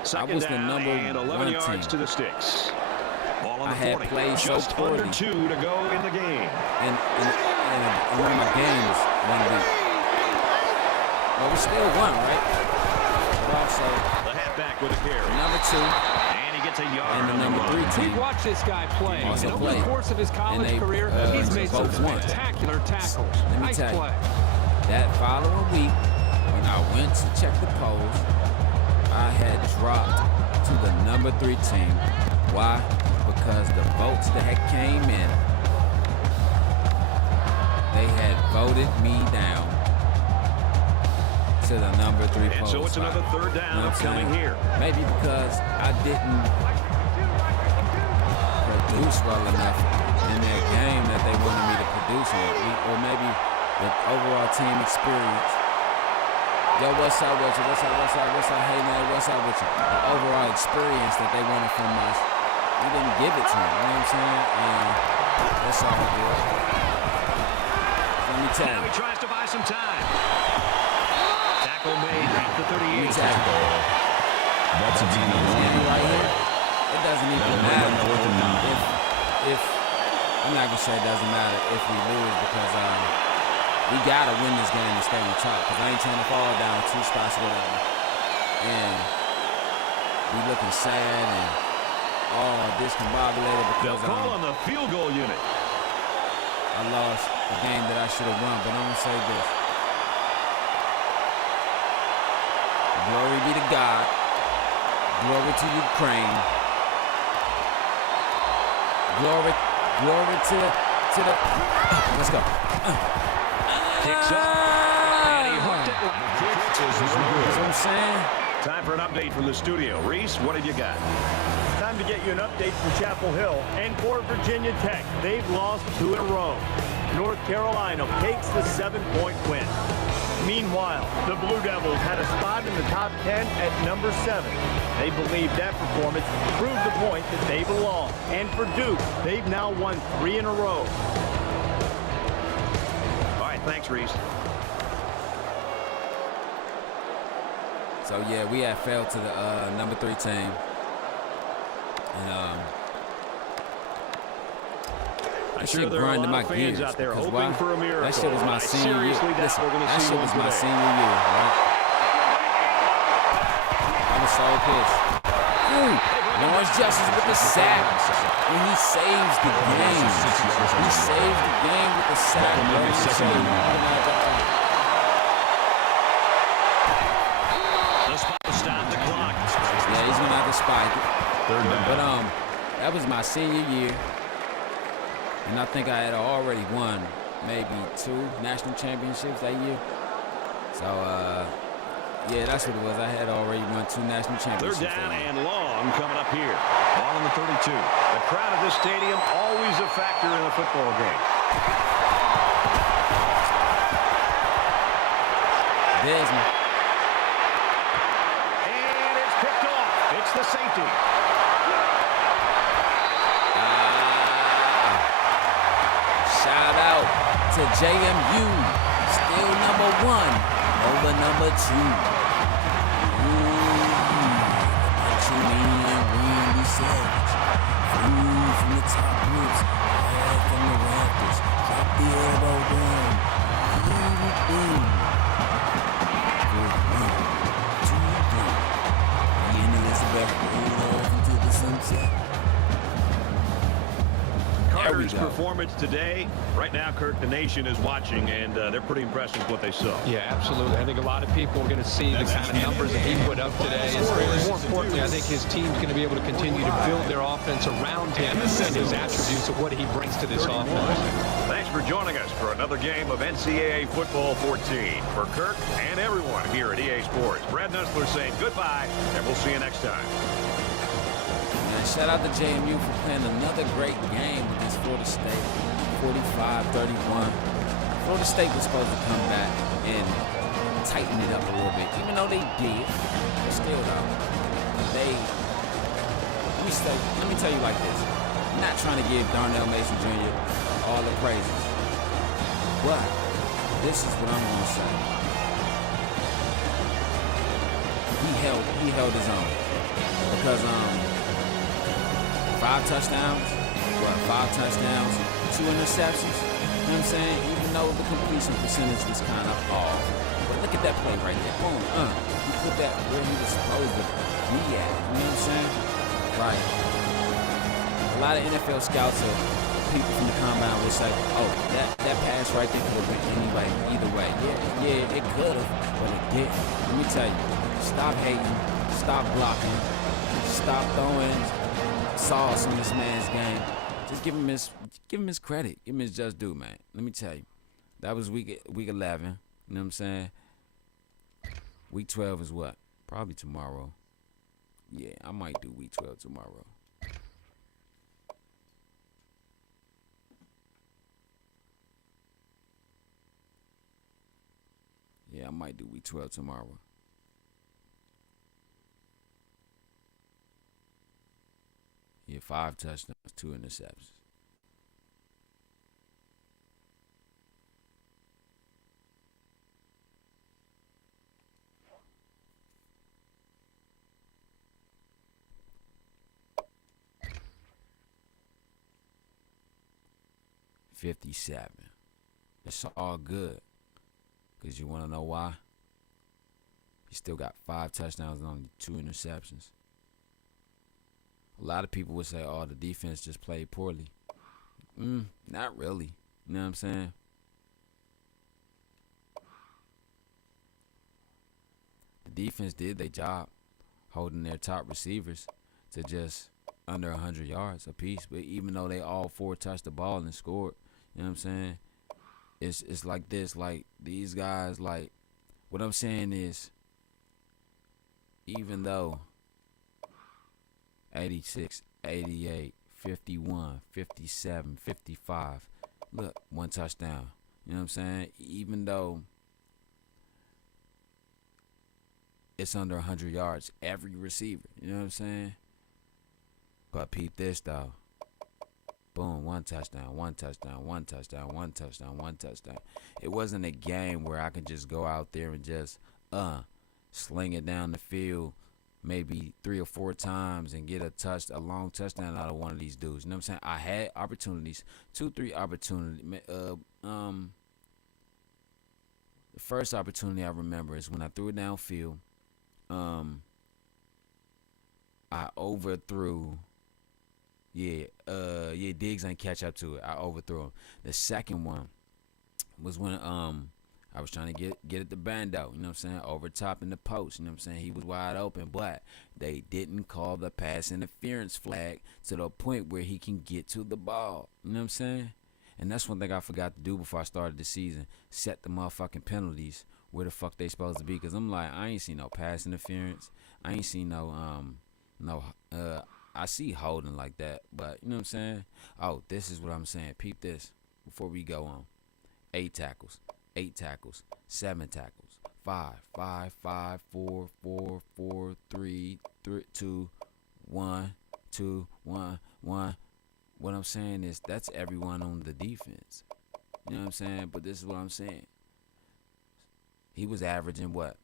Second I was the down number and 11 1 yards team. to the sticks. Ball on I the had 40. played so Just under poorly. 2 to go in the game. And one of my games 1 week. But we still won, right? But also, The halfback with a carry. number 2 And he gets a yard and the on the number run. 3 team. We've watched this guy play, Also and over the played. course of his college they, career, he's made some both won. spectacular tackles. Let me Nice tell you. play. That following week, when I went to check the polls, I had dropped to the number 3 team. Why? Because the votes that had came in, they had voted me down to the number 3 And poll so it's spot. another 3rd down You know what I'm coming saying? here. Maybe because I didn't produce well enough in that game that they wanted me to produce on, or maybe the overall team experience. Yo, what's up with you? What's up? Hey, man, what's up with you? The overall experience that they wanted from us, we didn't give it to them. You know what I'm saying? And that's all good. Let me tell Now you. he tries to buy some time. Tackle made at the 38. That's a gain of 1. Right here, it doesn't even That'll bring matter up 4th and 9. if I'm not gonna say it doesn't matter if we lose, because we gotta win this game to stay on top. Because I ain't trying to fall down 2 spots or whatever. And we looking sad and all discombobulated They'll because call on the field goal unit. I lost a game that I should have won. But I'm gonna say this: glory be to God. Glory to Ukraine. Glory to the. Let's go. Kicks up. And he hooked it. You know what I'm saying? Time for an update from the studio. Reese, what have you got? Time to get you an update from Chapel Hill and for Virginia Tech. They've lost 2 in a row. North Carolina takes the 7-point win. Meanwhile, the Blue Devils had a spot in the top 10 at number 7. They believe that performance proved the point that they belong. And for Duke, they've now won 3 in a row. All right, thanks, Reese. So yeah, we had fell to the number 3 team, and that shit grinded my gears. Out there because hoping why? for a miracle. That shit was my senior year. Listen, that shit was my today. senior year, right? I was so pissed. Ooh, Lawrence Justice with the sack, and he saves the game. He saves the game with the sack. The spot to stop the clock. Yeah, he's gonna have to spike it. Third down. But that was my senior year, and I think I had already won maybe 2 national championships that year. So yeah, that's what it was. I had already won 2 national championships. Third down and long coming up here. Ball on the 32. The crowd at this stadium always a factor in a football game. Desmond. And it's picked off. It's the safety. Shout out to JMU, still number 1 over number 2. Randy Savage, food from the top roots, head from the rafters, drop the elbow down. Into the sunset. Carter's performance today. Right now, Kirk, the nation is watching, and they're pretty impressed with what they saw. Yeah, absolutely. I think a lot of people are going to see the kind of numbers that he put up today. And more importantly, I think his team's going to be able to continue to build their offense around him and his attributes of what he brings to this offense. Thanks for joining us for another game of NCAA Football 14. For Kirk and everyone here at EA Sports, Brad Nussler saying goodbye, and we'll see you next time. Shout out to JMU for playing another great game against Florida State, 45-31. Florida State was supposed to come back and tighten it up a little bit, even though they did. But still, though, let me tell you like this. I'm not trying to give Darnell Mason Jr. all the praises, but this is what I'm going to say. He held his own because 5 touchdowns, 5 touchdowns, 2 interceptions. You know what I'm saying? Even though the completion percentage was kind of off. But look at that play right there. Boom. He put that where he was supposed to be at. You know what I'm saying? Right. A lot of NFL scouts or people from the combine will say, oh, that pass right there could have been anyway, either way. Yeah, it could have, but it didn't. Let me tell you, stop hating, stop blocking, stop throwing sauce on this man's game. Just give him his credit. Give him his just due, man. Let me tell you. That was week 11. You know what I'm saying? Week 12 is what? Probably tomorrow. Yeah, I might do week 12 tomorrow. Yeah, I might do week 12 tomorrow. Yeah, 5 touchdowns, 2 interceptions. $57. It's all good. Because you want to know why? He still got 5 touchdowns and only 2 interceptions. A lot of people would say, oh, the defense just played poorly. Not really. You know what I'm saying? The defense did their job holding their top receivers to just under 100 yards apiece. But even though they all 4 touched the ball and scored, you know what I'm saying? It's like this. Like, these guys, like, what I'm saying is, even though 86, 88, 51, 57, 55. Look, 1 touchdown. You know what I'm saying? Even though it's under 100 yards, every receiver. You know what I'm saying? But peep this, though. Boom, 1 touchdown, 1 touchdown, 1 touchdown, 1 touchdown, 1 touchdown. It wasn't a game where I could just go out there and just, sling it down the field maybe 3 or 4 times and get a long touchdown out of one of these dudes. You know what I'm saying? I had opportunities, 2-3 opportunities. The first opportunity I remember is when I threw it downfield. I overthrew. Diggs ain't catch up to it. I overthrew him. The second one was when I was trying to get at the bando, you know what I'm saying, over top in the post, you know what I'm saying. He was wide open, but they didn't call the pass interference flag to the point where he can get to the ball, you know what I'm saying. And that's one thing I forgot to do before I started the season, set the motherfucking penalties where the fuck they supposed to be, because I'm like, I ain't seen no pass interference. I ain't seen I see holding like that, but you know what I'm saying. Oh, this is what I'm saying. Peep this before we go on. 8 tackles, 7 tackles, 5, 4, 3, 2, 1, 2, 1, 1. What I'm saying is that's everyone on the defense. You know what I'm saying? But this is what I'm saying. He was averaging what?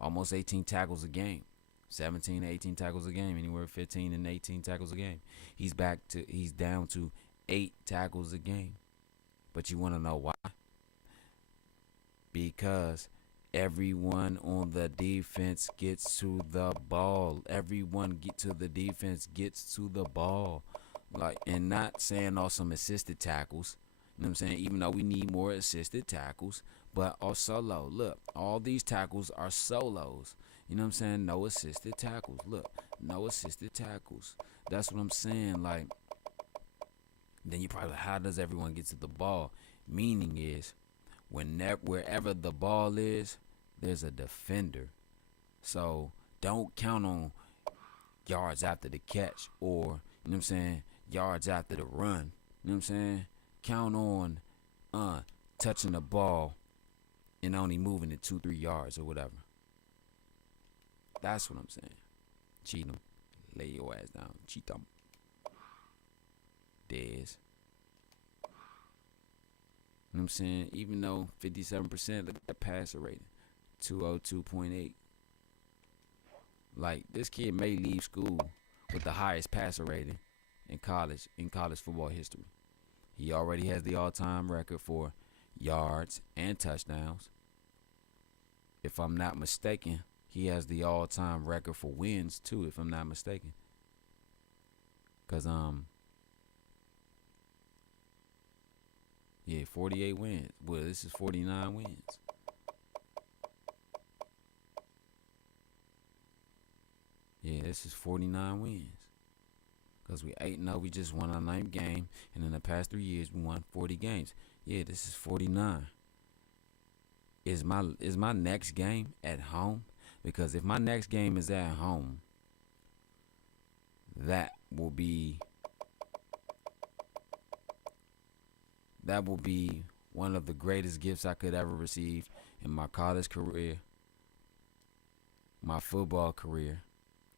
Almost 18 tackles a game. 17 to 18 tackles a game. Anywhere 15 and 18 tackles a game. He's down to 8 tackles a game. But you want to know why? Because everyone on the defense gets to the ball. Everyone get to the defense gets to the ball. Like, and not saying some assisted tackles. You know what I'm saying? Even though we need more assisted tackles, but or solo. Look, all these tackles are solos. You know what I'm saying? No assisted tackles. Look, no assisted tackles. That's what I'm saying. Like, then you probably, how does everyone get to the ball? Meaning is, wherever the ball is, there's a defender. So don't count on yards after the catch, or, you know what I'm saying, yards after the run. You know what I'm saying? Count on touching the ball and only moving it 2-3 yards or whatever. That's what I'm saying. Cheat them. Lay your ass down. Cheat them. Dez. You know what I'm saying? Even though 57%, look at the passer rating. 202.8. Like, this kid may leave school with the highest passer rating in college football history. He already has the all-time record for yards and touchdowns. If I'm not mistaken, he has the all-time record for wins too, if I'm not mistaken. Cause 48 wins. Well, this is 49 wins. Yeah, this is 49 wins. Because we 8-0, we just won our 9th game. And in the past 3 years, we won 40 games. Yeah, this is 49. Is my next game at home? Because if my next game is at home, that will be one of the greatest gifts I could ever receive in my college career, my football career.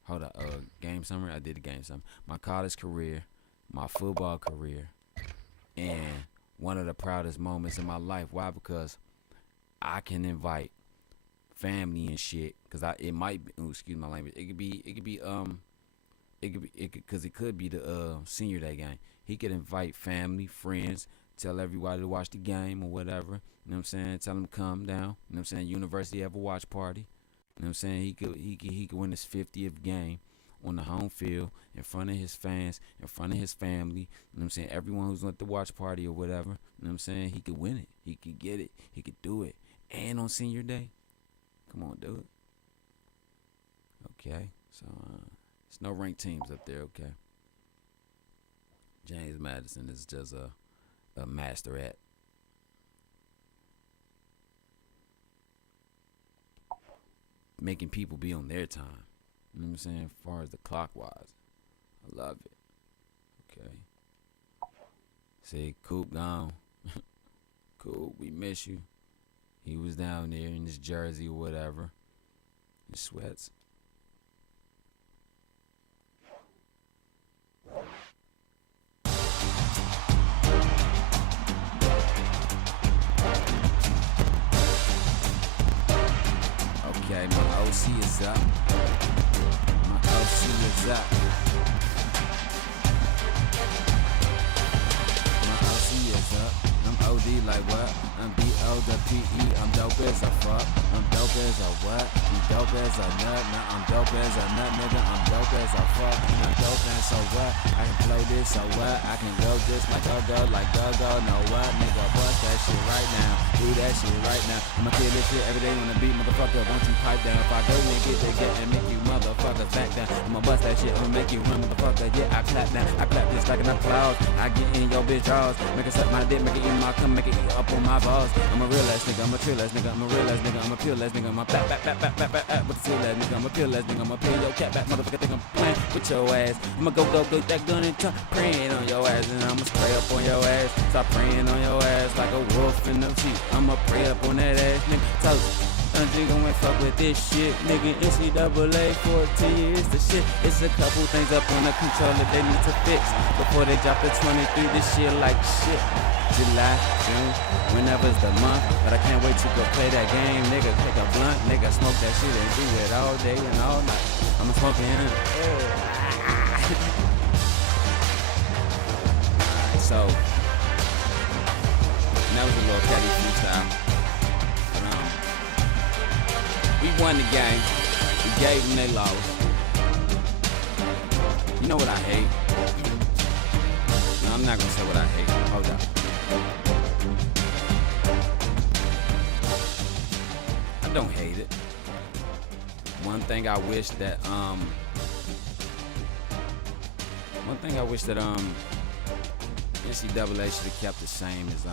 Hold up, game summary. I did the game summary. My college career, my football career, and one of the proudest moments in my life. Why? Because I can invite family and shit. Cause it might be. Ooh, excuse my language. It could be the senior day game. He could invite family, friends, tell everybody to watch the game or whatever. You know what I'm saying? Tell them to come down. You know what I'm saying? University have a watch party. You know what I'm saying? He could win his 50th game on the home field in front of his fans, in front of his family. You know what I'm saying? Everyone who's at the watch party or whatever. You know what I'm saying? He could win it. He could get it. He could do it. And on senior day, come on, do it. Okay, so there's no ranked teams up there. Okay, James Madison is just a master at making people be on their time. You know what I'm saying? As far as the clockwise, I love it. Okay. Say, Coop gone. Coop, we miss you. He was down there in his jersey or whatever. His sweats. Okay, is up. My LC is up. My LC is up. I'm OD like what? I'm B.O. the P.E. I'm dope as a fuck. I'm dope as a what? I'm dope as a nut. Nah, I'm dope as a nut, nigga. I'm dope as a fuck. I'm dope and so what? I can flow this, so what? I can go just like go, like go. Know what? Nigga, bust that shit right now. Do that shit right now. I'ma kill this shit every day on the beat, motherfucker. Won't you pipe down? If I go and get the get and make you motherfuckers back down. I'ma bust that shit, I'ma make you run, motherfucker. Yeah, I clap down. I clap this like an applause. I get in your bitch jaws. Make it suck my dick, make it in my cum, make it eat up on my balls. I'm a real ass nigga, I'm a trill ass nigga, I'm a real ass nigga, I'm a pure ass nigga, I'm a back, with the seal ass nigga, I'm a pure ass nigga, I'm a peel your cat back, motherfucker think I'm playing with your ass. I'ma go that gun and praying on your ass, and I'ma spray up on your ass, stop praying on your ass like a wolf in the sheep. I'ma pray up on that ass, nigga, toast. You gon' fuck with this shit, nigga. NCAA 14 years the shit. It's a couple things up on the controller they need to fix before they drop the 23. This shit like shit. July, June, whenever's the month, but I can't wait to go play that game, nigga. Take a blunt, nigga, smoke that shit and do it all day and all night. I'm smoking it. So that was a little petty freestyle. We won the game. We gave them their loss. You know what I hate? No, I'm not gonna say what I hate. Hold up. I don't hate it. One thing I wish that NCAA should have kept the same is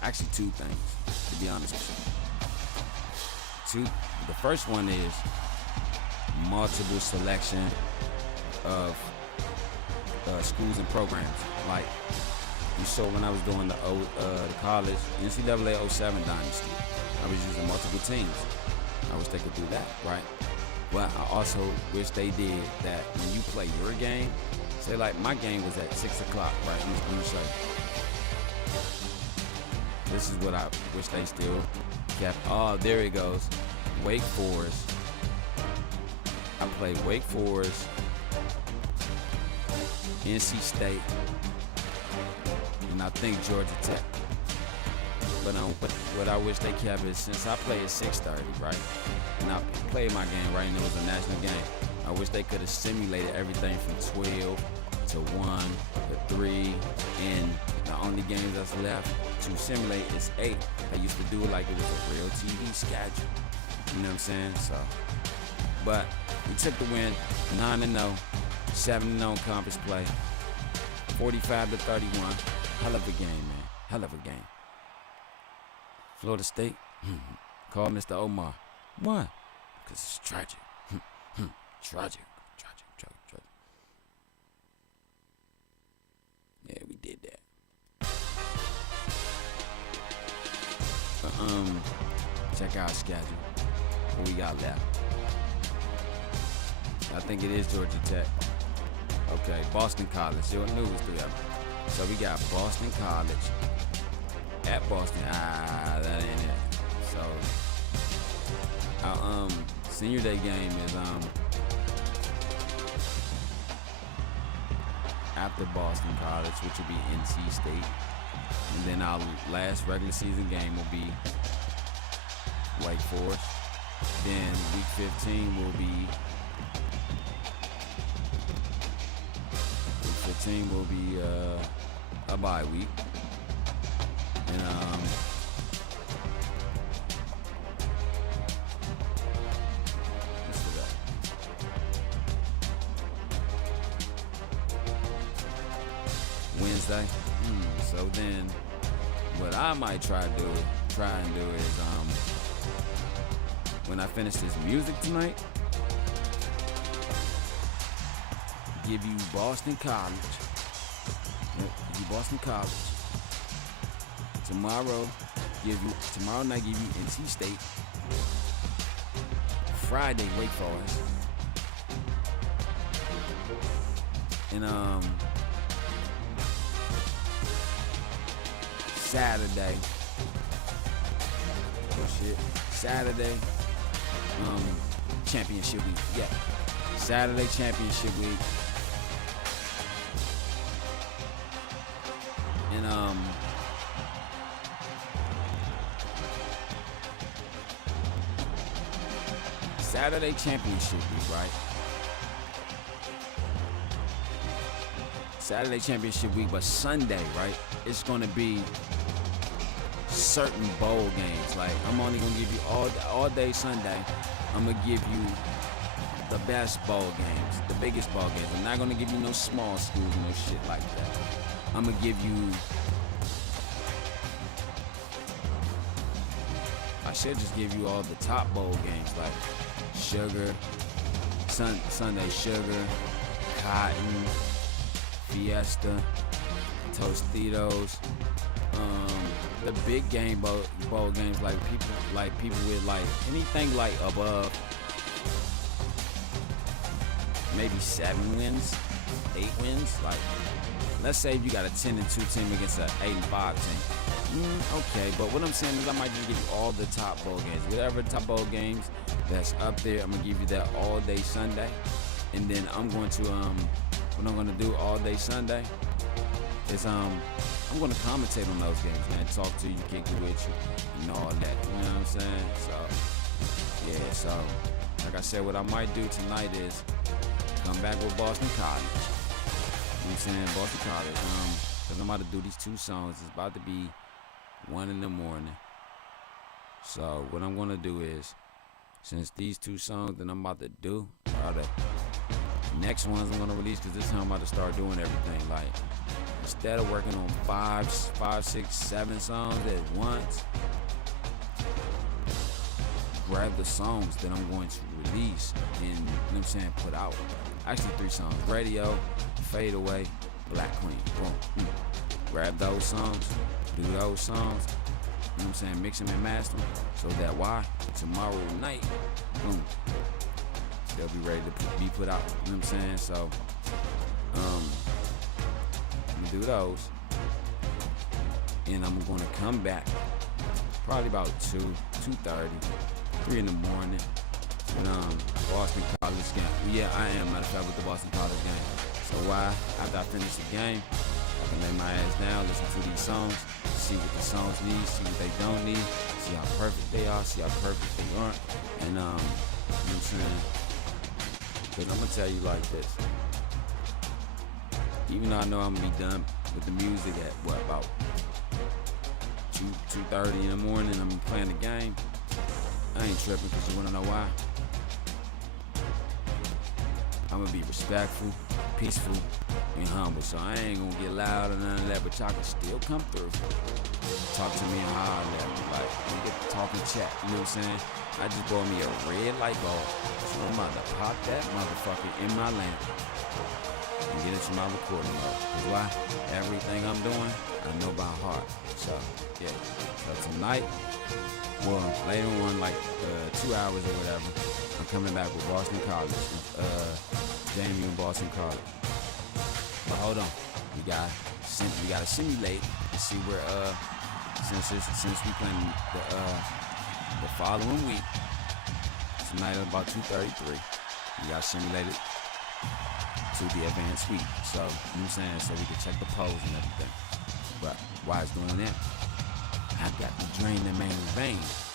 actually two things, to be honest with you. The first one is multiple selection of schools and programs. Like you saw when I was doing the college NCAA 07 dynasty, I was using multiple teams. I wish they could do that, right? But I also wish they did that when you play your game. Say like my game was at 6 o'clock, right? Let me show you. This is what I wish they still kept. Oh, there it goes. Wake Forest. I played Wake Forest, NC State, and I think Georgia Tech. But what I wish they kept is, since I play at 6:30, right? And I played my game, right? And it was a national game. I wish they could have simulated everything from 12 to 1 to 3, and the only games that's left to simulate is 8. I used to do it like it was a real TV schedule. You know what I'm saying? So, but we took the win, 9-0, 7-0 conference play, 45-31. Hell of a game, man. Hell of a game. Florida State, call Mr. Omar. Why? Because it's tragic. Tragic. Yeah, we did that. Check our schedule. What we got left? I think it is Georgia Tech. Okay, Boston College. You knew it was 3 of them. So we got Boston College at Boston. That ain't it. So our senior day game is after Boston College, which will be NC State. And then our last regular season game will be Wake Forest. Then week 15 will be a bye week. And Wednesday. So then what I might try and do is when I finish this music tonight, give you Boston College. Tomorrow night give you NC State. Friday, Wake Forest. And Saturday. Saturday championship week. Yeah, Saturday championship week. And Saturday championship week, right? Saturday championship week, but Sunday, right? It's gonna be certain bowl games. Like, I'm only gonna give you all day Sunday. I'm gonna give you the best bowl games, the biggest bowl games. I'm not gonna give you no small schools, no shit like that. I'm gonna give you. I should just give you all the top bowl games, like Sugar, Sunday Sugar, Cotton, Fiesta, Tostitos, the big game bowl games, like people with like anything like above maybe 7 wins, 8 wins. Like, let's say you got a 10-2 team against an 8-5 team. Okay, but what I'm saying is I might just give you all the top bowl games, whatever top bowl games that's up there. I'm gonna give you that all day Sunday, and then I'm going to what I'm gonna do all day Sunday is I'm gonna commentate on those games, man. Talk to you, kick it with you, and all that. You know what I'm saying? So yeah, so like I said, what I might do tonight is come back with Boston College. You know what I'm saying? Boston College. Cause I'm about to do these 2 songs. It's about to be 1 in the morning. So what I'm gonna do is, since these 2 songs that I'm about to do are the next ones I'm gonna release, cause this is how I'm about to start doing everything. Like, instead of working on 5, 6, 7 songs at once, grab the songs that I'm going to release and, you know what I'm saying, put out. Actually 3 songs: Radio, Fade Away, Black Queen. Boom. Grab those songs, do those songs, you know what I'm saying, mix them and master them, so that tomorrow night, boom, they'll be ready to be put out. You know what I'm saying? So I'm gonna do those, and I'm gonna come back probably about 2:30, 3 in the morning. And Boston College game. Yeah, I am, matter of fact, with the Boston College game. So why? After I finish the game, I can lay my ass down, listen to these songs, see what the songs need, see what they don't need, see how perfect they are, see how perfect they aren't. And you know what I'm saying? Because I'm gonna tell you like this. Even though I know I'm gonna be done with the music at about 2:30 in the morning, I'm playing the game, I ain't tripping, because you wanna know why? I'm gonna be respectful, peaceful, and humble. So I ain't gonna get loud or none of that, but y'all can still come through. Talk to me and holler at me, like, we get to talk and chat, you know what I'm saying? I just bought me a red light bulb, so I'm about to pop that motherfucker in my lamp and get into my recording mode. Cause why? Everything I'm doing, I know by heart. So, yeah. So tonight, well, later on, like 2 hours or whatever, I'm coming back with Boston College, Jamie and Boston College. But hold on, we gotta simulate and see where since we playing the following week, tonight at about 2:33, we gotta simulate it to the advanced week. So, you know what I'm saying? So we can check the polls and everything. But while it's doing that, I got to drain the man's veins.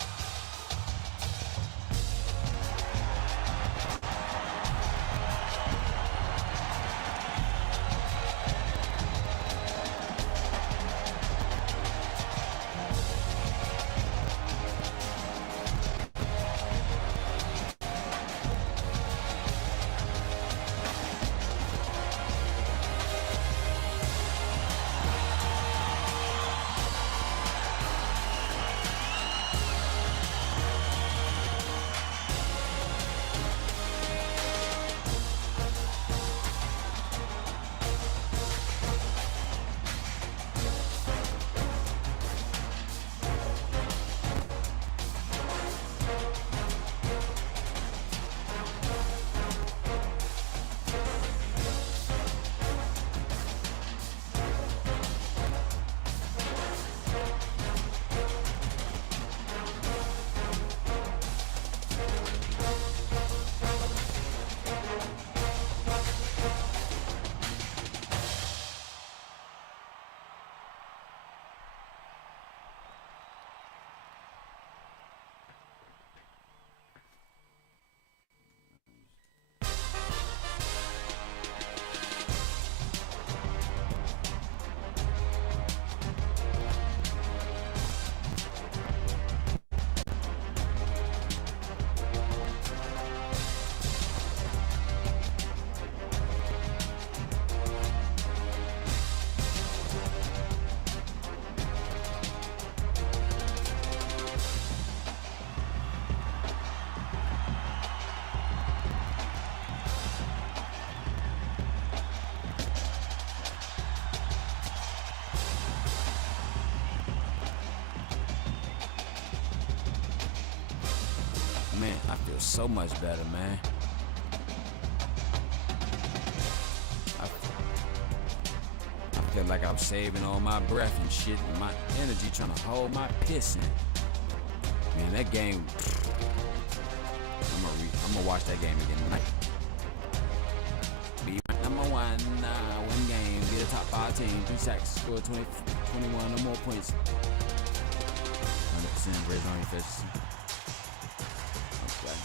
Man, I feel so much better, man. I feel like I'm saving all my breath and shit and my energy trying to hold my piss in. Man, that game, I'm gonna watch that game again tonight. Be number one, win game, be the top 5 team, 3 sacks, score 20, 21 or more points. 100% red zone efficiency. Okay.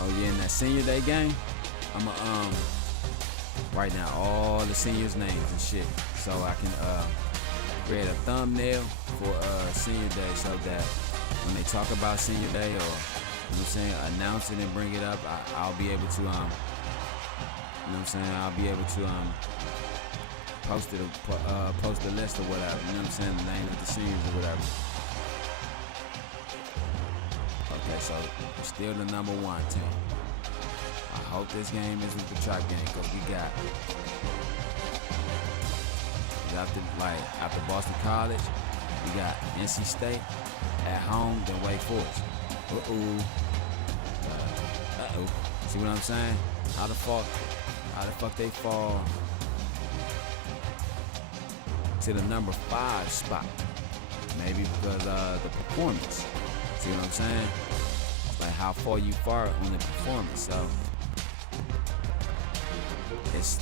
Oh yeah, in that senior day game, I'ma write down all the seniors' names and shit, so I can create a thumbnail for senior day, so that when they talk about senior day, or you know what I'm saying, announce it and bring it up, I'll be able to you know what I'm saying, I'll be able to post it, post the list or whatever, you know what I'm saying, the name of the seniors or whatever. Okay, so still the number 1 team. I hope this game isn't the track game, because we got after Boston College, we got NC State at home, then Wake Forest. See what I'm saying? How the fuck they fall to the number 5 spot? Maybe because the performance. See what I'm saying? Like how far you far on the performance. So it's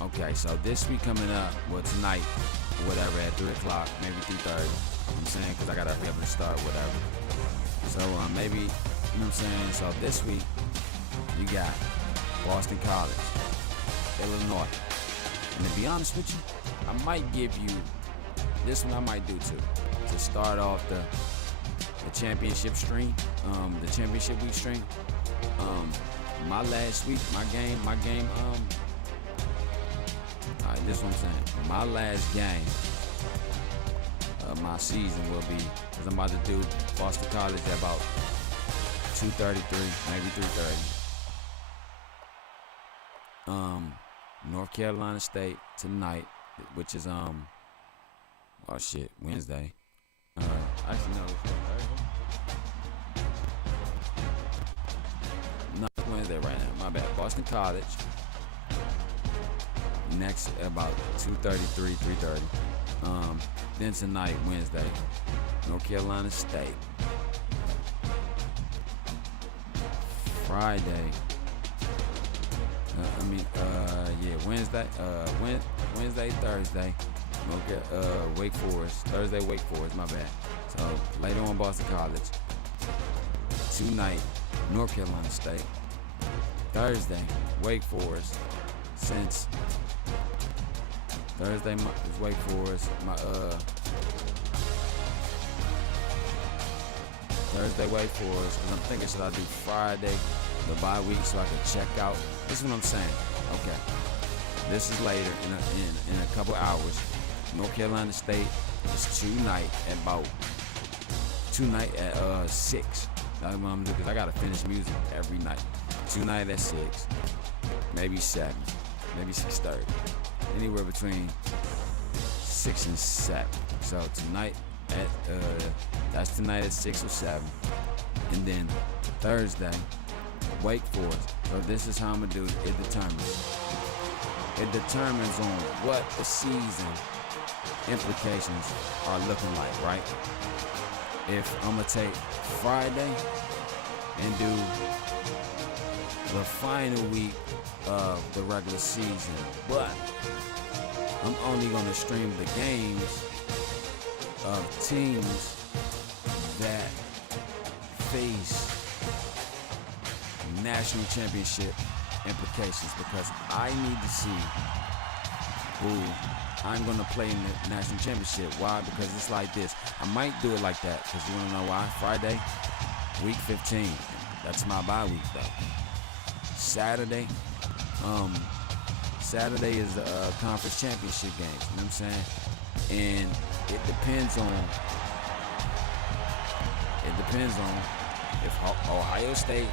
okay. So this week coming up, well tonight, or whatever, at 3 o'clock, maybe 3:30. I'm saying, because I gotta be able to start whatever. So maybe, you know what I'm saying. So this week you got Boston College, Illinois, and to be honest with you, I might give you this one. I might do too, to start off the championship stream, the championship week stream. My last week, my game, alright, this is what I'm saying. My last game of my season will be, because I'm about to do Boston College at about 2:33, maybe 3:30. North Carolina State tonight, which is Wednesday. Actually no, it's Thursday. No, it's Wednesday right now. My bad. Boston College. Next about 2:33, 3:30. Then tonight, Wednesday, North Carolina State. Friday. Wednesday, Thursday. Wake Forest. Thursday, Wake Forest. My bad. So later on, Boston College. Tonight, North Carolina State. Thursday, Wake Forest. Since Thursday is Wake Forest, Thursday Wake Forest, and I'm thinking, should I do Friday, the bye week, so I can check out? This is what I'm saying. Okay, this is later in a couple hours. North Carolina State is tonight at 6. That's what I'm doing, because I gotta finish music every night. Tonight at 6, maybe 7, maybe 6:30. Anywhere between 6 and 7. So tonight that's tonight at 6 or 7. And then Thursday, Wake Forest. So this is how I'm gonna do it. It determines on what the season implications are looking like, right? If I'm gonna take Friday and do the final week of the regular season, but I'm only gonna stream the games of teams that face national championship implications, because I need to see who I'm gonna play in the national championship. Why? Because it's like this. I might do it like that, because you wanna know why? Friday, week 15. That's my bye week though. Saturday is the conference championship games, you know what I'm saying? And it depends on if Ohio State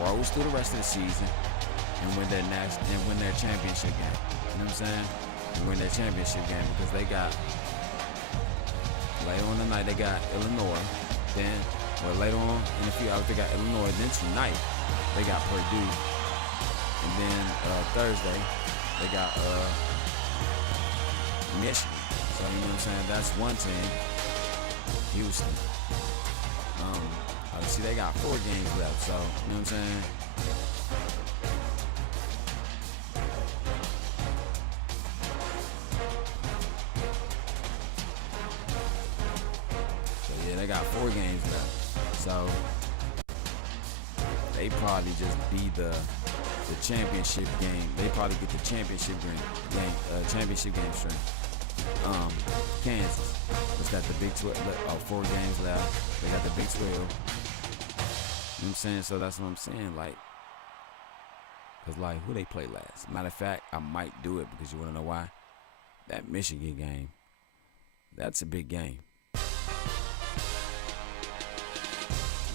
rolls through the rest of the season and win their championship game. You know what I'm saying? And win their championship game, because they got later on tonight they got Illinois. Then later on in a few hours they got Illinois. Then tonight they got Purdue. And then Thursday they got Michigan. So you know what I'm saying? That's one team. Houston. See, they got 4 games left, so, you know what I'm saying? So, yeah, they got 4 games left. So, they probably just be the championship game. They probably get the championship game straight. Kansas. It's got the Big 12, 4 games left. They got the Big 12. You know what I'm saying? So that's what I'm saying, like, because, like, who they play last? Matter of fact, I might do it, because you want to know why? That Michigan game, that's a big game.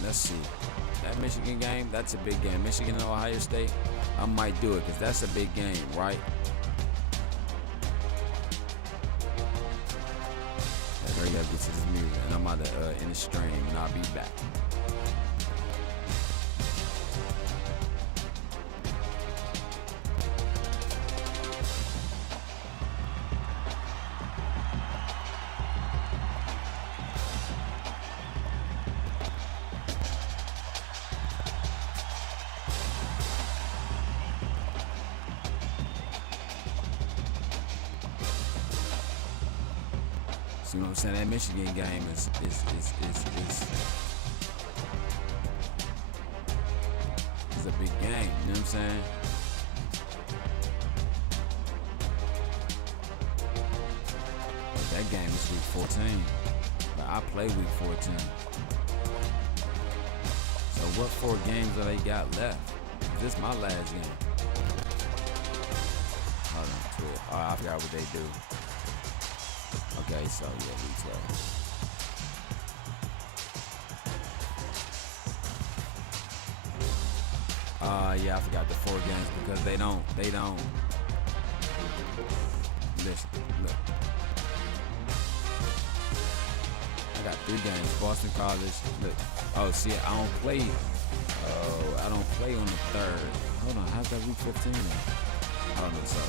Let's see. That Michigan game, that's a big game. Michigan and Ohio State, I might do it, because that's a big game, right? Hurry up, get to this music, and I'm out of in the stream, and I'll be back. You know what I'm saying? That Michigan game is a big game. You know what I'm saying? That game is week 14, but I play week 14. So what 4 games do they got left? This is my last game. Hold on to it. Oh, I forgot what they do. Okay, so yeah, week 12. Yeah, I forgot the 4 games, because they don't. Listen, look. I got 3 games. Boston College. Look. Oh, see, I don't play. Oh, I don't play on the 3rd. Hold on, how's that week 15? I don't know. So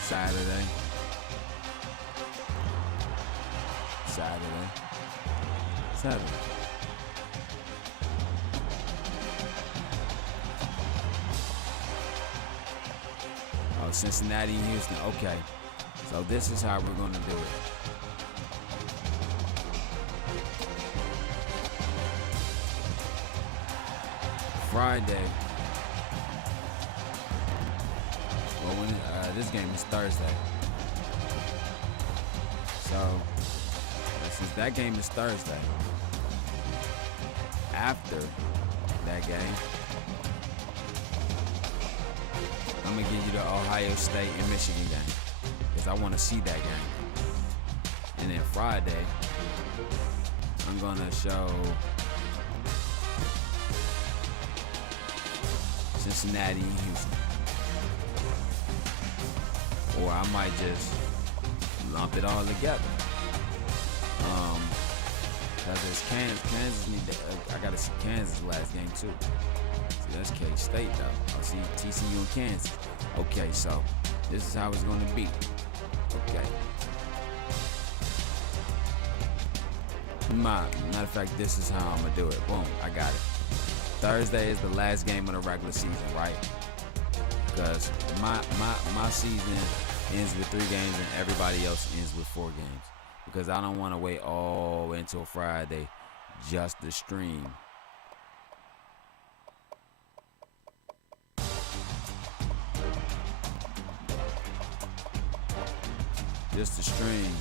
Saturday. Oh, Cincinnati and Houston. Okay. So this is how we're going to do it. Friday. Well, when this game is Thursday. So since that game is Thursday, after that game, I'm going to give you the Ohio State and Michigan game, because I want to see that game. And then Friday, I'm going to show Cincinnati and Houston. Or I might just lump it all together. Because it's Kansas need to, I got to see Kansas last game too. See, that's K-State though. I see TCU and Kansas. Okay, so this is how it's going to be. Okay. Matter of fact, this is how I'm going to do it. Boom, I got it. Thursday is the last game of the regular season, right? Because my season ends with 3 games and everybody else ends with 4 games. Because I don't want to wait all until Friday just to stream. Just to stream.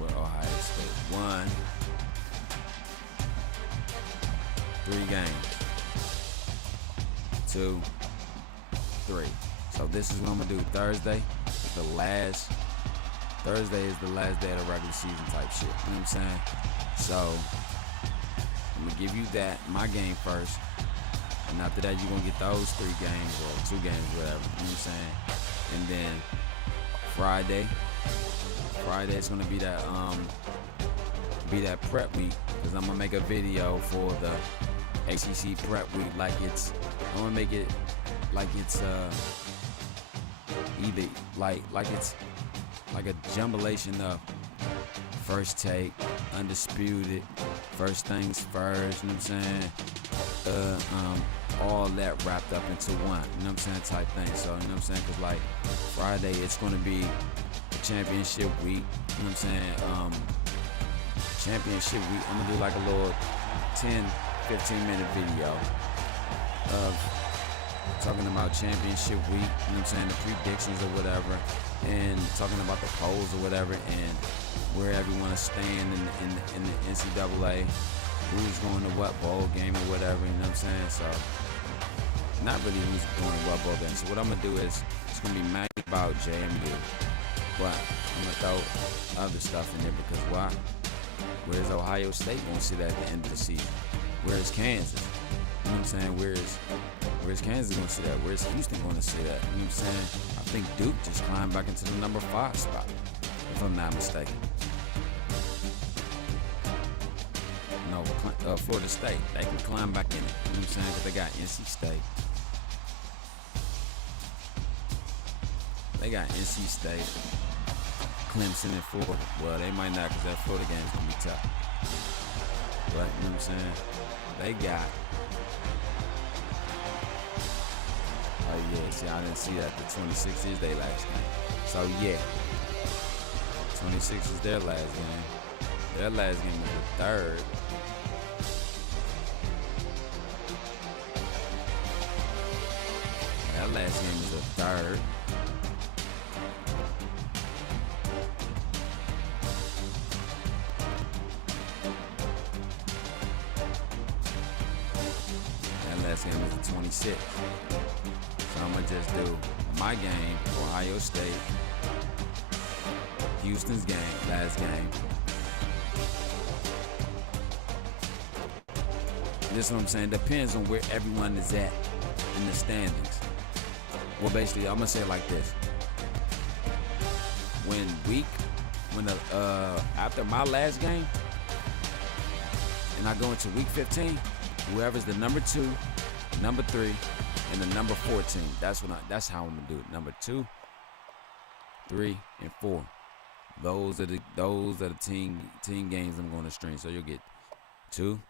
With Ohio State. 1, 3 games. 2, 3. So this is what I'm gonna do Thursday. The last Thursday is the last day of the regular season type shit. You know what I'm saying? So I'm gonna give you that, my game first. And after that, you're gonna get those 3 games or 2 games, whatever. You know what I'm saying? And then Friday it's gonna be that prep week, because I'm gonna make a video for the ACC prep week I'm gonna make it like it's either like it's like a jumbulation of First Take, Undisputed, First Things First, you know what I'm saying? All that wrapped up into one, you know what I'm saying, type thing. So, you know what I'm saying, because like Friday, it's going to be the championship week, you know what I'm saying, championship week. I'm going to do like a little 10-15-minute video of talking about championship week, you know what I'm saying, the predictions or whatever, and talking about the polls or whatever, and where everyone is staying in the NCAA, who's going to what bowl game or whatever, you know what I'm saying? So, not really who's going to what bowl game. So what I'm going to do is, it's going to be mainly about JMU, but I'm going to throw other stuff in there, because why? Where's Ohio State going to sit at the end of the season? Where's Kansas? You know what I'm saying? Where's Kansas going to sit at? Where's Houston going to sit at? You know what I'm saying? I think Duke just climbed back into the number 5 spot, if I'm not mistaken. No, Florida State, they can climb back in it. You know what I'm saying? Because they got NC State. They got NC State, Clemson, and Florida. Well, they might not, because that Florida game is going to be tough. But, you know what I'm saying? They got... Oh, yeah, see, I didn't see that. The 26th is their last game. So, yeah. 26 is their last game. Their last game is the 3rd. That last game is the 3rd. That last game is the 26th. So I'm going to just do my game, Ohio State, Houston's game, last game. This is what I'm saying. Depends on where everyone is at in the standings. Well, basically, I'm gonna say it like this: after my last game, and I go into week 15, whoever's the number 2, number 3, and the number 14. That's how I'm gonna do it. Number 2, 3, and 4. Those are the team games I'm going to string. So you'll get 2,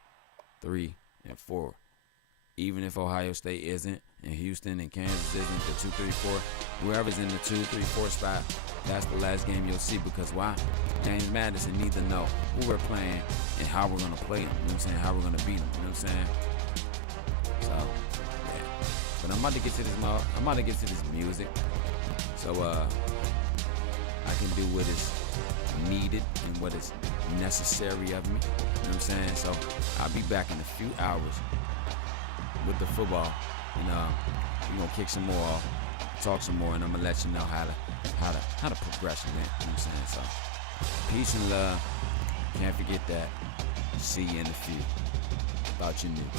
3, and 4. Even if Ohio State isn't, and Houston and Kansas isn't, the 2, 3, 4, whoever's in the 2, 3, 4 spot, that's the last game you'll see. Because why? James Madison need to know who we're playing and how we're going to play them. You know what I'm saying? How we're going to beat them. You know what I'm saying? So, yeah. But I'm about to get to this music. So, I can do what is needed and what is necessary of me. You know what I'm saying? So I'll be back in a few hours with the football. And we're gonna kick some more off, talk some more, and I'm gonna let you know how the progression went. You know what I'm saying? So peace and love. Can't forget that. See you in a few. Thought you knew.